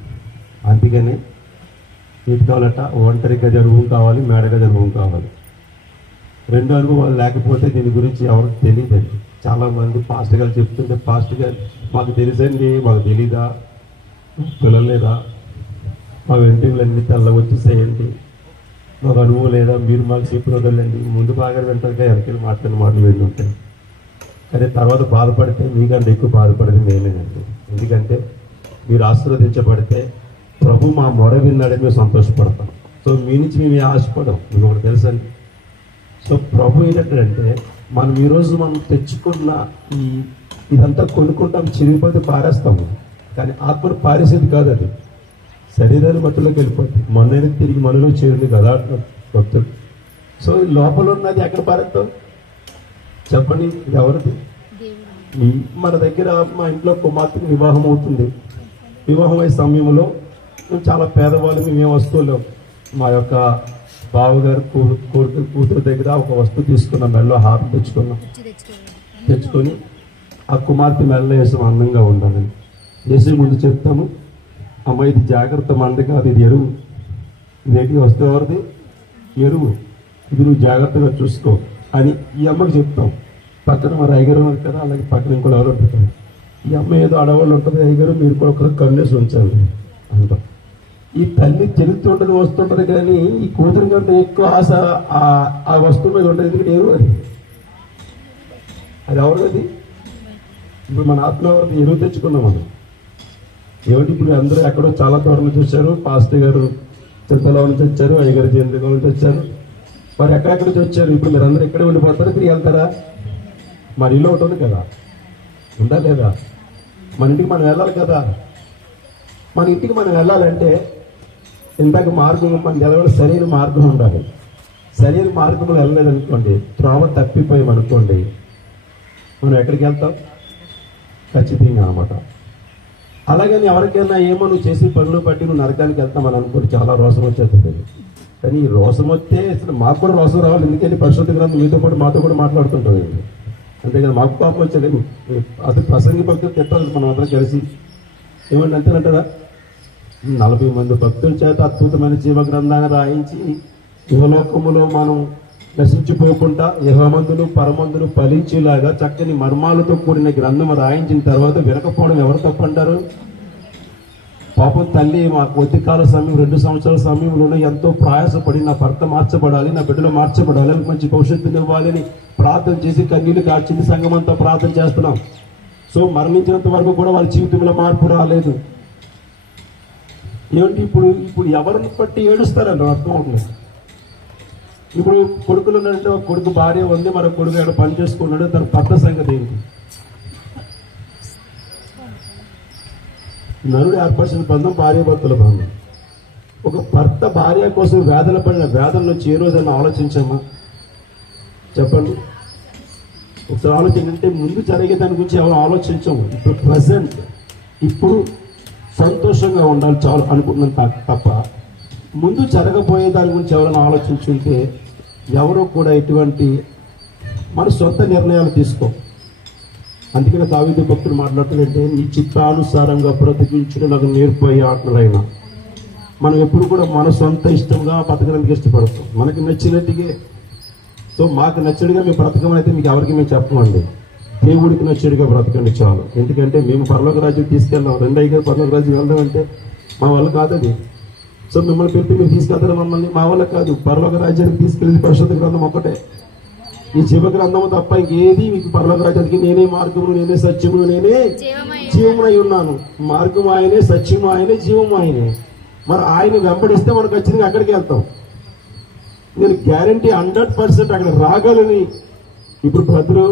అందుకని ఏది కావాలట, ఒంటరి గది అనుభవం కావాలి, మేడ గది అనుభవం కావాలి. రెండు అనుభవాలు లేకపోతే దీని గురించి ఎవరికి తెలియదండి. చాలామంది పాస్టర్ గారు చెప్తుంటే, పాస్టర్ గారు మాకు తెలుసండి, మాకు తెలీదా, పిల్లలు లేదా, మా వెంట్రుకలన్నీ తెల్ల వచ్చేసేయండి, మాకు అనుభవం లేదా, మీరు మాకు చెప్పిన వదలండి. ముందు బాగా వింటారు, వెనకలు మాట్లాడిన మాటలు వెళ్ళి ఉంటాయి. కానీ తర్వాత బాధపడితే మీకంటే ఎక్కువ బాధపడేది మేమేనండి. ఎందుకంటే మీరు ఆశీర్వదించబడితే ప్రభు మా మొర విన్నాడని మేము సంతోషపడతాం. సో మీ నుంచి మేము ఆశపడం, మీకు ఒకటి తెలుసండి. సో ప్రభు ఏంటంటే మనం ఈరోజు మనం తెచ్చుకున్న ఇదంతా కొనుక్కుంటాం, చిరిగిపోతే పారేస్తాము. కానీ ఆత్మను పారేసేది కాదు, అది శరీరాన్ని మట్టిలోకి వెళ్ళిపోతుంది. మొన్న తిరిగి మనలో చేరింది కదా భక్తుడు. సో లోపల ఉన్నది ఎక్కడ పారేస్తాం చెప్పండి, ఇది ఎవరిది? మన దగ్గర మా ఇంట్లో కుమార్తెకి వివాహం అవుతుంది. వివాహం అయ్యే సమయంలో మేము చాలా పేదవాళ్ళు, మేమేం వస్తువులు, మా యొక్క బావగారు కూతురు దగ్గర ఒక వస్తువు తీసుకున్నాం, మెడలో హారం తెచ్చుకొని ఆ కుమార్తె మెడలో వేసాం, అందంగా ఉండాలని. వేసే ముందు చెప్తాము, అమ్మ ఇది జాగ్రత్త, మంద కాదు, ఇది ఎరువు. ఇదేంటి వస్తువు ఎవరిది? ఎరువు. ఇది నువ్వు జాగ్రత్తగా చూసుకో అని ఈ అమ్మకి చెప్తాం. పక్కన మరి అయ్యగారు ఉన్నారు కదా, అలాగే పక్కన ఇంకోటి ఎవరు ఉంటుంది. ఈ అమ్మ ఏదో ఆడవాళ్ళు ఉంటుంది, అయ్యగారు మీరు కూడా ఒక కన్నేసి ఉంచాలి అంటాం. ఈ తల్లి తెలుస్తుంటుంది, వస్తుంటుంది, కానీ ఈ కూతురు కంటే ఎక్కువ ఆశ ఆ వస్తువు మీద ఉంటుంది. ఎందుకంటే ఎరువు అది ఎవరిది? ఇప్పుడు మన ఆత్మ ఎవరిది? ఎరువు తెచ్చుకున్నాం మనం. ఏమిటి ఇప్పుడు అందరూ ఎక్కడో చాలా దూరం నుంచి వచ్చారు. పాస్టర్ గారు చింతలో నుంచి వచ్చారు, అయ్యగారు జయంతిలో నుంచి వచ్చారు, మరి ఎక్కడెక్కడ నుంచి వచ్చారు. ఇప్పుడు మీరు అందరూ ఇక్కడే ఉండిపోతారు, తిరిగి వెళ్తారా? మరి ఇల్లు ఒకటి ఉంది కదా, ఉందా లేదా? మన ఇంటికి మనం వెళ్ళాలి కదా. మన ఇంటికి మనం వెళ్ళాలంటే ఇందాక మార్గం మన నిలబడి సరైన మార్గం ఉండాలి. సరైన మార్గంలో వెళ్ళలేదనుకోండి, త్రోవ తప్పిపోయామనుకోండి, మనం ఎక్కడికి వెళ్తాం? ఖచ్చితంగా అన్నమాట. అలాగని ఎవరికైనా ఏమో నువ్వు చేసి పనులు బట్టి నువ్వు నరకానికి వెళ్తామని అనుకోండి, చాలా రోషం వచ్చేస్తుంది. కానీ ఈ రోషం వస్తే అసలు మాకు కూడా రోషం రావాలి. ఎందుకంటే పరిశుద్ధ గ్రంథం మీతో పాటు మాతో కూడా మాట్లాడుతుంటుంది. అంతేకాదు మాకు పాపం వచ్చేది అసలు ప్రసంగి భక్తులు తిట్టాలి మనం అందరం కలిసి. ఏమంటే అంతేనంటారా? 40 మంది భక్తుల చేత అద్భుతమైన జీవ గ్రంథాన్ని రాయించి యువలోకములో మనం నశించిపోకుండా యెహోమందులు పరమందులు ఫలించేలాగా చక్కని మర్మాలతో కూడిన గ్రంథం రాయించిన తర్వాత వినకపోవడం ఎవరు తప్పంటారు? పాపం తల్లి మా కొద్ది కాల సమయం 2 సంవత్సరాల సమయంలోనే ఎంతో ప్రయాసపడి నా భర్త మార్చబడాలి, నా బిడ్డలు మార్చబడాలి, మంచి భవిష్యత్తుని ఇవ్వాలని ప్రార్థన చేసి కన్నీళ్లు కార్చింది. సంఘం అంతా ప్రార్థన చేస్తున్నాం. సో మరణించినంత వరకు కూడా వాళ్ళ జీవితంలో మార్పు రాలేదు. ఏమిటి ఇప్పుడు ఎవరిని బట్టి ఏడుస్తారని అర్థం అవుతుంది. ఇప్పుడు కొడుకులు ఉన్నాడంటే ఒక కొడుకు భార్య ఉంది, మరో కొడుకు ఎక్కడ పని చేసుకున్నాడు, తన భర్త సంగతి ఏంటి? నరుడు ఏర్పరిచిన బంధం భార్య భర్తల బంధం. ఒక భర్త భార్య కోసం వేదన పడిన వేదన నుంచి ఏ రోజైనా ఆలోచించామా చెప్పండి? ఒకసారి ఆలోచించంటే ముందు జరిగే దాని గురించి ఎవరు ఆలోచించాము. ఇప్పుడు ప్రజెంట్ ఇప్పుడు సంతోషంగా ఉండాలి చాలు అనుకుంటున్నాం తప్ప ముందు జరగబోయే దాని గురించి ఎవరైనా ఆలోచించుంటే ఎవరో కూడా ఎటువంటి మన సొంత నిర్ణయాలు తీసుకో. అందుకనే దావీదు భక్తుడు మాట్లాడుతుందంటే నీ చిత్తానుసారంగా బ్రతికించుడు నాకు నేర్పోయే ఆత్మలైనా. మనం ఎప్పుడు కూడా మన సొంత ఇష్టంగా బతకడానికి ఇష్టపడతాం, మనకి నచ్చినట్టుగా. సో మాకు నచ్చడిగా మేము బ్రతకమని అయితే మీకు ఎవరికి మేము చెప్పమండి. దేవుడికి నచ్చడిగా బ్రతకండి చాలు. ఎందుకంటే మేము పరలోక రాజ్యం తీసుకెళ్ళాం. రెండయ్య గారు పరలోక రాజ్యం వెళ్ళడం అంటే మా వల్ల కాదు అది. సో మిమ్మల్ని పెట్టి మీరు తీసుకెళ్తారు మమ్మల్ని, మా వల్ల కాదు. పరలోక రాజ్యానికి తీసుకెళ్ళి పరిశుద్ధ గ్రంథం ఒక్కటే, ఈ జీవ గ్రంథము తప్ప ఇంకేది మీకు పరలోక రాజ్యానికి నేనే మార్గమును, నేనే సత్యమును, నేనే జీవమునై ఉన్నాను. మార్గం ఆయనే, సత్యము ఆయనే, జీవము ఆయనే. మరి ఆయన వెంబడిస్తే మనం ఖచ్చితంగా అక్కడికి వెళ్తాం. నేను గ్యారంటీ 100% అక్కడ రాగలని. ఇప్పుడు ప్రజలు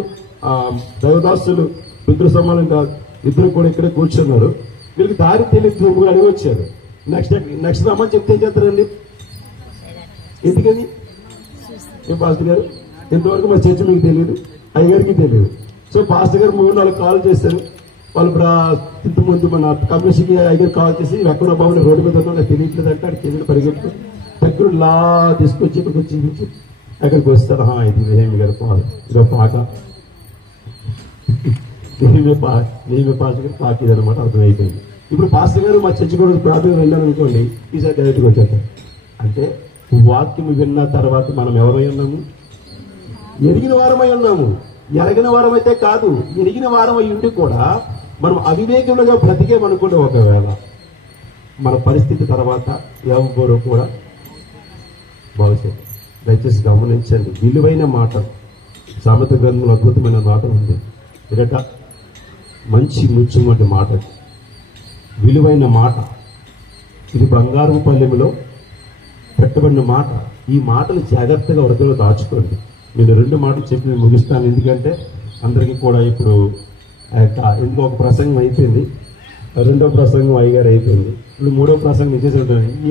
దైవదాసులు పితృ సమానం కాదు, ఇద్దరు కూడా ఇక్కడే కూర్చున్నారు. వీళ్ళకి దారి తెలియదు, ముగ్గురు అడిగి వచ్చారు. నెక్స్ట్ రమ్మని చెప్తే ఏం చేస్తారండి? ఎందుకని ఏ పాస్టర్ గారు ఇంతవరకు మా చర్చ మీకు తెలియదు, అయ్యగారికి తెలియదు. సో పాస్టర్ గారు 3-4 కాల్ చేశారు. వాళ్ళు ఇంతకుముందు మన కమిషన్కి అయ్యగారు కాల్ చేసి ఎక్కడ బాబు రోడ్డు మీద ఉన్నా నాకు తెలియట్లేదు అంటే అక్కడికి వెళ్ళి పరిగెత్తు దగ్గర లా తీసుకొచ్చి ఇక్కడికి వచ్చి అక్కడికి వస్తారు. ఇది నేమి గారు ఇదో పాక నేమే పాస్టర్ గారు పాక ఇది అనమాట అర్థమైపోయింది. ఇప్పుడు పాస్టర్ గారు మా చర్చి కూడా ప్రార్థన వెళ్ళాను అనుకోండి, ఈసారి డైరెక్ట్గా వచ్చేస్తారు. అంటే వాక్యం విన్న తర్వాత మనం ఎవరై ఉన్నాము? ఎరిగిన వారమై ఉన్నాము. ఎరగిన వారం అయితే కాదు, ఎరిగిన వారం అయి ఉండి కూడా మనం అవివేకములుగా బ్రతికేమనుకుంటే ఒకవేళ మన పరిస్థితి తర్వాత ఎవరు కూడా భవిష్యత్. దయచేసి గమనించండి, విలువైన మాట. సామెత గ్రంథంలో అద్భుతమైన మాట ఉంది. ఇదట మంచి ముచ్చుమటి మాట, విలువైన మాట. ఇది బంగారం పల్లెములో పెట్టబడిన మాట. ఈ మాటలు జాగ్రత్తగా హృదయంలో దాచుకోండి. నేను 2 మాటలు చెప్పి నేను ముగిస్తాను. ఎందుకంటే అందరికీ కూడా ఇప్పుడు ఎందుకో ఒక ప్రసంగం అయిపోయింది, 2వ ప్రసంగం అయ్యగారు అయిపోయింది, ఇప్పుడు 3వ ప్రసంగం ఇచ్చేసి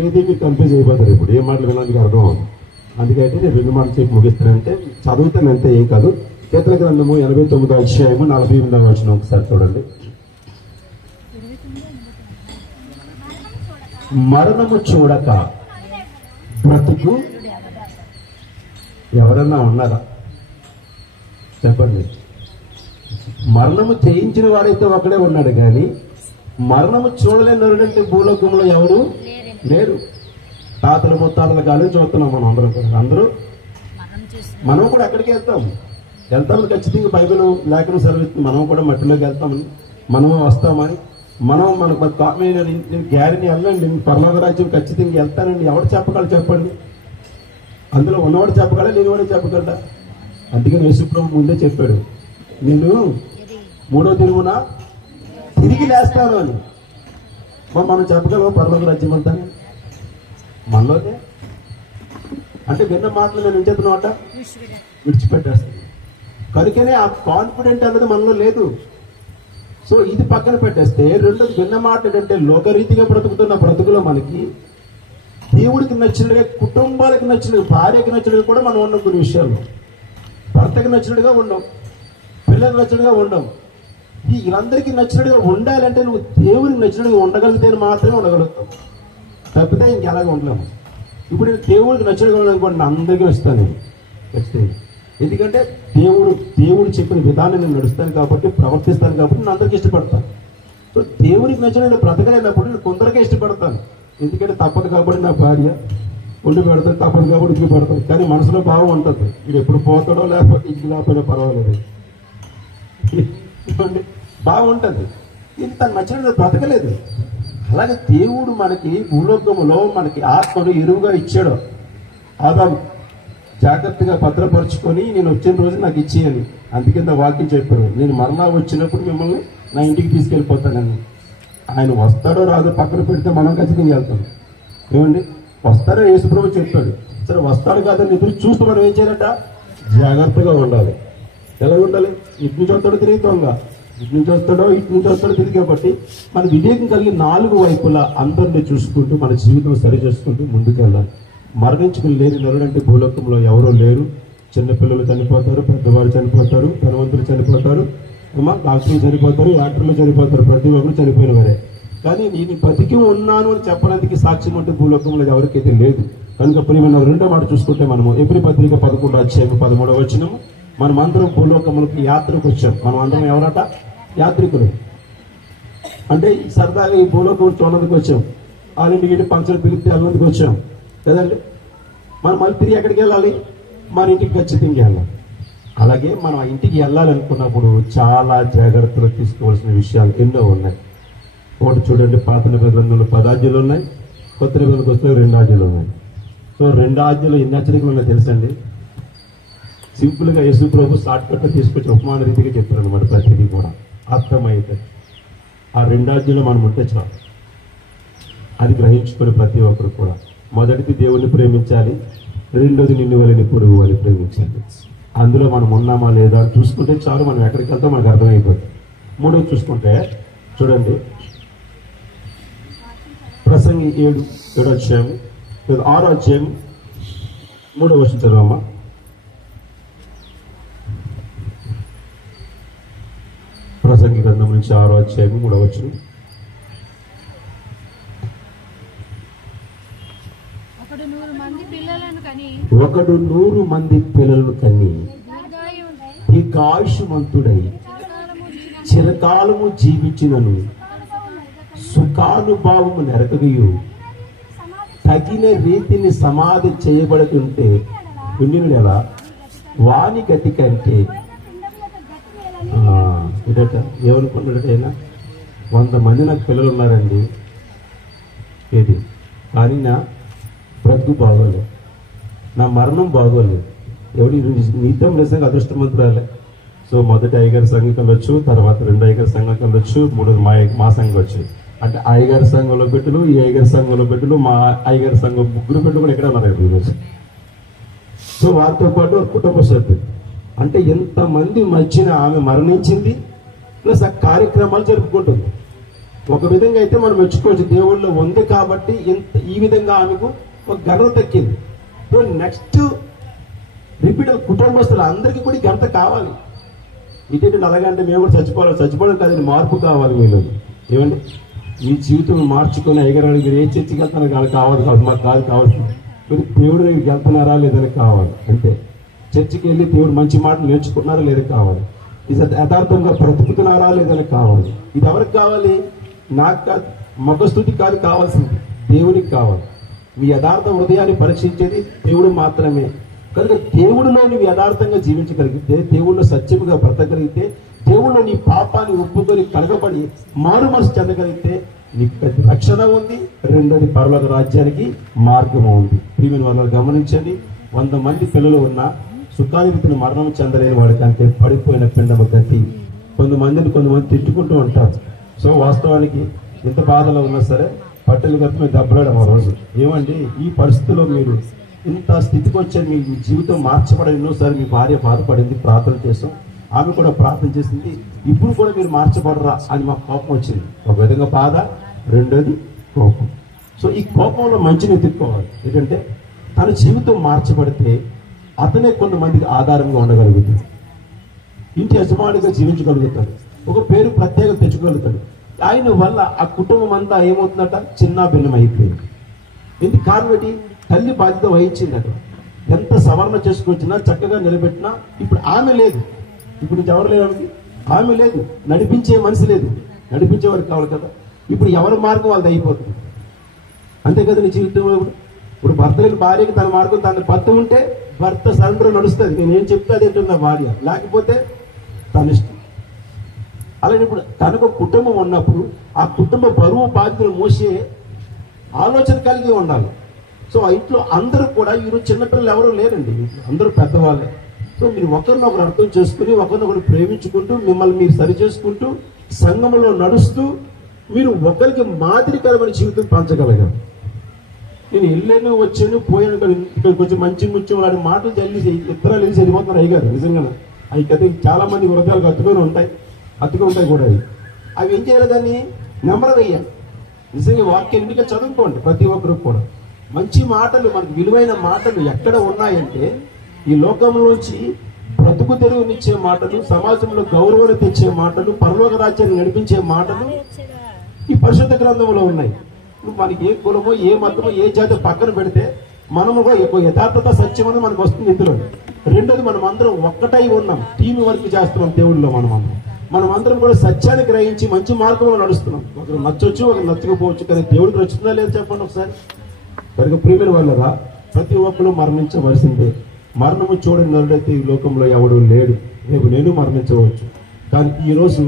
ఏది మీకు కన్ఫ్యూజ్ అయిపోతారు. ఇప్పుడు ఏ మాటలు వినడానికి అర్థం అవుతుంది. అందుకైతే నేను 2 మాటలు చెప్పి ముగిస్తానంటే చదువుతాను అంతే, ఏం కాదు. కీర్తన గ్రంథము 89వ అధ్యాయము 48వ వచనం ఒకసారి చూడండి. మరణము చూడక బ్రతుకు ఎవరన్నా ఉన్నారా చెప్పండి? మరణము చేయించిన వాడైతే ఒకడే ఉన్నాడు, కానీ మరణము చూడలేనంటే భూలోకంలో ఎవరు లేరు. తాతలు ముత్తాతల గాలి చూస్తున్నాం మనం అందరం కూడా. మనం కూడా అక్కడికి వెళ్తామని ఖచ్చితంగా బైబిల్ లేఖను సెలవిస్తుంది. మనం కూడా మట్టిలోకి వెళ్తామని, మనము వస్తామని, మనం మనకు గ్యారెంటీ వెళ్ళండి, పరలోక రాజ్యం ఖచ్చితంగా వెళ్తానండి. ఎవరు చెప్పగలరు చెప్పండి? అందులో ఉన్నవాడు చెప్పగలరా, లేనివాడు చెప్పగలరా? అందుకని యేసుప్రభు ముందే చెప్పాడు, నేను 3వ దినమున తిరిగి లేస్తాను అని. మనం చెప్పగలవా పరలోక రాజ్యం అంతా మనలోనే? అంటే విన్న మాటలు నేను ఏం చెప్తున్నమాట విడిచిపెట్టేస్తాను. కనుకనే ఆ కాన్ఫిడెంట్ అనేది మనలో లేదు. సో ఇది పక్కన పెట్టేస్తే, రెండోది విన్న మాట ఏంటంటే లోకరీతిగా బ్రతుకుతున్న బ్రతుకులో మనకి దేవుడికి నచ్చినట్టుగా, కుటుంబాలకు నచ్చినట్టుగా, భార్యకి నచ్చినట్టుగా కూడా మనం ఉన్నాం. కొన్ని విషయాల్లో భర్తకి నచ్చినట్టుగా ఉండం, పిల్లలకు నచ్చినట్టుగా ఉండం. వీళ్ళందరికీ నచ్చినట్టుగా ఉండాలంటే నువ్వు దేవుడికి నచ్చినట్టుగా ఉండగలిగితే మాత్రమే ఉండగలుగుతావు, తప్పితే ఇంకెలాగే ఉండలేము. ఇప్పుడు నేను దేవుడికి నచ్చినట్టుగా ఉండాలనుకోండి, అందరికీ వస్తాను ఖచ్చితంగా. ఎందుకంటే దేవుడు చెప్పిన విధానం నేను నడుస్తాను కాబట్టి, ప్రవర్తిస్తాను కాబట్టి నేను అందరికీ ఇష్టపడతాను. సో దేవుడికి నచ్చిన బ్రతకలేనప్పుడు నేను కొందరికే ఇష్టపడతాను. ఎందుకంటే తప్పదు కాబట్టి నా భార్య వండి పెడతాను, తప్పదు కాబట్టి ఇంటికి పెడతాను. కానీ మనసులో భావం ఉంటుంది, ఇది ఎప్పుడు పోతాడో లేకపోతే ఇంటికి లేకపోయినా పర్వాలేదు, బాగుంటుంది. ఇది తను నచ్చినట్టు బ్రతకలేదు. అలాగే దేవుడు మనకి భూలోకములో మనకి ఆత్మను ఎరువుగా ఇచ్చాడు. ఆదాము జాగ్రత్తగా భద్రపరుచుకొని నేను వచ్చిన రోజు నాకు ఇచ్చేయని. అందుకే వాక్యం చెప్పారు, నేను మరలా వచ్చినప్పుడు మిమ్మల్ని నా ఇంటికి తీసుకెళ్ళిపోతానని. ఆయన వస్తాడో రాదో పక్కన పెడితే మనం ఖచ్చితంగా వెళ్తాం. ఏమండి, వస్తాడో యేసుప్రభు చెప్పాడు. సరే వస్తాడు కాదని ఎదురు చూస్తూ మనం ఏం చేయాలట? జాగ్రత్తగా ఉండాలి. ఎలా ఉండాలి? ఇటు నుంచి వస్తాడో తిరిగి దొంగ, ఇటు నుంచి వస్తాడో ఇటు నుంచి వస్తాడో తిరిగి. కాబట్టి మన వివేకం కలిగి 4 వైపులా అందరినీ చూసుకుంటూ మన జీవితం సరి చేసుకుంటూ ముందుకు వెళ్ళాలి. మరణించుకుని లేని నరుడంటే భూలోకంలో ఎవరో లేరు. చిన్నపిల్లలు చనిపోతారు, పెద్దవాళ్ళు చనిపోతారు, ధనవంతులు చనిపోతారు, డాక్టర్లు చనిపోతారు, యాక్టర్లు చనిపోతారు, ప్రతి ఒక్కరు చనిపోయిన వారే. కానీ నేను బతికి ఉన్నాను అని చెప్పడానికి సాక్ష్యం అంటే భూలోకంలో ఎవరికైతే లేదు. కనుక ప్రియమైన 2వ మాట చూసుకుంటే మనము ఎబ్రీ పత్రిక 11వ అధ్యాయం 13వ వచనము, మనం అందరం భూలోకములకు యాత్రకు వచ్చాం. మనం అందరం ఎవరట? యాత్రికులు. అంటే సరదాగా ఈ భూలోకం చూడడానికి వచ్చాం. వాళ్ళింటికి ఫంక్షన్ పిలిస్తే వెళ్ళడానికి వచ్చాం కదండి. మనం మళ్ళీ తిరిగి ఎక్కడికి వెళ్ళాలి? మన ఇంటికి ఖచ్చితంగా వెళ్ళాలి. అలాగే మనం ఆ ఇంటికి వెళ్ళాలనుకున్నప్పుడు చాలా జాగ్రత్తలు తీసుకోవాల్సిన విషయాలు ఎన్నో ఉన్నాయి. ఒకటి చూడండి, పాత నిబంధన గ్రంథంలో 10 ఆజ్ఞలు ఉన్నాయి, కొత్త నిబంధనకు వస్తే 2 ఆజ్ఞలు ఉన్నాయి. సో 2 ఆజ్ఞలు ఎన్ని హెచ్చరికలు ఉన్నాయో తెలుసండి. సింపుల్గా యేసు ప్రభు షార్ట్ కట్ తీసుకొచ్చి ఉపమాన రీతిగా చెప్తారు అనమాట. ప్రతిదీ కూడా అర్థమైతే ఆ 2 ఆజ్ఞలు మనం ఉంటే చాలు. అది గ్రహించుకొని ప్రతి ఒక్కరు కూడా, మొదటిది దేవుణ్ణి ప్రేమించాలి, రెండోది నిన్ను వలని పొరుగు అని ప్రేమించాలి. అందులో మనం ఉన్నామా లేదా చూసుకుంటే చాలు. మనం ఎక్కడికి వెళ్తాం మనకు అర్థమైపోతుంది. 3 చూసుకుంటే చూడండి, ప్రసంగి 7 అధ్యాయం 6 అధ్యాయం 3 వచనం చదవమ్మా. ప్రసంగి గ్రంథం నుంచి 6 అధ్యాయం 3 వచనం. ఒకడు 100 మంది పిల్లలను కని దీర్ఘాయుష్మంతుడై చిరకాలము జీవించినను సుఖానుభావము నెరకయు తగిన రీతిని సమాధి చేయబడుతుంటే పుణ్యుడు ఎలా వాని గతి కంటే ఇదట ఏమనుకున్నాడట ఆయన, 100 మంది నాకు పిల్లలు ఉన్నారండి, ఏది కానీ నా బ్రతుకు బాగోలేదు, నా మరణం బాగోలేదు. ఎవడి నిత్యం నిజంగా అదృష్టవంతురాలే. సో మొదటి అయ్యగారి సంఘం వెళ్ళొచ్చు, తర్వాత 2 అయ్యగారి సంఘం వెళ్ళొచ్చు, 3 మా సంఘం వచ్చాయి. అంటే అయ్యగారి సంఘంలో పెట్టులు, ఈ అయ్యగారి సంఘంలో పెట్టులు, మా అయ్యగారి సంఘం 3 పెట్టులు కూడా ఎక్కడ ఉన్నారు ఈరోజు. సో వారితో పాటు కుటుంబ సభ్యులు, అంటే ఎంతమంది మధ్యన ఆమె మరణించింది, ప్లస్ ఆ కార్యక్రమాలు జరుపుకుంటుంది. ఒక విధంగా అయితే మనం మెచ్చుకోవచ్చు, దేవుళ్ళు ఉంది కాబట్టి ఈ విధంగా ఆమెకు ఒక ఘనత దక్కింది. సో నెక్స్ట్ రిపీట్ కుటుంబస్తులు అందరికీ కూడా ఘనత కావాలి. ఇటు అలాగంటే మేము కూడా చచ్చిపోవడం కాదండి, మార్పు కావాలి మీలో. ఏమండి, మీ జీవితం మార్చుకొని అయ్యగారు మీరు ఏ చర్చికి వెళ్తారో కావాలి మాకు కావాల్సింది మీరు దేవుడు దగ్గరికి వెళ్తున్నారా లేదని కావాలి. అంతే, చర్చికి వెళ్ళి దేవుడు మంచి మాటలు నేర్చుకున్నారా లేదా కావాలి, ఇది యథార్థంగా బ్రతుకుతున్నారా లేదని కావాలి. ఇది ఎవరికి కావాలి? నాకు కాదు, మగస్తుతి కాదు కావాల్సింది, దేవునికి కావాలి. మీ యథార్థ హృదయాన్ని పరీక్షించేది దేవుడు మాత్రమే. కనుక దేవుడిలో నువ్వు యథార్థంగా జీవించగలిగితే, దేవుడిలో సత్యముగా బ్రతకగలిగితే, దేవుడిలో నీ పాపాన్ని ఒప్పుకొని కలగబడి మారు మనసు చెందగలిగితే నీకు రక్షణ ఉంది, రెండోది పరలోక రాజ్యానికి మార్గం ఉంది. ప్రియమైన వాళ్ళు గమనించండి, 100 మంది పిల్లలు ఉన్న సుఖానివృత్తిని మరణం చెందలేని వాడికి అంటే పడిపోయిన పిండమ గతి. కొంతమంది తిట్టుకుంటూ ఉంటారు. సో వాస్తవానికి ఎంత బాధలో ఉన్నా సరే పట్టెలు కప్పి మీరు దెబ్బలాడము ఆ రోజు. ఏమండి, ఈ పరిస్థితుల్లో మీరు ఇంత స్థితికి వచ్చే మీ జీవితం మార్చబడని ఎన్నోసారి మీ భార్య బాధపడింది, ప్రార్థన చేస్తాం, ఆమె కూడా ప్రార్థన చేసింది, ఇప్పుడు కూడా మీరు మార్చబడరా అని మాకు కోపం వచ్చింది. ఒక విధంగా బాధ, రెండోది కోపం. సో ఈ కోపంలో మంచిని ఎత్తుక్కోవాలి. ఏంటంటే తన జీవితం మార్చబడితే అతనే కొంతమందికి ఆధారంగా ఉండగలుగుతాడు, ఇంటి యజమానిగా జీవించగలుగుతాడు, ఒక పేరు ప్రత్యేకత తెచ్చుకోగలుగుతాడు. ఆయన వల్ల ఆ కుటుంబం అంతా ఏమవుతుందట, చిన్న భిన్నం అయిపోయింది. ఎందుకు కారణం ఏంటి? తల్లి బాధ్యత వహించిందట. ఎంత సవరణ చేసుకొచ్చినా చక్కగా నిలబెట్టినా ఇప్పుడు ఆమె లేదు. ఇప్పుడు ఎవరు లేడానికి ఆమె లేదు, నడిపించే మనిషి లేదు, నడిపించేవారికి కావాలి కదా. ఇప్పుడు ఎవరి మార్గం వాళ్ళది అయిపోతుంది, అంతే కదా. నీ జీవితంలో ఇప్పుడు భర్త లేని భార్యకి తన మార్గం తన భర్త ఉంటే భర్త సరెండర్ నడుస్తుంది, నేను ఏం చెప్తే అది ఏంటన్నా భార్య, లేకపోతే తన ఇష్టం. అలాగే ఇప్పుడు తనకు కుటుంబం ఉన్నప్పుడు ఆ కుటుంబ బరువు బాధ్యతలు మోసే ఆలోచన కలిగి ఉండాలి. సో ఆ ఇంట్లో అందరూ కూడా ఈరోజు చిన్నపిల్లలు ఎవరు లేరండి, అందరూ పెద్దవాళ్ళే. సో మీరు ఒకరినొకరు అర్థం చేసుకుని ఒకరినొకరు ప్రేమించుకుంటూ మిమ్మల్ని మీరు సరి చేసుకుంటూ సంఘంలో నడుస్తూ మీరు ఒకరికి మాదిరికరమైన జీవితం పంచగలగాలి. నేను వెళ్ళాను వచ్చాను పోయాను ఇక్కడ కొంచెం మంచి ముత్యం లాంటి మాటలు చల్లి ఇతరాలు వెళ్ళి చదిపోతున్నారు అయ్యారు. నిజంగా అవి కదా చాలా మంది హృదయాలకు అతుకొని ఉంటాయి కూడా. అవి ఏం చేయాలి, దాన్ని నెంబర్ వేయాలి. నిజంగా వాక్యం ఇంటికి చదువుకోండి ప్రతి ఒక్కరు కూడా. మంచి మాటలు, మనకు విలువైన మాటలు ఎక్కడ ఉన్నాయంటే ఈ లోకంలోంచి బ్రతుకు తెరువునిచ్చే మాటలు, సమాజంలో గౌరవాన్ని తెచ్చే మాటలు, పరలోక రాజ్యాన్ని నడిపించే మాటలు ఈ పరిశుద్ధ గ్రంథంలో ఉన్నాయి. మనకి ఏ కులమో ఏ మతమో ఏ జాతి పక్కన పెడితే మనము యథార్థత సత్యం అని మనకు వస్తుంది ఇందులో. రెండోది మనం అందరం ఒక్కటై ఉన్నాం, టీం వర్క్ చేస్తున్నాం దేవుళ్ళలో. మనం అందరం కూడా సత్యాన్ని గ్రహించి మంచి మార్గంలో నడుస్తున్నాం. ఒకరు నచ్చొచ్చు, ఒకరు నచ్చకపోవచ్చు, కానీ దేవుడికి నచ్చుతుందా లేదా చెప్పండి ఒకసారి. కనుక ప్రియమైన వాళ్ళరా, ప్రతి ఒక్కరు మరణించవలసిందే. మరణము చూడని నరుడైతే ఈ లోకంలో ఎవడు లేడు. రేపు నేను మరణించవచ్చు, కానీ ఈరోజు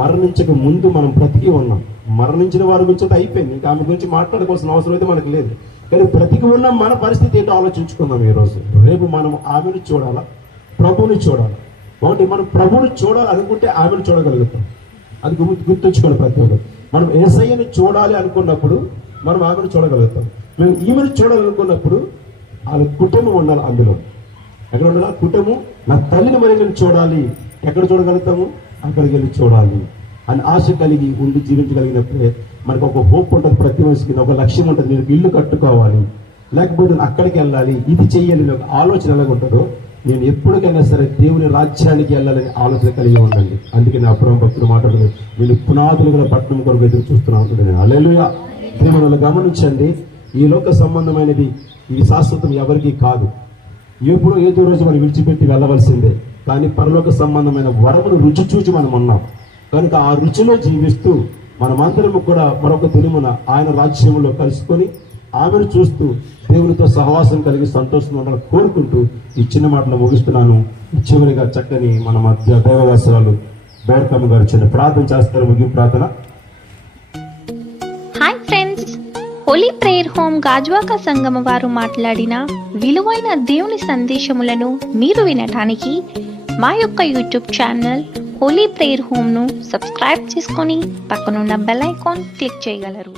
మరణించక ముందు మనం బ్రతికి ఉన్నాం. మరణించిన వారి గురించి అయిపోయింది, ఇంకా ఆమె గురించి మాట్లాడుకోవాల్సిన అవసరం అయితే మనకు లేదు. కానీ బ్రతికి ఉన్న మన పరిస్థితి ఏంటో ఆలోచించుకుందాం. ఈరోజు రేపు మనం ఆమెను చూడాలా, ప్రభువుని చూడాలా? ఒకటి, మనం ప్రభువుని చూడాలనుకుంటే ఆమెను చూడగలుగుతాం, అది గుర్తుంచుకోండి ప్రతి ఒక్కరు. మనం యేసయ్యను చూడాలి అనుకున్నప్పుడు మనం ఆమెను చూడగలుగుతాం. మేము ఈమెను చూడాలనుకున్నప్పుడు వాళ్ళ కుటుంబం ఉండాలి. అందులో ఎక్కడ ఉండాలి? కుటుంబం. నా తల్లిని మరి నేను చూడాలి, ఎక్కడ చూడగలుగుతాము? అక్కడికి వెళ్ళి చూడాలి. అని ఆశ కలిగి ఉండి జీవించగలిగినప్పుడే మనకు ఒక హోప్ ఉంటుంది. ప్రతి మనిషికి ఒక లక్ష్యం ఉంటుంది. నేను ఇల్లు కట్టుకోవాలి, లేకపోతే అక్కడికి వెళ్ళాలి, ఇది చెయ్యాలి, ఒక ఆలోచన ఎలాగ ఉంటుందో నేను ఎప్పటికైనా సరే దేవుని రాజ్యానికి వెళ్ళాలని ఆలోచన కలిగి ఉండండి. అందుకే నా అబ్రహాము భక్తులు మాట్లాడుతుంది, నేను పునాదులు గల పట్టణం కొరకు ఎదురు చూస్తున్నా ఉంటుంది. హల్లెలూయా. ప్రియమైన గమనించండి, ఈ లోక సంబంధమైనది ఇది శాశ్వతం ఎవరికీ కాదు. ఎప్పుడో ఏదో రోజు మనం విడిచిపెట్టి వెళ్ళవలసిందే. కానీ పరలోక సంబంధమైన వరమును రుచి చూచి మనం ఉన్నాం కనుక ఆ రుచిలో జీవిస్తూ మనమందరము కూడా మరొక దినమున ఆయన రాజ్యంలో కలుసుకొని ఆమెను చూస్తూ దేవునితో సహవాసం కలిగి సంతోషంగా ఉండాలని కోరుకుంటూ ఈ చిన్న మాటలు ముగిస్తున్నాను. చివరిగా చక్కని మన మధ్య దైవవాసరాలు బేడకమ్మ గారు చిన్న ప్రార్థన చేస్తారు. ముగింపు ప్రార్థన. Hi friends, Holi prayer home Gajuwaka సంగమ వారు మాట్లాడిన విలువైన దేవుని సందేశములను మీరు వినటానికి మా యొక్క యూట్యూబ్ ఛానల్ హోలీ ప్రేయర్ హోమ్ను సబ్స్క్రైబ్ చేసుకొని పక్కనున్న బెల్ ఐకాన్ క్లిక్ చేయగలరు.